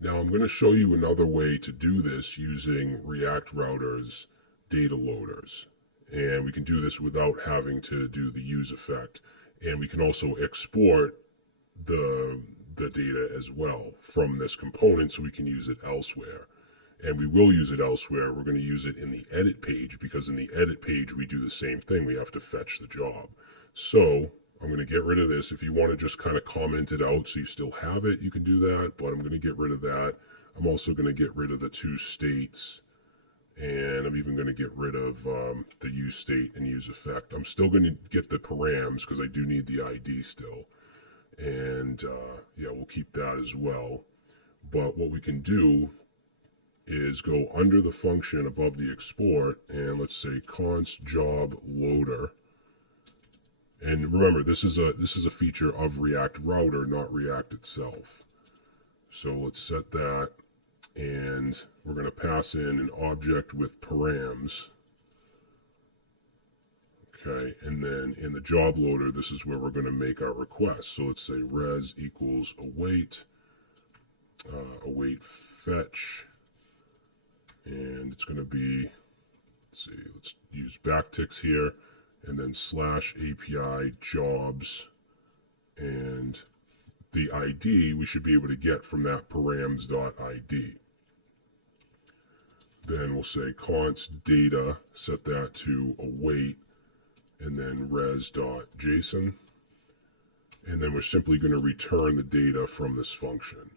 Now I'm going to show you another way to do this using React Router's data loaders. And we can do this without having to do the useEffect. And we can also export the data as well from this component so we can use it elsewhere. And we will use it elsewhere. We're going to use it in the edit page, because in the edit page we do the same thing. We have to fetch the job. So I'm going to get rid of this. If you want to just kind of comment it out so you still have it, you can do that, but I'm going to get rid of that. I'm also going to get rid of the two states, and I'm even going to get rid of the useState and useEffect. I'm still going to get the params because I do need the ID still. And yeah, we'll keep that as well. But what we can do is go under the function above the export, and let's say const job loader. And remember, this is a feature of React Router, not React itself. So let's set that, and we're going to pass in an object with params. Okay, and then in the job loader, this is where we're going to make our request. So let's say res equals await, await fetch, and it's going to be, let's see, let's use backticks here, and then slash API jobs, and the ID we should be able to get from that params.id. Then we'll say const data, set that to await, and then res.json. And then we're simply going to return the data from this function.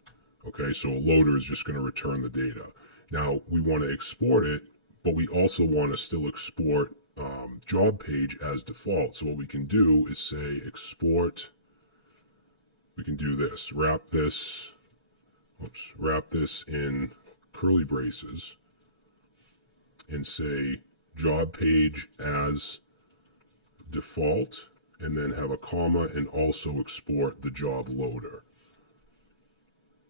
Okay, so a loader is just going to return the data. Now we want to export it, but we also want to still export job page as default. So what we can do is say export. We can do this, wrap this in curly braces and say job page as default, and then have a comma and also export the job loader.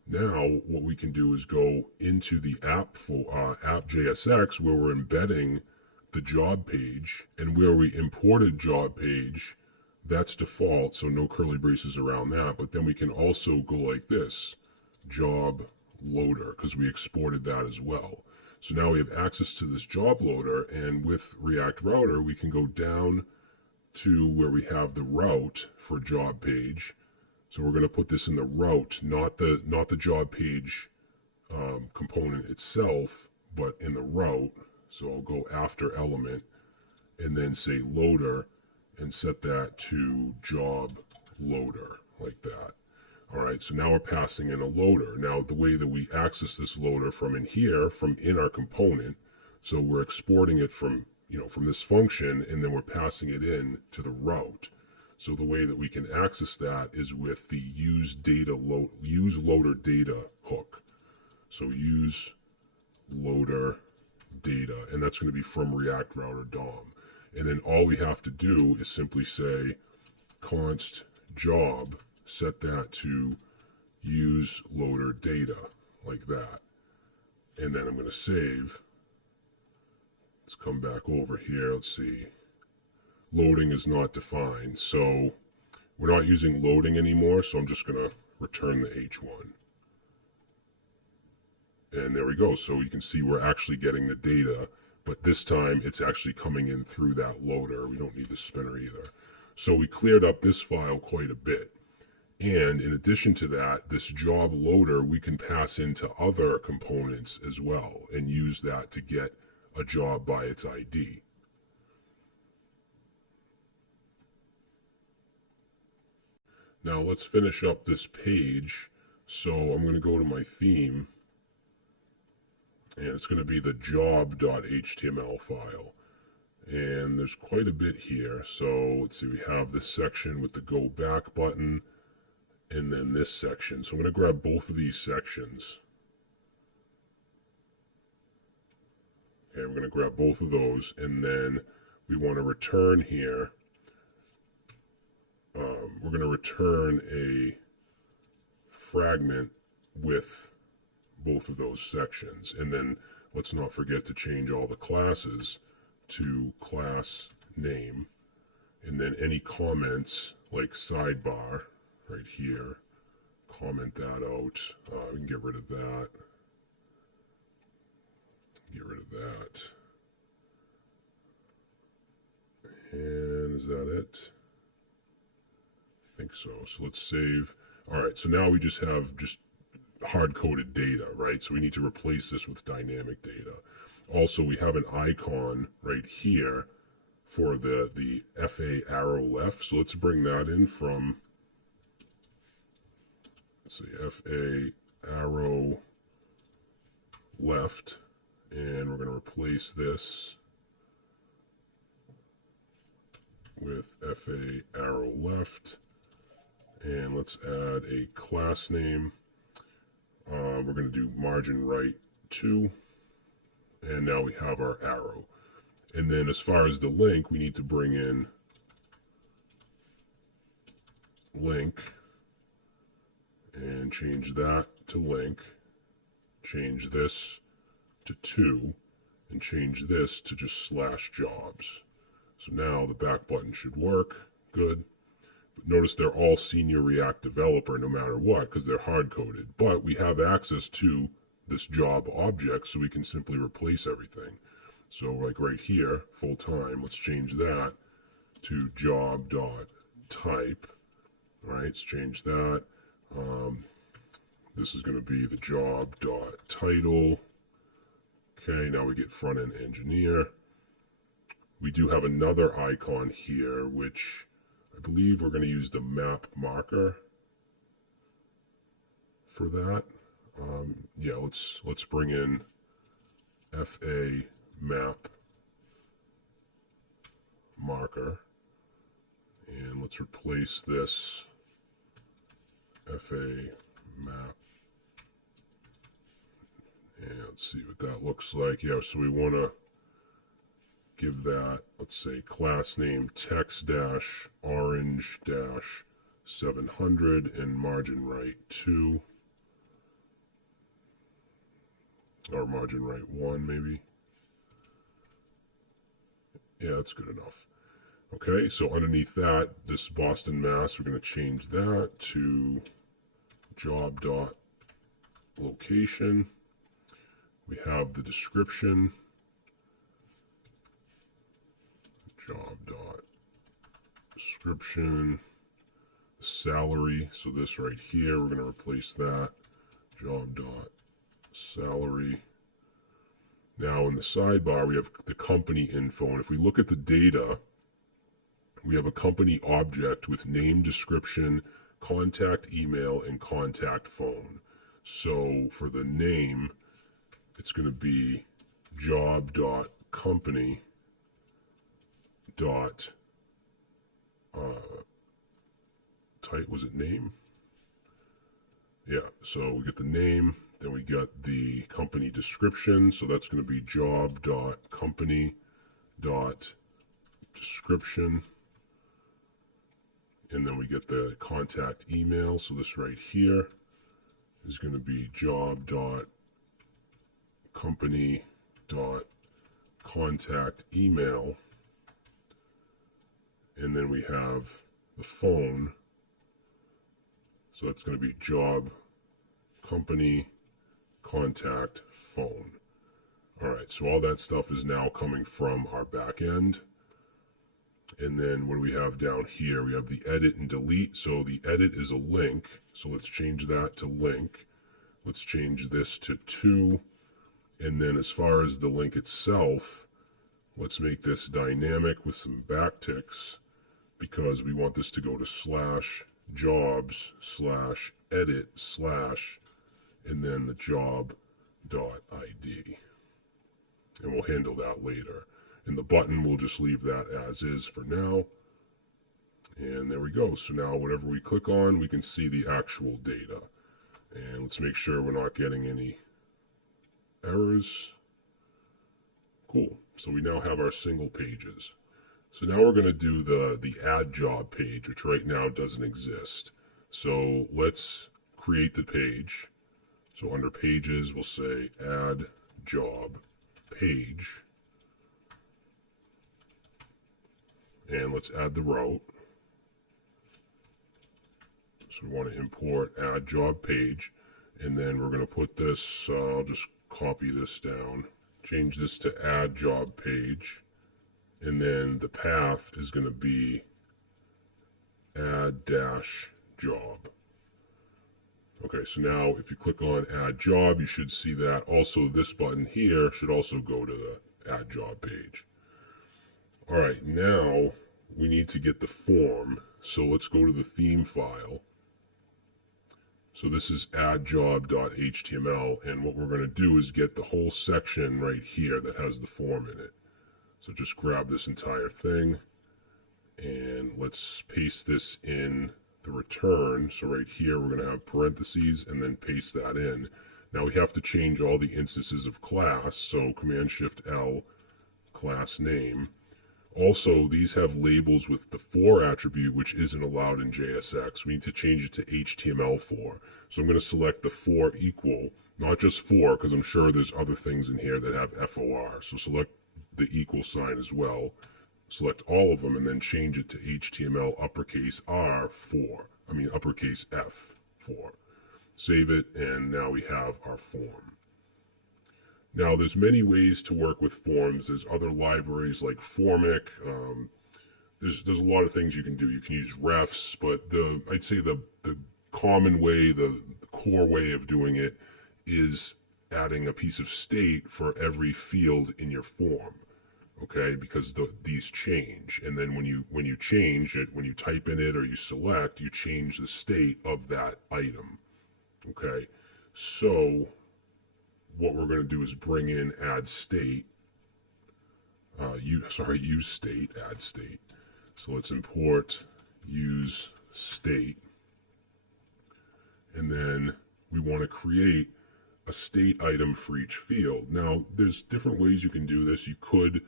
Now what we can do is go into the app JSX where we're embedding the job page, and where we imported job page, that's default, so no curly braces around that. But then we can also go like this, job loader, because we exported that as well. So now we have access to this job loader, and with React Router we can go down to where we have the route for job page. So we're going to put this in the route, not the job page component itself, but in the route. So I'll go after element and then say loader and set that to job loader like that. All right, so now we're passing in a loader. Now the way that we access this loader from in here, from in our component, so we're exporting it from this function, and then we're passing it in to the route. So the way that we can access that is with the use loader data hook. So use loader data, and that's going to be from React Router DOM. And then all we have to do is simply say const job, set that to use loader data like that. And then I'm going to save. Let's come back over here. Let's see. Loading is not defined, so we're not using loading anymore, so I'm just going to return the H1. And there we go. So you can see we're actually getting the data, but this time it's actually coming in through that loader. We don't need the spinner either. So we cleared up this file quite a bit. And in addition to that, this job loader we can pass into other components as well and use that to get a job by its ID. Now let's finish up this page. So I'm going to go to my theme, and it's going to be the job.html file. And there's quite a bit here. So let's see, we have this section with the go back button, and then this section. So I'm going to grab both of these sections. Okay, we're going to grab both of those, and then we want to return here. We're going to return a fragment with both of those sections. And then let's not forget to change all the classes to class name. And then any comments like sidebar right here, comment that out. We can get rid of that. Get rid of that. And is that it? I think so. So let's save. All right, so now we just have hard-coded data, right? So we need to replace this with dynamic data. Also, we have an icon right here for the FA arrow left. So let's bring that in from, let's see, FA arrow left. And we're going to replace this with FA arrow left. And let's add a class name. We're going to do margin right 2. And now we have our arrow. And then as far as the link, we need to bring in link and change that to link. Change this to 2 and change this to just /jobs. So now the back button should work. Good. But notice they're all senior React developer no matter what, because they're hard-coded. But we have access to this job object, so we can simply replace everything. So like right here, full time, let's change that to job.type. All right, let's change that. This is going to be the job.title. Okay, now we get front-end engineer. We do have another icon here, which I believe we're going to use the map marker for that. Yeah, let's bring in FA map marker, and let's replace this FA map. And let's see what that looks like. Yeah, so we want to give that, let's say, class name text-orange-700 and margin right 2. Or margin right 1, maybe. Yeah, that's good enough. Okay, so underneath that, this Boston, Mass, we're going to change that to job.location. We have the description, job.description, salary, so this right here, we're going to replace that, job.salary. Now in the sidebar, we have the company info, and if we look at the data, we have a company object with name, description, contact email, and contact phone. So for the name, it's going to be job.company type, was it name? Yeah, so we get the name, then we got the company description, so that's going to be job.company.description. And then we get the contact email, so this right here is going to be job.company.contact email. And then we have the phone, so that's going to be job company contact phone. All right, so all that stuff is now coming from our back end. And then what do we have down here? We have the edit and delete. So the edit is a link. So let's change that to link. Let's change this to 2. And then as far as the link itself, let's make this dynamic with some backticks, because we want this to go to /jobs/edit/ and then the job.id. And we'll handle that later. And the button, we'll just leave that as is for now. And there we go. So now whatever we click on, we can see the actual data. And let's make sure we're not getting any errors. Cool. So we now have our single pages. So now we're going to do the add job page, which right now doesn't exist. So let's create the page. So under pages, we'll say add job page. And let's add the route. So we want to import add job page. And then we're going to put this, I'll just copy this down, change this to add job page. And then the path is going to be add-job. Okay, so now if you click on add job, you should see that also this button here should also go to the add job page. All right, now we need to get the form. So let's go to the theme file. So this is addjob.html, and what we're going to do is get the whole section right here that has the form in it. So just grab this entire thing, and let's paste this in the return. So right here, we're going to have parentheses and then paste that in. Now we have to change all the instances of class. So Command-Shift-L, class name. Also, these have labels with the for attribute, which isn't allowed in JSX. We need to change it to HTML4. So I'm going to select the for equal, not just for, because I'm sure there's other things in here that have FOR. So select the equal sign as well. Select all of them and then change it to HTML uppercase uppercase F4. Save it, and now we have our form. Now, there's many ways to work with forms. There's other libraries like Formic. there's a lot of things you can do. You can use refs, but I'd say the common way, the core way of doing it is adding a piece of state for every field in your form. Okay, because these change, and then when you change it, when you type in it or you select, you change the state of that item. Okay, so what we're going to do is bring in add state, use state, add state. So let's import use state, and then we want to create a state item for each field. Now, there's different ways you can do this. You could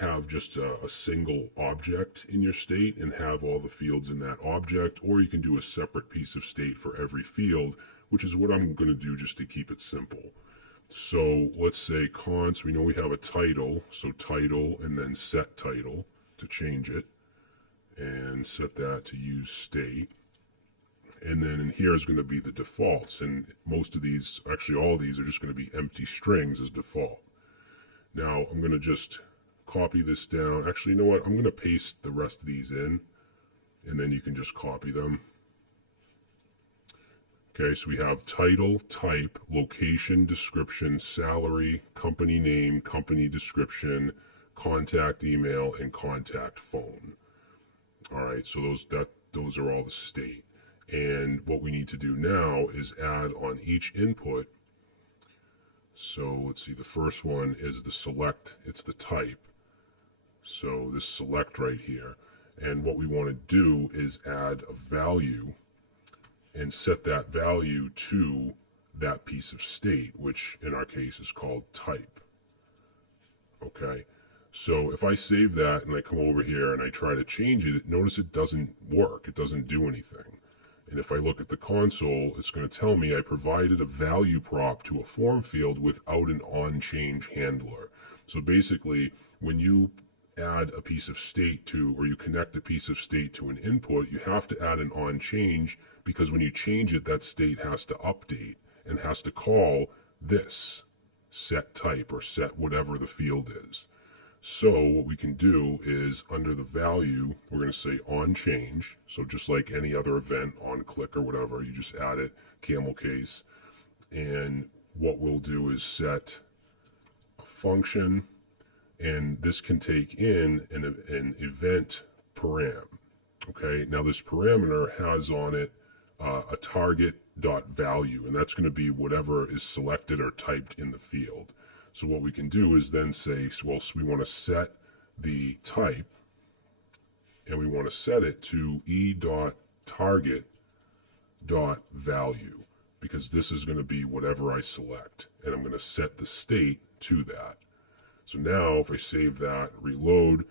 have just a single object in your state and have all the fields in that object, or you can do a separate piece of state for every field, which is what I'm going to do just to keep it simple. So let's say const, we know we have a title, so title and then set title to change it, and set that to use state. And then in here is going to be the defaults, and most of these, actually all of these, are just going to be empty strings as default. Now I'm going to just copy this down. Actually, you know what? I'm going to paste the rest of these in, and then you can just copy them. Okay, so we have title, type, location, description, salary, company name, company description, contact email, and contact phone. All right, so those are all the state. And what we need to do now is add on each input. So let's see, the first one is the select, it's the type. So this select right here. And what we want to do is add a value and set that value to that piece of state, which in our case is called type. Okay, so if I save that and I come over here and I try to change it, notice it doesn't work, it doesn't do anything. And if I look at the console, it's going to tell me I provided a value prop to a form field without an onChange handler. So basically, when you add a piece of state to, or you connect a piece of state to an input, you have to add an onChange, because when you change it, that state has to update and has to call this set type or set whatever the field is. So what we can do is under the value, we're going to say onChange. So just like any other event, on click or whatever, you just add it, camel case. And what we'll do is set a function, and this can take in an event param. Okay, now this parameter has on it a target.value, and that's going to be whatever is selected or typed in the field. So what we can do is then say, well, we want to set the type, and we want to set it to e.target.value, because this is going to be whatever I select, and I'm going to set the state to that. So now if I save that, reload,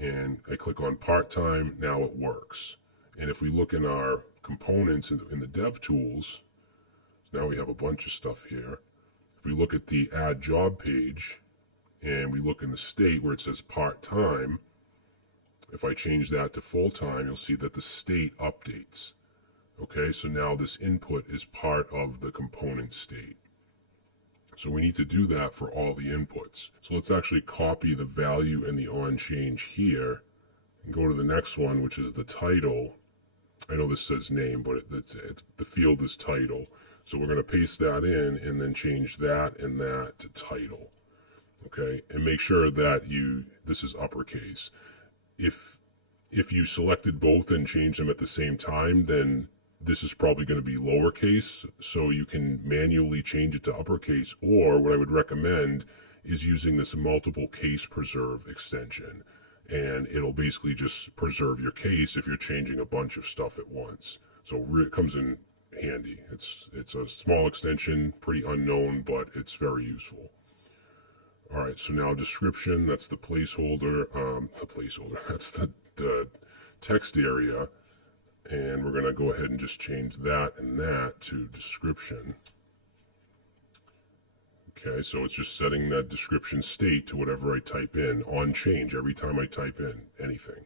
and I click on part-time, now it works. And if we look in our components in the dev tools, now we have a bunch of stuff here. If we look at the add job page and we look in the state where it says part-time, if I change that to full-time, you'll see that the state updates. Okay, so now this input is part of the component state. So we need to do that for all the inputs. So let's actually copy the value and the onChange here and go to the next one, which is the title. I know this says name, but the field is title. So we're going to paste that in and then change that and that to title. Okay, and make sure that this is uppercase. If you selected both and changed them at the same time, then this is probably going to be lowercase, so you can manually change it to uppercase, or what I would recommend is using this multiple case preserve extension, and it'll basically just preserve your case if you're changing a bunch of stuff at once. So it comes in handy. It's a small extension, pretty unknown, but it's very useful. All right, so now description, that's the placeholder, that's the text area, and we're going to go ahead and just change that and that to description. Okay, so it's just setting that description state to whatever I type in, onChange every time I type in anything.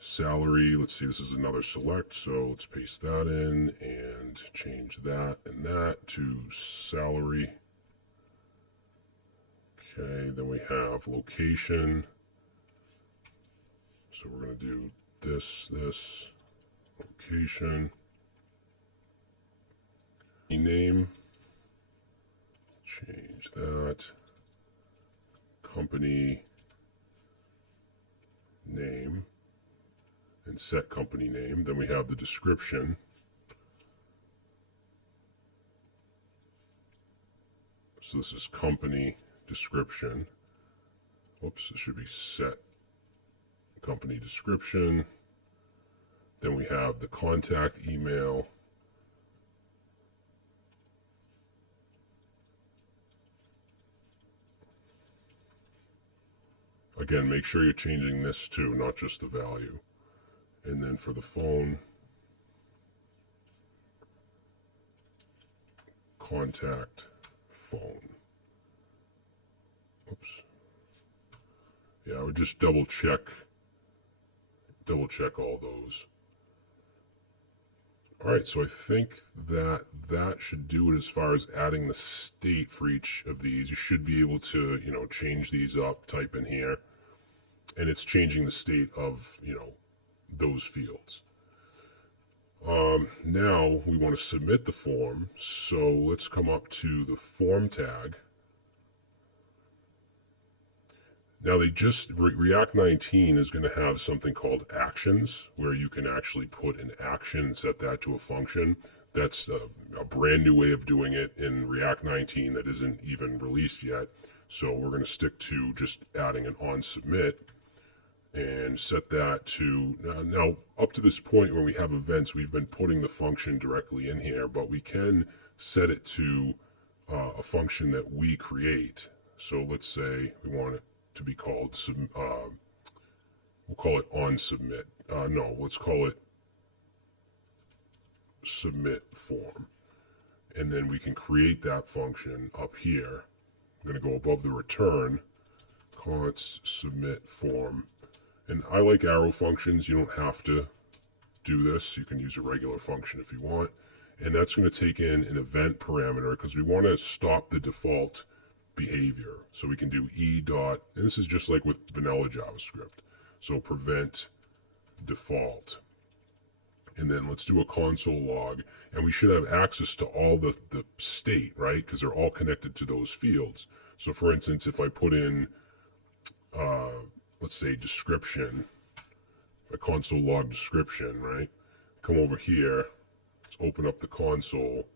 Salary, let's see, this is another select, so let's paste that in and change that and that to salary. Okay, then we have location. So we're going to do this, location, name, change that, company name, and set company name. Then we have the description. So this is company description. Whoops, it should be set company description. Then we have the contact email. Again, make sure you're changing this too, not just the value. And then for the phone, contact phone. Oops. Yeah, I would just double check all those. All right, so I think that should do it as far as adding the state for each of these. You should be able to, change these up, type in here, and it's changing the state of, those fields. Now we want to submit the form, so let's come up to the form tag. Now React 19 is going to have something called actions, where you can actually put an action and set that to a function. That's a brand new way of doing it in React 19 that isn't even released yet. So we're going to stick to just adding an onSubmit and set that to, now up to this point when we have events, we've been putting the function directly in here, but we can set it to a function that we create. So let's say we want it to be called, we'll call it onSubmit. No, let's call it submit form. And then we can create that function up here. I'm going to go above the return, const submit form. And I like arrow functions. You don't have to do this. You can use a regular function if you want. And that's going to take in an event parameter because we want to stop the default behavior. So we can do e dot, and this is just like with vanilla JavaScript. So prevent default. And then let's do a console log. And we should have access to all the state, right? Because they're all connected to those fields. So for instance, if I put in, let's say description, a console log description, right? Come over here, let's open up the console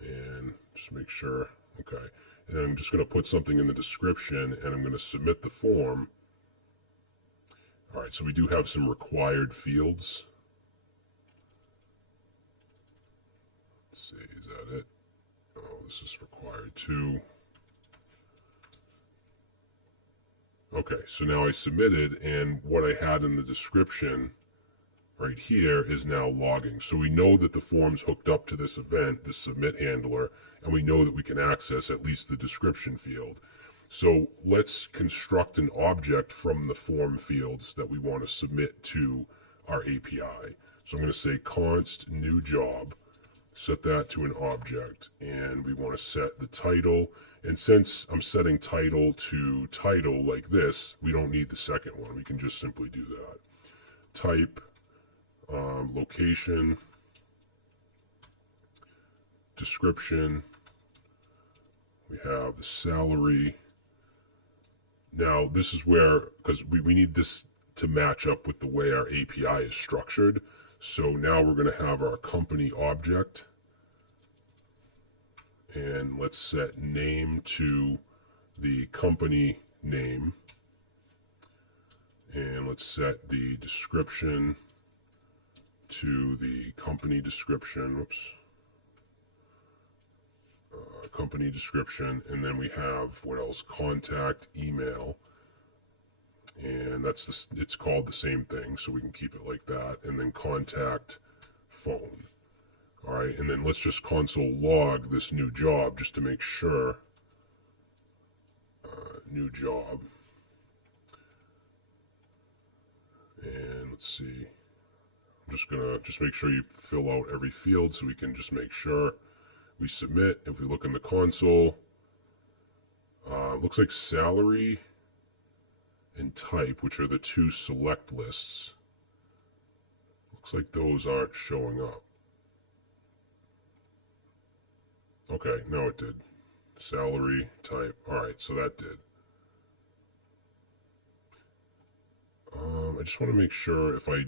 and just make sure, okay. And I'm just going to put something in the description and I'm going to submit the form. All right, so we do have some required fields. Let's see, is that it? Oh, this is required too. Okay, so now I submitted, and what I had in the description right here is now logging. So we know that the form's hooked up to this event, the submit handler, and we know that we can access at least the description field. So let's construct an object from the form fields that we want to submit to our API. So I'm going to say const new job, set that to an object, and we want to set the title. And since I'm setting title to title like this, we don't need the second one. We can just simply do that. Type, location, description. We have the salary. Now this is where, because we need this to match up with the way our API is structured. So now we're going to have our company object. And let's set name to the company name. And let's set the description to the company description. Whoops. Company description. And then we have, what else? Contact email. And it's called the same thing, so we can keep it like that. And then contact phone. All right, and then let's just console log this new job just to make sure. New job. And let's see. I'm just going to make sure you fill out every field so we can just make sure we submit. If we look in the console, looks like salary and type, which are the two select lists, looks like those aren't showing up. Okay, no it did. Salary, type. Alright, so that did. I just want to make sure if I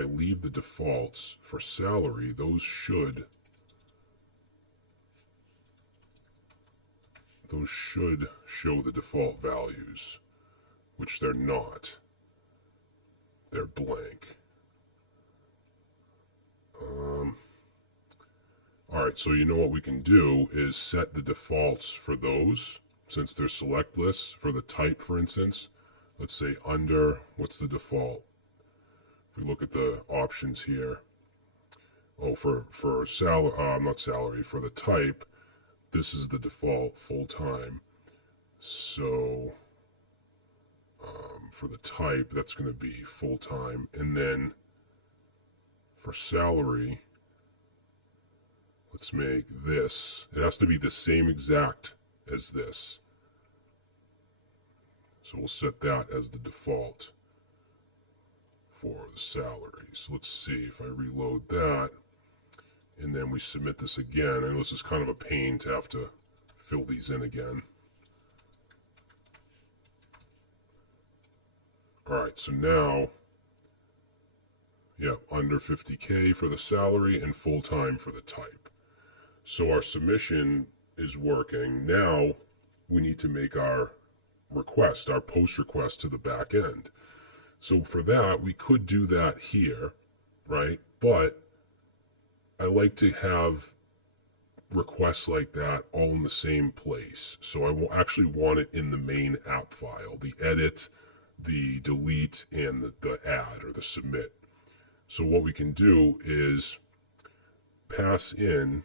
leave the defaults for salary, those should show the default values, which they're not. They're blank. Alright, so you know what we can do is set the defaults for those, since they're select lists. For the type, for instance, let's say under, what's the default? If we look at the options here, oh, for not salary, for the type, this is the default full-time. So for the type, that's going to be full-time. And then for salary, let's make this, it has to be the same exact as this. So we'll set that as the default for the salary. So let's see if I reload that and then we submit this again. I know this is kind of a pain to have to fill these in again. Alright, so now, yeah, under 50K for the salary and full-time for the type. So our submission is working. Now we need to make our request, our post request to the back end. So for that, we could do that here, right? But I like to have requests like that all in the same place. So I will actually want it in the main app file, the edit, the delete, and the add or the submit. So what we can do is pass in,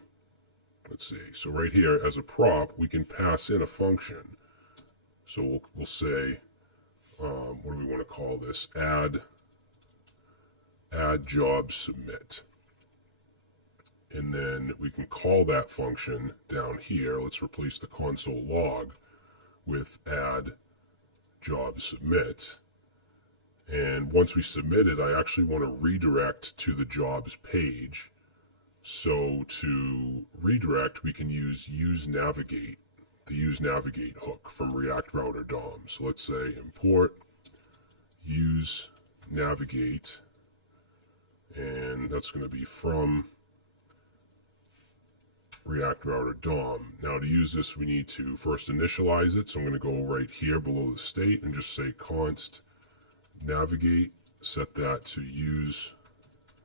let's see, so right here as a prop, we can pass in a function. So we'll say, what do we want to call this? Add job submit. And then we can call that function down here. Let's replace the console log with add job submit. And once we submit it, I actually want to redirect to the jobs page. So to redirect, we can use useNavigate, the useNavigate hook from React Router DOM. So let's say import useNavigate, and that's going to be from React Router DOM. Now to use this, we need to first initialize it. So I'm going to go right here below the state and just say const navigate, set that to use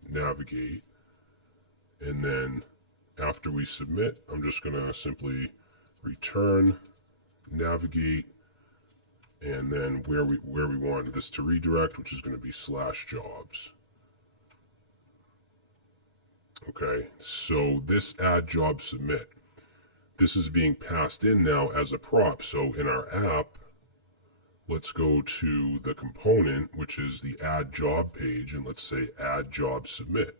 navigate. And then after we submit, I'm just going to simply return navigate, and then where we want this to redirect, which is going to be /jobs. Okay, so this add job submit, this is being passed in now as a prop. So in our app, let's go to the component, which is the add job page, and let's say add job submit.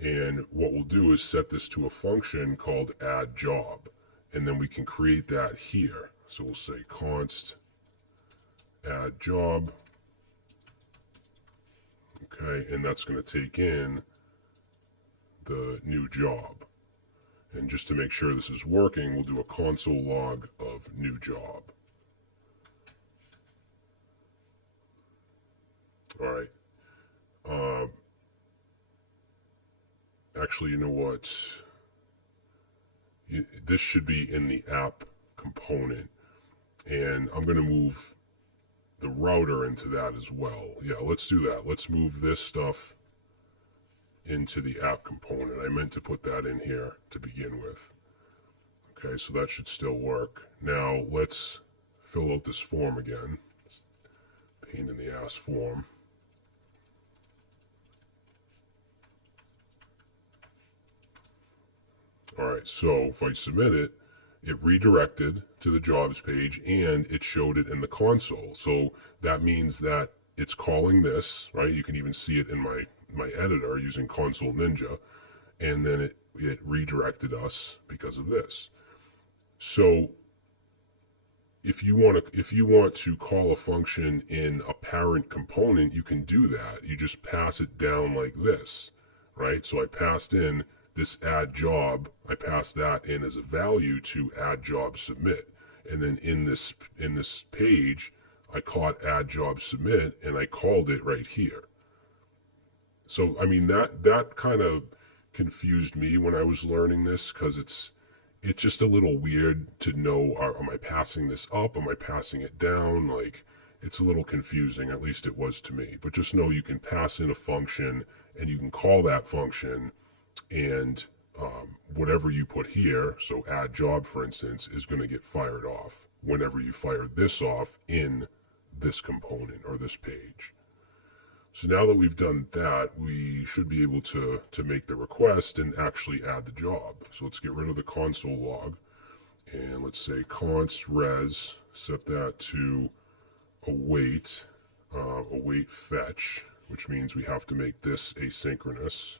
And what we'll do is set this to a function called add job, and then we can create that here. So we'll say const add job. Okay, and that's going to take in the new job. And just to make sure this is working, we'll do a console log of new job. All right. Actually, you know what? This should be in the app component, and I'm going to move the router into that as well. Yeah, let's do that. Let's move this stuff into the app component. I meant to put that in here to begin with. Okay, so that should still work. Now let's fill out this form again. Pain in the ass form. Alright, so if I submit it, it redirected to the jobs page and it showed it in the console. So that means that it's calling this, right? You can even see it in my editor using Console Ninja, and then it redirected us because of this. So if you want to call a function in a parent component, you can do that. You just pass it down like this, right? So I passed in this add job. I passed that in as a value to add job submit, and then in this page, I caught add job submit, and I called it right here. So I mean that kind of confused me when I was learning this, because it's just a little weird to know, am I passing this up? Am I passing it down? Like, it's a little confusing, at least it was to me. But just know you can pass in a function, and you can call that function, and whatever you put here, so add job, for instance, is going to get fired off whenever you fire this off in this component or this page. So now that we've done that, we should be able to make the request and actually add the job. So let's get rid of the console log, and let's say const res, set that to await fetch, which means we have to make this asynchronous.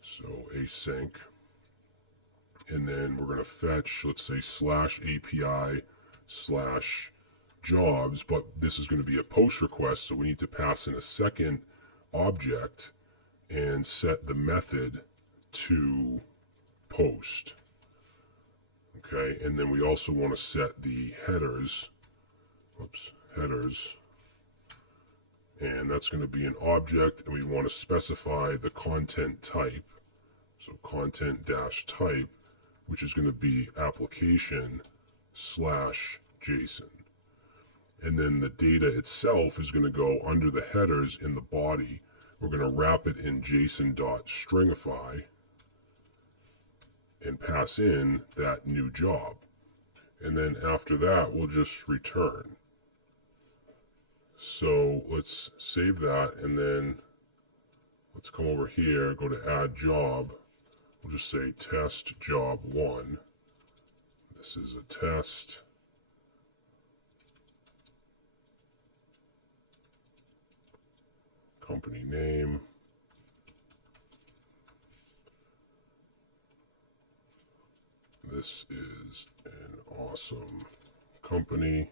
So async, and then we're going to fetch, let's say /API/ jobs, but this is going to be a post request, so we need to pass in a second object and set the method to post. Okay, and then we also want to set the headers, and that's going to be an object, and we want to specify the content type, so content-type, which is going to be application/JSON. And then the data itself is going to go under the headers in the body. We're going to wrap it in JSON.stringify and pass in that new job. And then after that, we'll just return. So let's save that, and then let's come over here, go to add job. We'll just say test job 1. This is a test. Company name. This is an awesome company.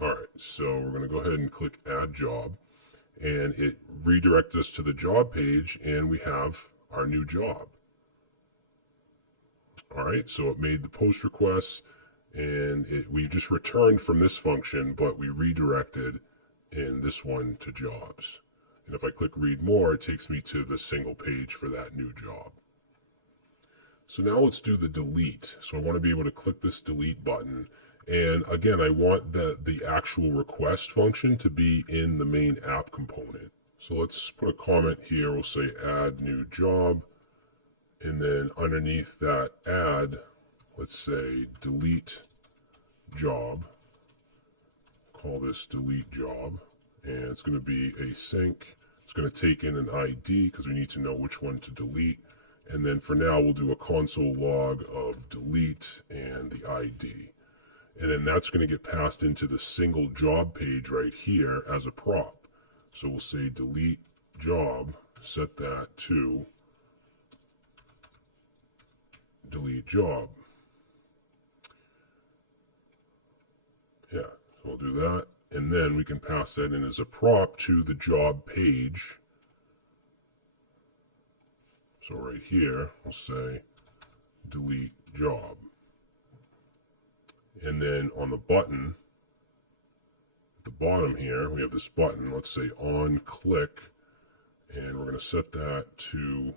All right, so we're going to go ahead and click add job, and it redirects us to the job page, and we have our new job. All right, so it made the post requests, and we just returned from this function, but we redirected in this one to jobs. And if I click read more, it takes me to the single page for that new job. So now let's do the delete. So I want to be able to click this delete button. And again, I want the actual request function to be in the main app component. So let's put a comment here. We'll say add new job. And then underneath that add, let's say delete job. Call this delete job. And it's going to be async. It's going to take in an ID because we need to know which one to delete. And then for now, we'll do a console log of delete and the ID. And then that's going to get passed into the single job page right here as a prop. So we'll say delete job, set that to delete job. Yeah, so we'll do that. And then we can pass that in as a prop to the job page. So right here, we'll say delete job. And then on the button, at the bottom here, we have this button. Let's say on click, and we're going to set that to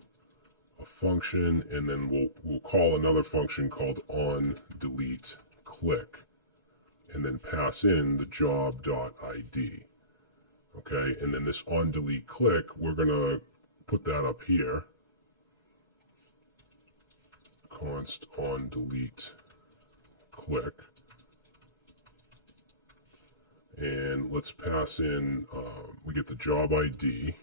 a function, and then we'll call another function called on delete click, and then pass in the job.id. Okay, and then this on delete click, we're going to put that up here. Const on delete click, and let's pass in, we get the job ID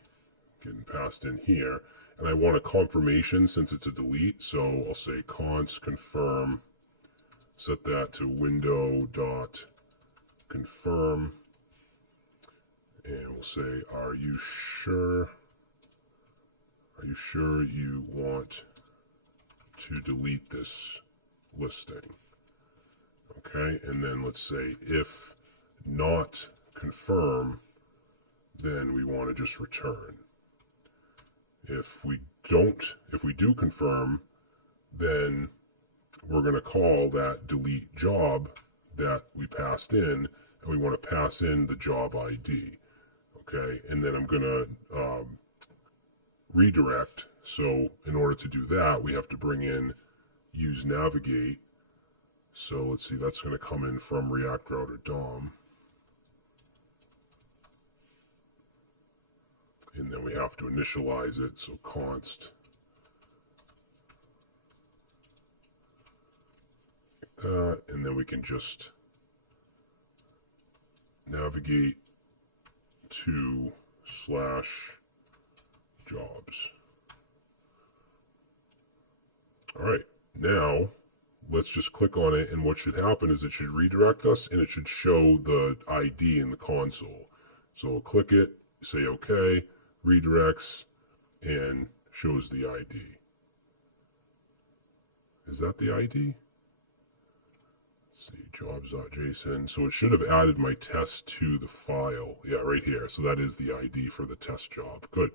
getting passed in here, and I want a confirmation since it's a delete, so I'll say const confirm, set that to window.confirm, and we'll say are you sure are you sure you want to delete this listing? Okay, and then let's say if not confirm, then we want to just return. If we do confirm, then we're going to call that delete job that we passed in, and we want to pass in the job ID. Okay, and then I'm going to redirect. So in order to do that, we have to bring in use navigate. So let's see, that's going to come in from React Router DOM. And then we have to initialize it, so const. Like that, and then we can just navigate to /jobs. All right, now let's just click on it, and what should happen is it should redirect us, and it should show the ID in the console. So we'll click it, say OK, redirects, and shows the ID. Is that the ID? Let's see, jobs.json. So it should have added my test to the file. Yeah, right here. So that is the ID for the test job. Good.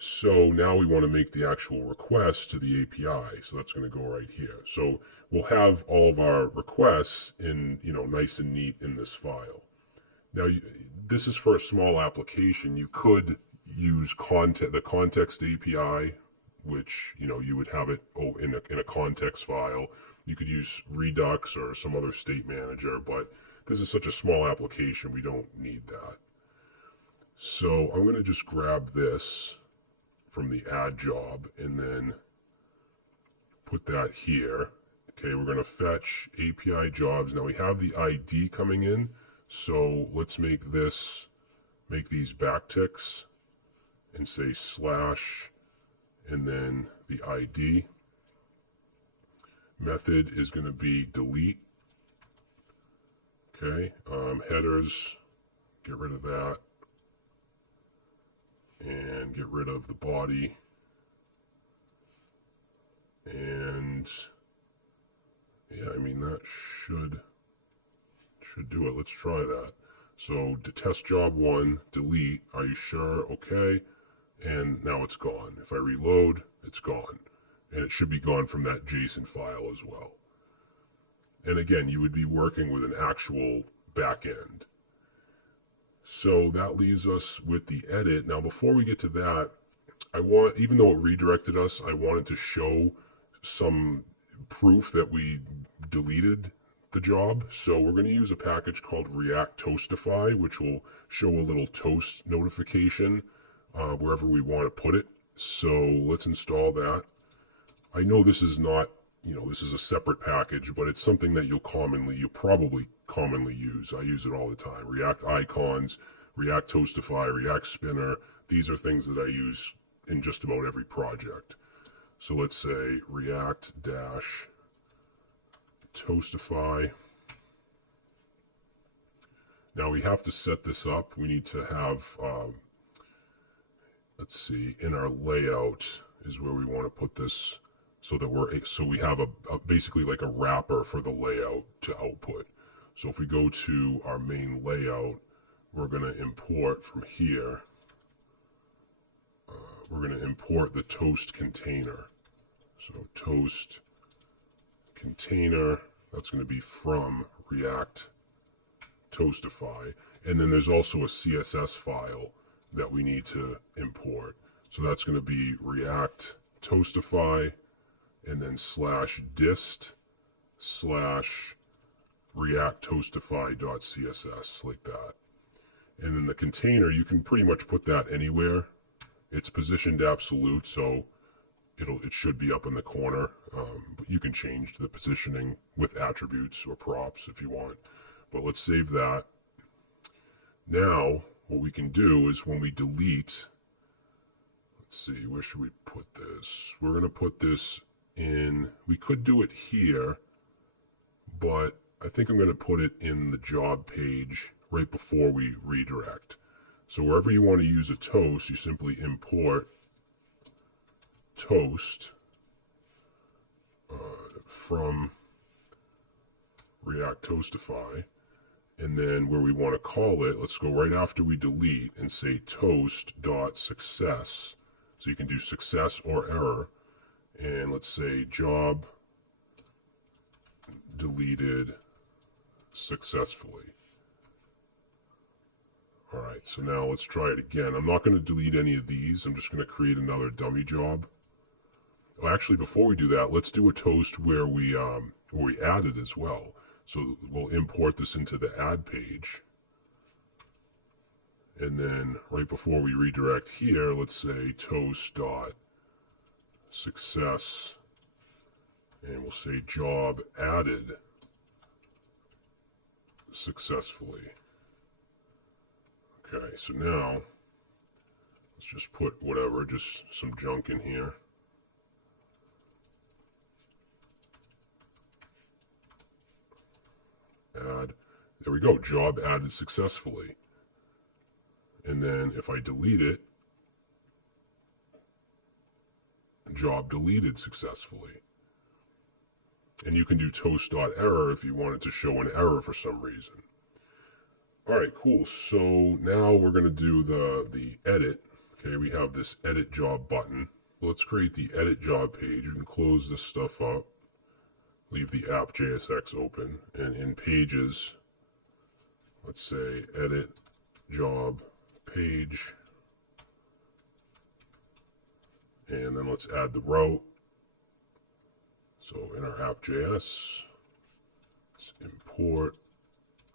So now we want to make the actual request to the API. So that's going to go right here. So we'll have all of our requests in, nice and neat in this file. Now, this is for a small application. You could use the context API, which, you would have it in a context file. You could use Redux or some other state manager, but this is such a small application, we don't need that. So I'm going to just grab this from the add job and then put that here. Okay, we're going to fetch API jobs. Now we have the ID coming in, so let's make these backticks and say / and then the ID. Method is going to be delete. Okay, headers, get rid of that. And get rid of the body. And yeah, that should do it. Let's try that. So to test job 1, delete, are you sure? Okay. And now it's gone. If I reload, it's gone. And it should be gone from that JSON file as well. And again, you would be working with an actual backend. So that leaves us with the edit. Now, before we get to that, even though it redirected us, I wanted to show some proof that we deleted the job. So we're going to use a package called React Toastify, which will show a little toast notification wherever we want to put it. So let's install that. I know this is not, this is a separate package, but it's something that you'll probably commonly use. I use it all the time. React icons, React Toastify, React Spinner. These are things that I use in just about every project. So let's say React-Toastify. Now we have to set this up. We need to have, let's see, in our layout is where we want to put this so we have basically like a wrapper for the layout to output. So if we go to our main layout, we're going to import from here. We're going to import the toast container. So toast container, that's going to be from React Toastify. And then there's also a CSS file that we need to import. So that's going to be React Toastify and then /dist /reacttoastify.css, like that. And then the container, you can pretty much put that anywhere. It's positioned absolute, so it should be up in the corner, but you can change the positioning with attributes or props if you want. But let's save that. Now, what we can do is when we delete, let's see, where should we put this? We're going to put this in, we could do it here, but I think I'm going to put it in the job page right before we redirect. So wherever you want to use a toast, you simply import toast from React Toastify. And then where we want to call it, let's go right after we delete and say toast.success. So you can do success or error. And let's say job deleted successfully. All right, so now let's try it again. I'm not going to delete any of these. I'm just going to create another dummy job. Well, actually, before we do that, let's do a toast where we added as well. So we'll import this into the add page. And then right before we redirect here, let's say toast.success. And we'll say job added successfully. Okay, so now let's just put whatever, just some junk in here. Add, there we go, job added successfully. And then if I delete it, job deleted successfully. And you can do toast.error if you wanted to show an error for some reason. All right, cool. So now we're going to do the edit. Okay, we have this edit job button. Let's create the edit job page. You can close this stuff up. Leave the app JSX open. And in pages, let's say edit job page. And then let's add the route. So in our app.js, let's import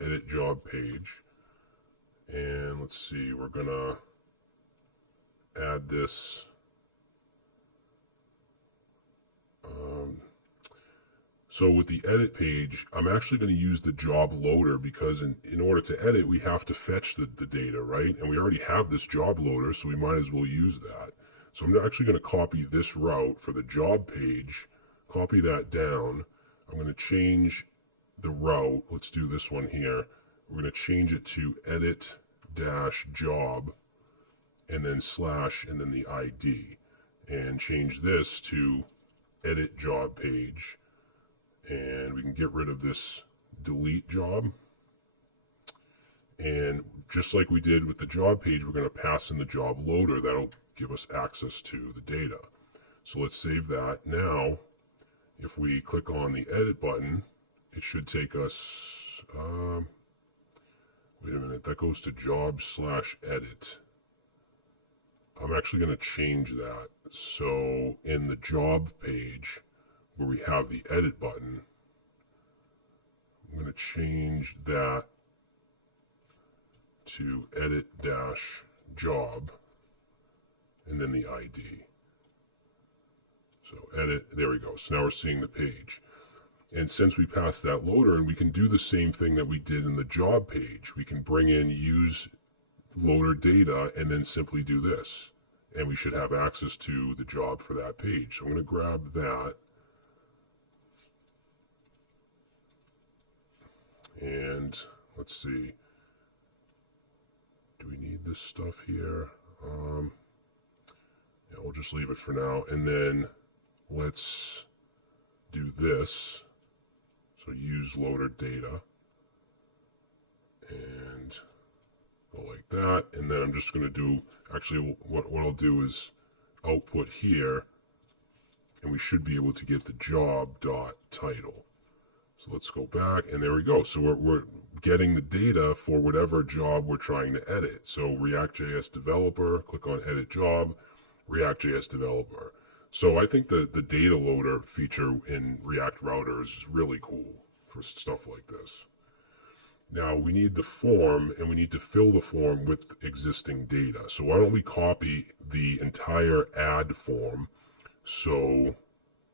edit job page. And let's see, we're going to add this. So with the edit page, I'm actually going to use the job loader because in order to edit, we have to fetch the data, right? And we already have this job loader, so we might as well use that. So I'm actually going to copy this route for the job page, copy that down. I'm going to change the route. Let's do this one here. We're going to change it to edit-job and then slash and then the ID, and change this to edit job page. And we can get rid of this delete job. And just like we did with the job page, we're going to pass in the job loader. That'll give us access to the data. So let's save that. Now, if we click on the edit button, it should take us, wait a minute, that goes to job/edit. I'm actually going to change that. So in the job page, where we have the edit button, I'm going to change that to edit-job and then the ID. So edit, there we go. So now we're seeing the page. And since we passed that loader, and we can do the same thing that we did in the job page, we can bring in use loader data and then simply do this. And we should have access to the job for that page. So I'm going to grab that. And let's see, do we need this stuff here? Yeah, we'll just leave it for now. And then let's do this. So use loader data. And go like that. And then I'm just going to do, actually what I'll do is output here. And we should be able to get the job.title. So let's go back, and there we go. So we're getting the data for whatever job we're trying to edit. So React.js developer, click on edit job, React.js developer. So I think the data loader feature in React routers is really cool for stuff like this. Now we need the form, and we need to fill the form with existing data. So why don't we copy the entire add form? So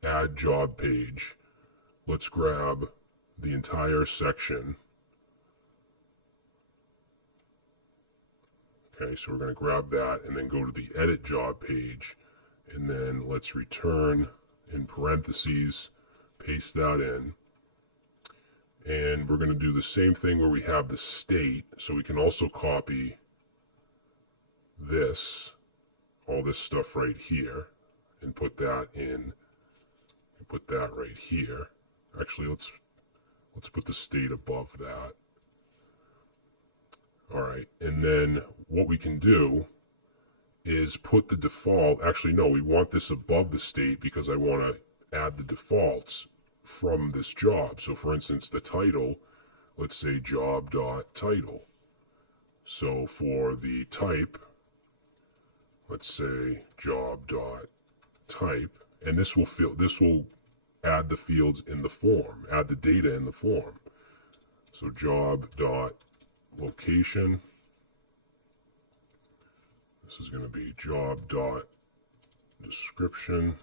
add job page. Let's grab the entire section. Okay, so we're going to grab that and then go to the edit job page, and then let's return in parentheses, paste that in. And we're going to do the same thing where we have the state, so we can also copy this, all this stuff right here, and put that in, put that right here. Actually, let's put the state above that. All right, and then what we can do is put the default, actually no, we want this above the state because I want to add the defaults from this job. So for instance, the title, let's say job.title. So for the type, let's say job.type, and this will add the fields in the form, add the data in the form. So job.location, this is going to be job.description,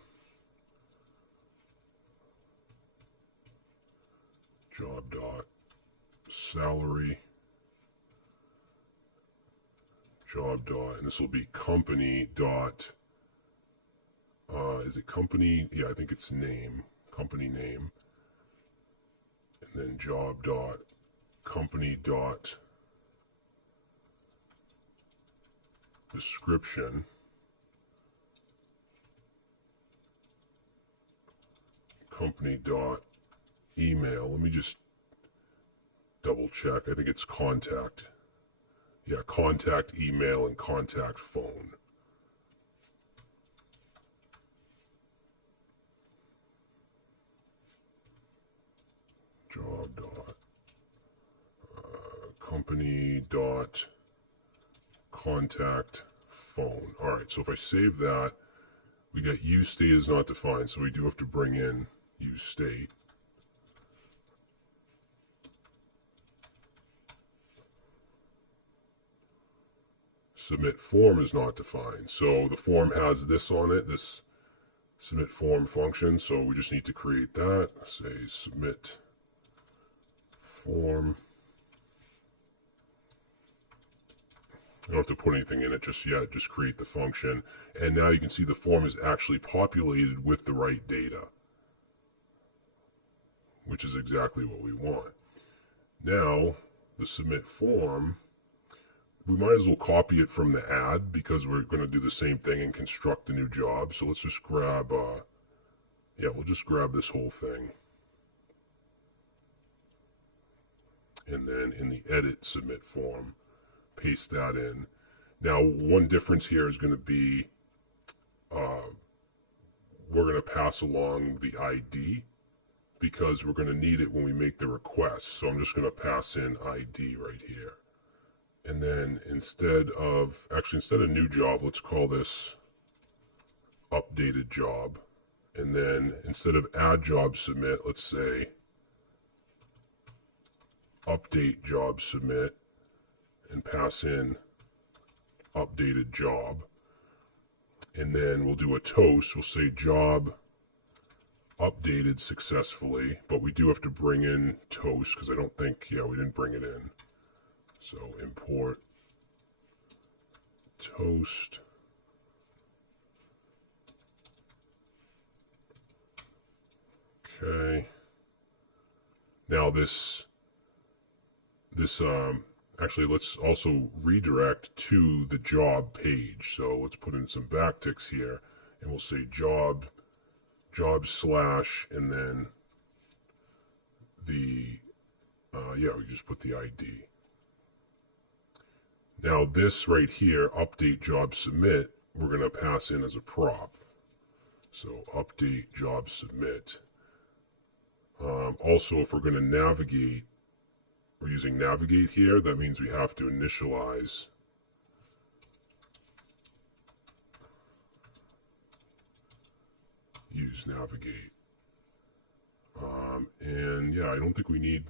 job.salary, and this will be company dot, is it company? Yeah, I think it's name, company name, and then job dot company dot description, company dot email. Let me just double check. I think it's contact. Yeah, contact email and contact phone. Job dot company dot contact phone. All right, so if I save that, we got useState is not defined, so we do have to bring in useState. Submit form is not defined, so the form has this on it, this submit form function, so we just need to create that. Say submit form. You don't have to put anything in it just yet, just create the function. And now you can see the form is actually populated with the right data, which is exactly what we want. Now, the submit form, we might as well copy it from the ad because we're going to do the same thing and construct a new job. So let's just grab, we'll just grab this whole thing. And then in the edit submit form, paste that in. Now, one difference here is going to be we're going to pass along the ID because we're going to need it when we make the request. So I'm just going to pass in ID right here. And then instead of new job, let's call this updated job. And then instead of add job submit, let's say update job submit and pass in updated job. And then we'll do a toast. We'll say job updated successfully, but we do have to bring in toast because I don't think, we didn't bring it in. So import toast. Okay. Now actually let's also redirect to the job page. So let's put in some backticks here and we'll say job slash, and then the, we just put the ID. Now this right here, update job submit, we're going to pass in as a prop. So update job submit. Also, if we're going to navigate, we're using navigate here, that means we have to initialize use navigate. And yeah, I don't think we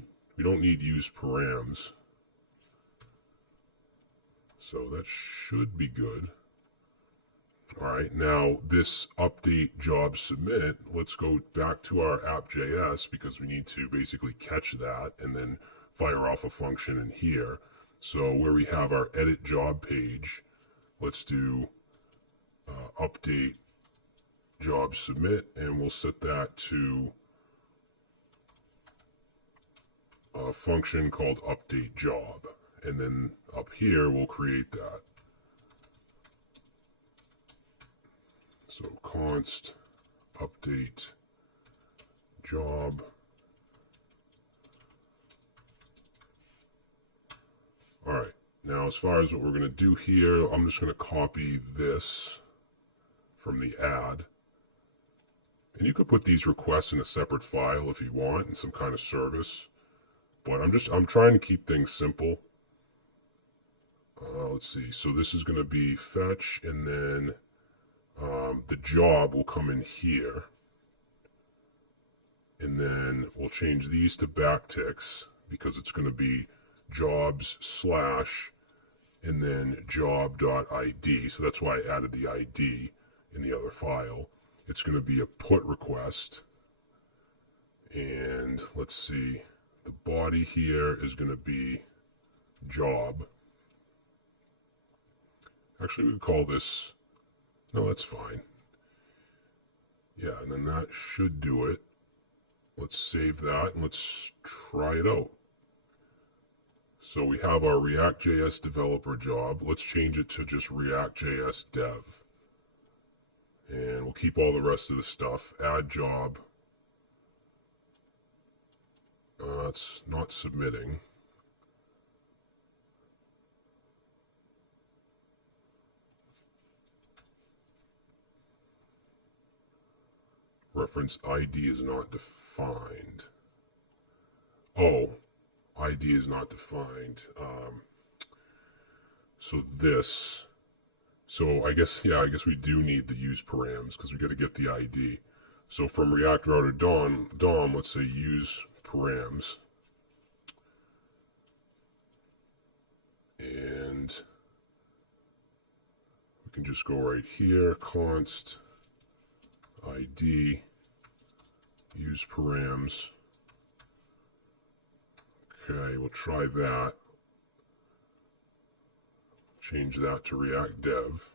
don't need useParams. So that should be good. All right, now this update job submit, let's go back to our app.js because we need to basically catch that and then fire off a function in here. So where we have our edit job page, let's do update job submit, and we'll set that to a function called update job. And then up here, we'll create that. So const update job. All right, now as far as what we're going to do here, I'm just going to copy this from the add. And you could put these requests in a separate file if you want in some kind of service. But I'm trying to keep things simple. Let's see. So this is going to be fetch, and then the job will come in here. And then we'll change these to backticks because it's going to be jobs slash and then job.id. So that's why I added the ID in the other file. It's going to be a put request. And let's see, the body here is going to be job. Actually, we could call this, no, that's fine. Yeah, and then that should do it. Let's save that and let's try it out. So we have our React.js developer job. Let's change it to just React.js dev. And we'll keep all the rest of the stuff. Add job. It's not submitting. Reference ID is not defined. Oh, ID is not defined. So I guess we do need the useParams because we got to get the ID. So from React Router DOM, let's say useParams. And we can just go right here, const ID useParams. Okay, we'll try that. Change that to React Dev.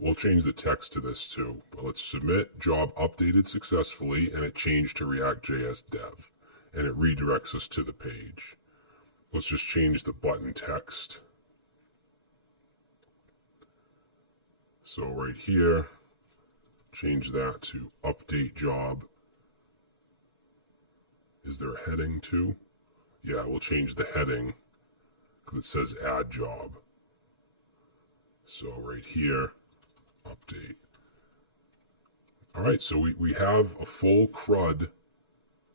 We'll change the text to this too. But let's submit job updated successfully, and it changed to React.js Dev. And it redirects us to the page. Let's just change the button text. So right here, change that to update job. Is there a heading too? Yeah, we'll change the heading because it says add job. So right here, update. All right, so we have a full CRUD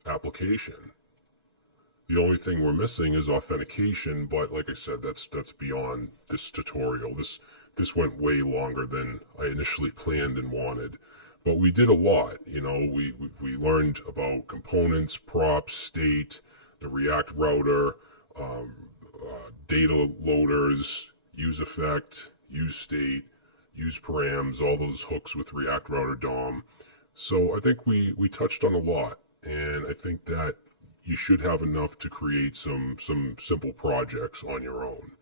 application. The only thing we're missing is authentication, but like I said, that's beyond this tutorial. This went way longer than I initially planned and wanted. But we did a lot, you know, we learned about components, props, state, the React router, data loaders, useEffect, useState, useParams, all those hooks with React Router DOM. So I think we touched on a lot, and I think that you should have enough to create some simple projects on your own.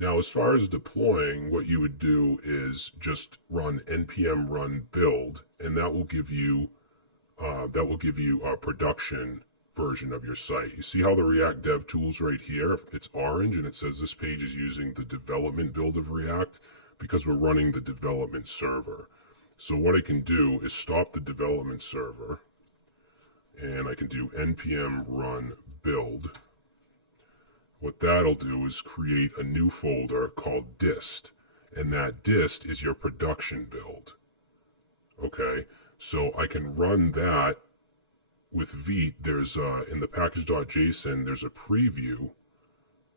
Now, as far as deploying, what you would do is just run npm run build, and that will give you a production version of your site. You see how the React Dev Tools right here, it's orange, and it says this page is using the development build of React because we're running the development server. So what I can do is stop the development server, and I can do npm run build. What that'll do is create a new folder called dist, and that dist is your production build. Okay, so I can run that with Vite. There's in the package.json, there's a preview,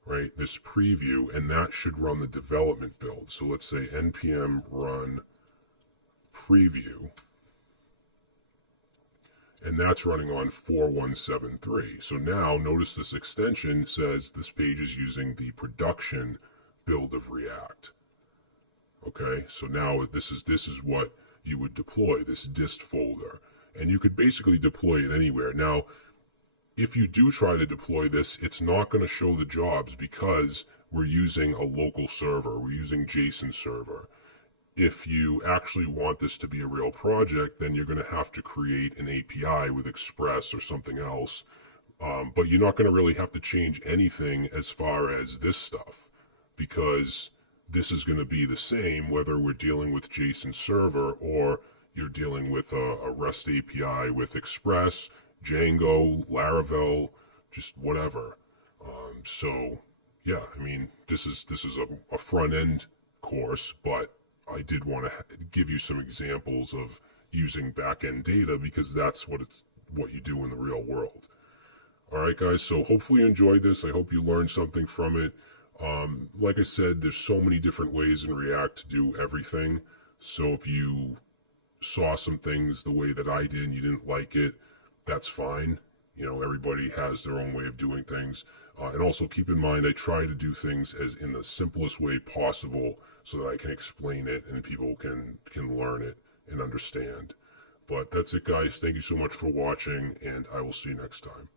right? This preview, and that should run the development build. So let's say npm run preview, and that's running on 4173. So now notice this extension says this page is using the production build of React. Okay, so now this is what you would deploy, this dist folder. And you could basically deploy it anywhere. Now, if you do try to deploy this, it's not going to show the jobs because we're using a local server. We're using JSON server. If you actually want this to be a real project, then you're going to have to create an API with Express or something else. But you're not going to really have to change anything as far as this stuff, because this is going to be the same whether we're dealing with JSON server or you're dealing with a REST API with Express, Django, Laravel, just whatever. So yeah, I mean, this is a front end course, but I did want to give you some examples of using back end data because that's what you do in the real world. All right, guys. So hopefully you enjoyed this. I hope you learned something from it. Like I said, there's so many different ways in React to do everything. So if you saw some things the way that I did and you didn't like it, that's fine. You know, everybody has their own way of doing things. And also keep in mind, I try to do things as in the simplest way possible so that I can explain it and people can learn it and understand. But that's it, guys. Thank you so much for watching, and I will see you next time.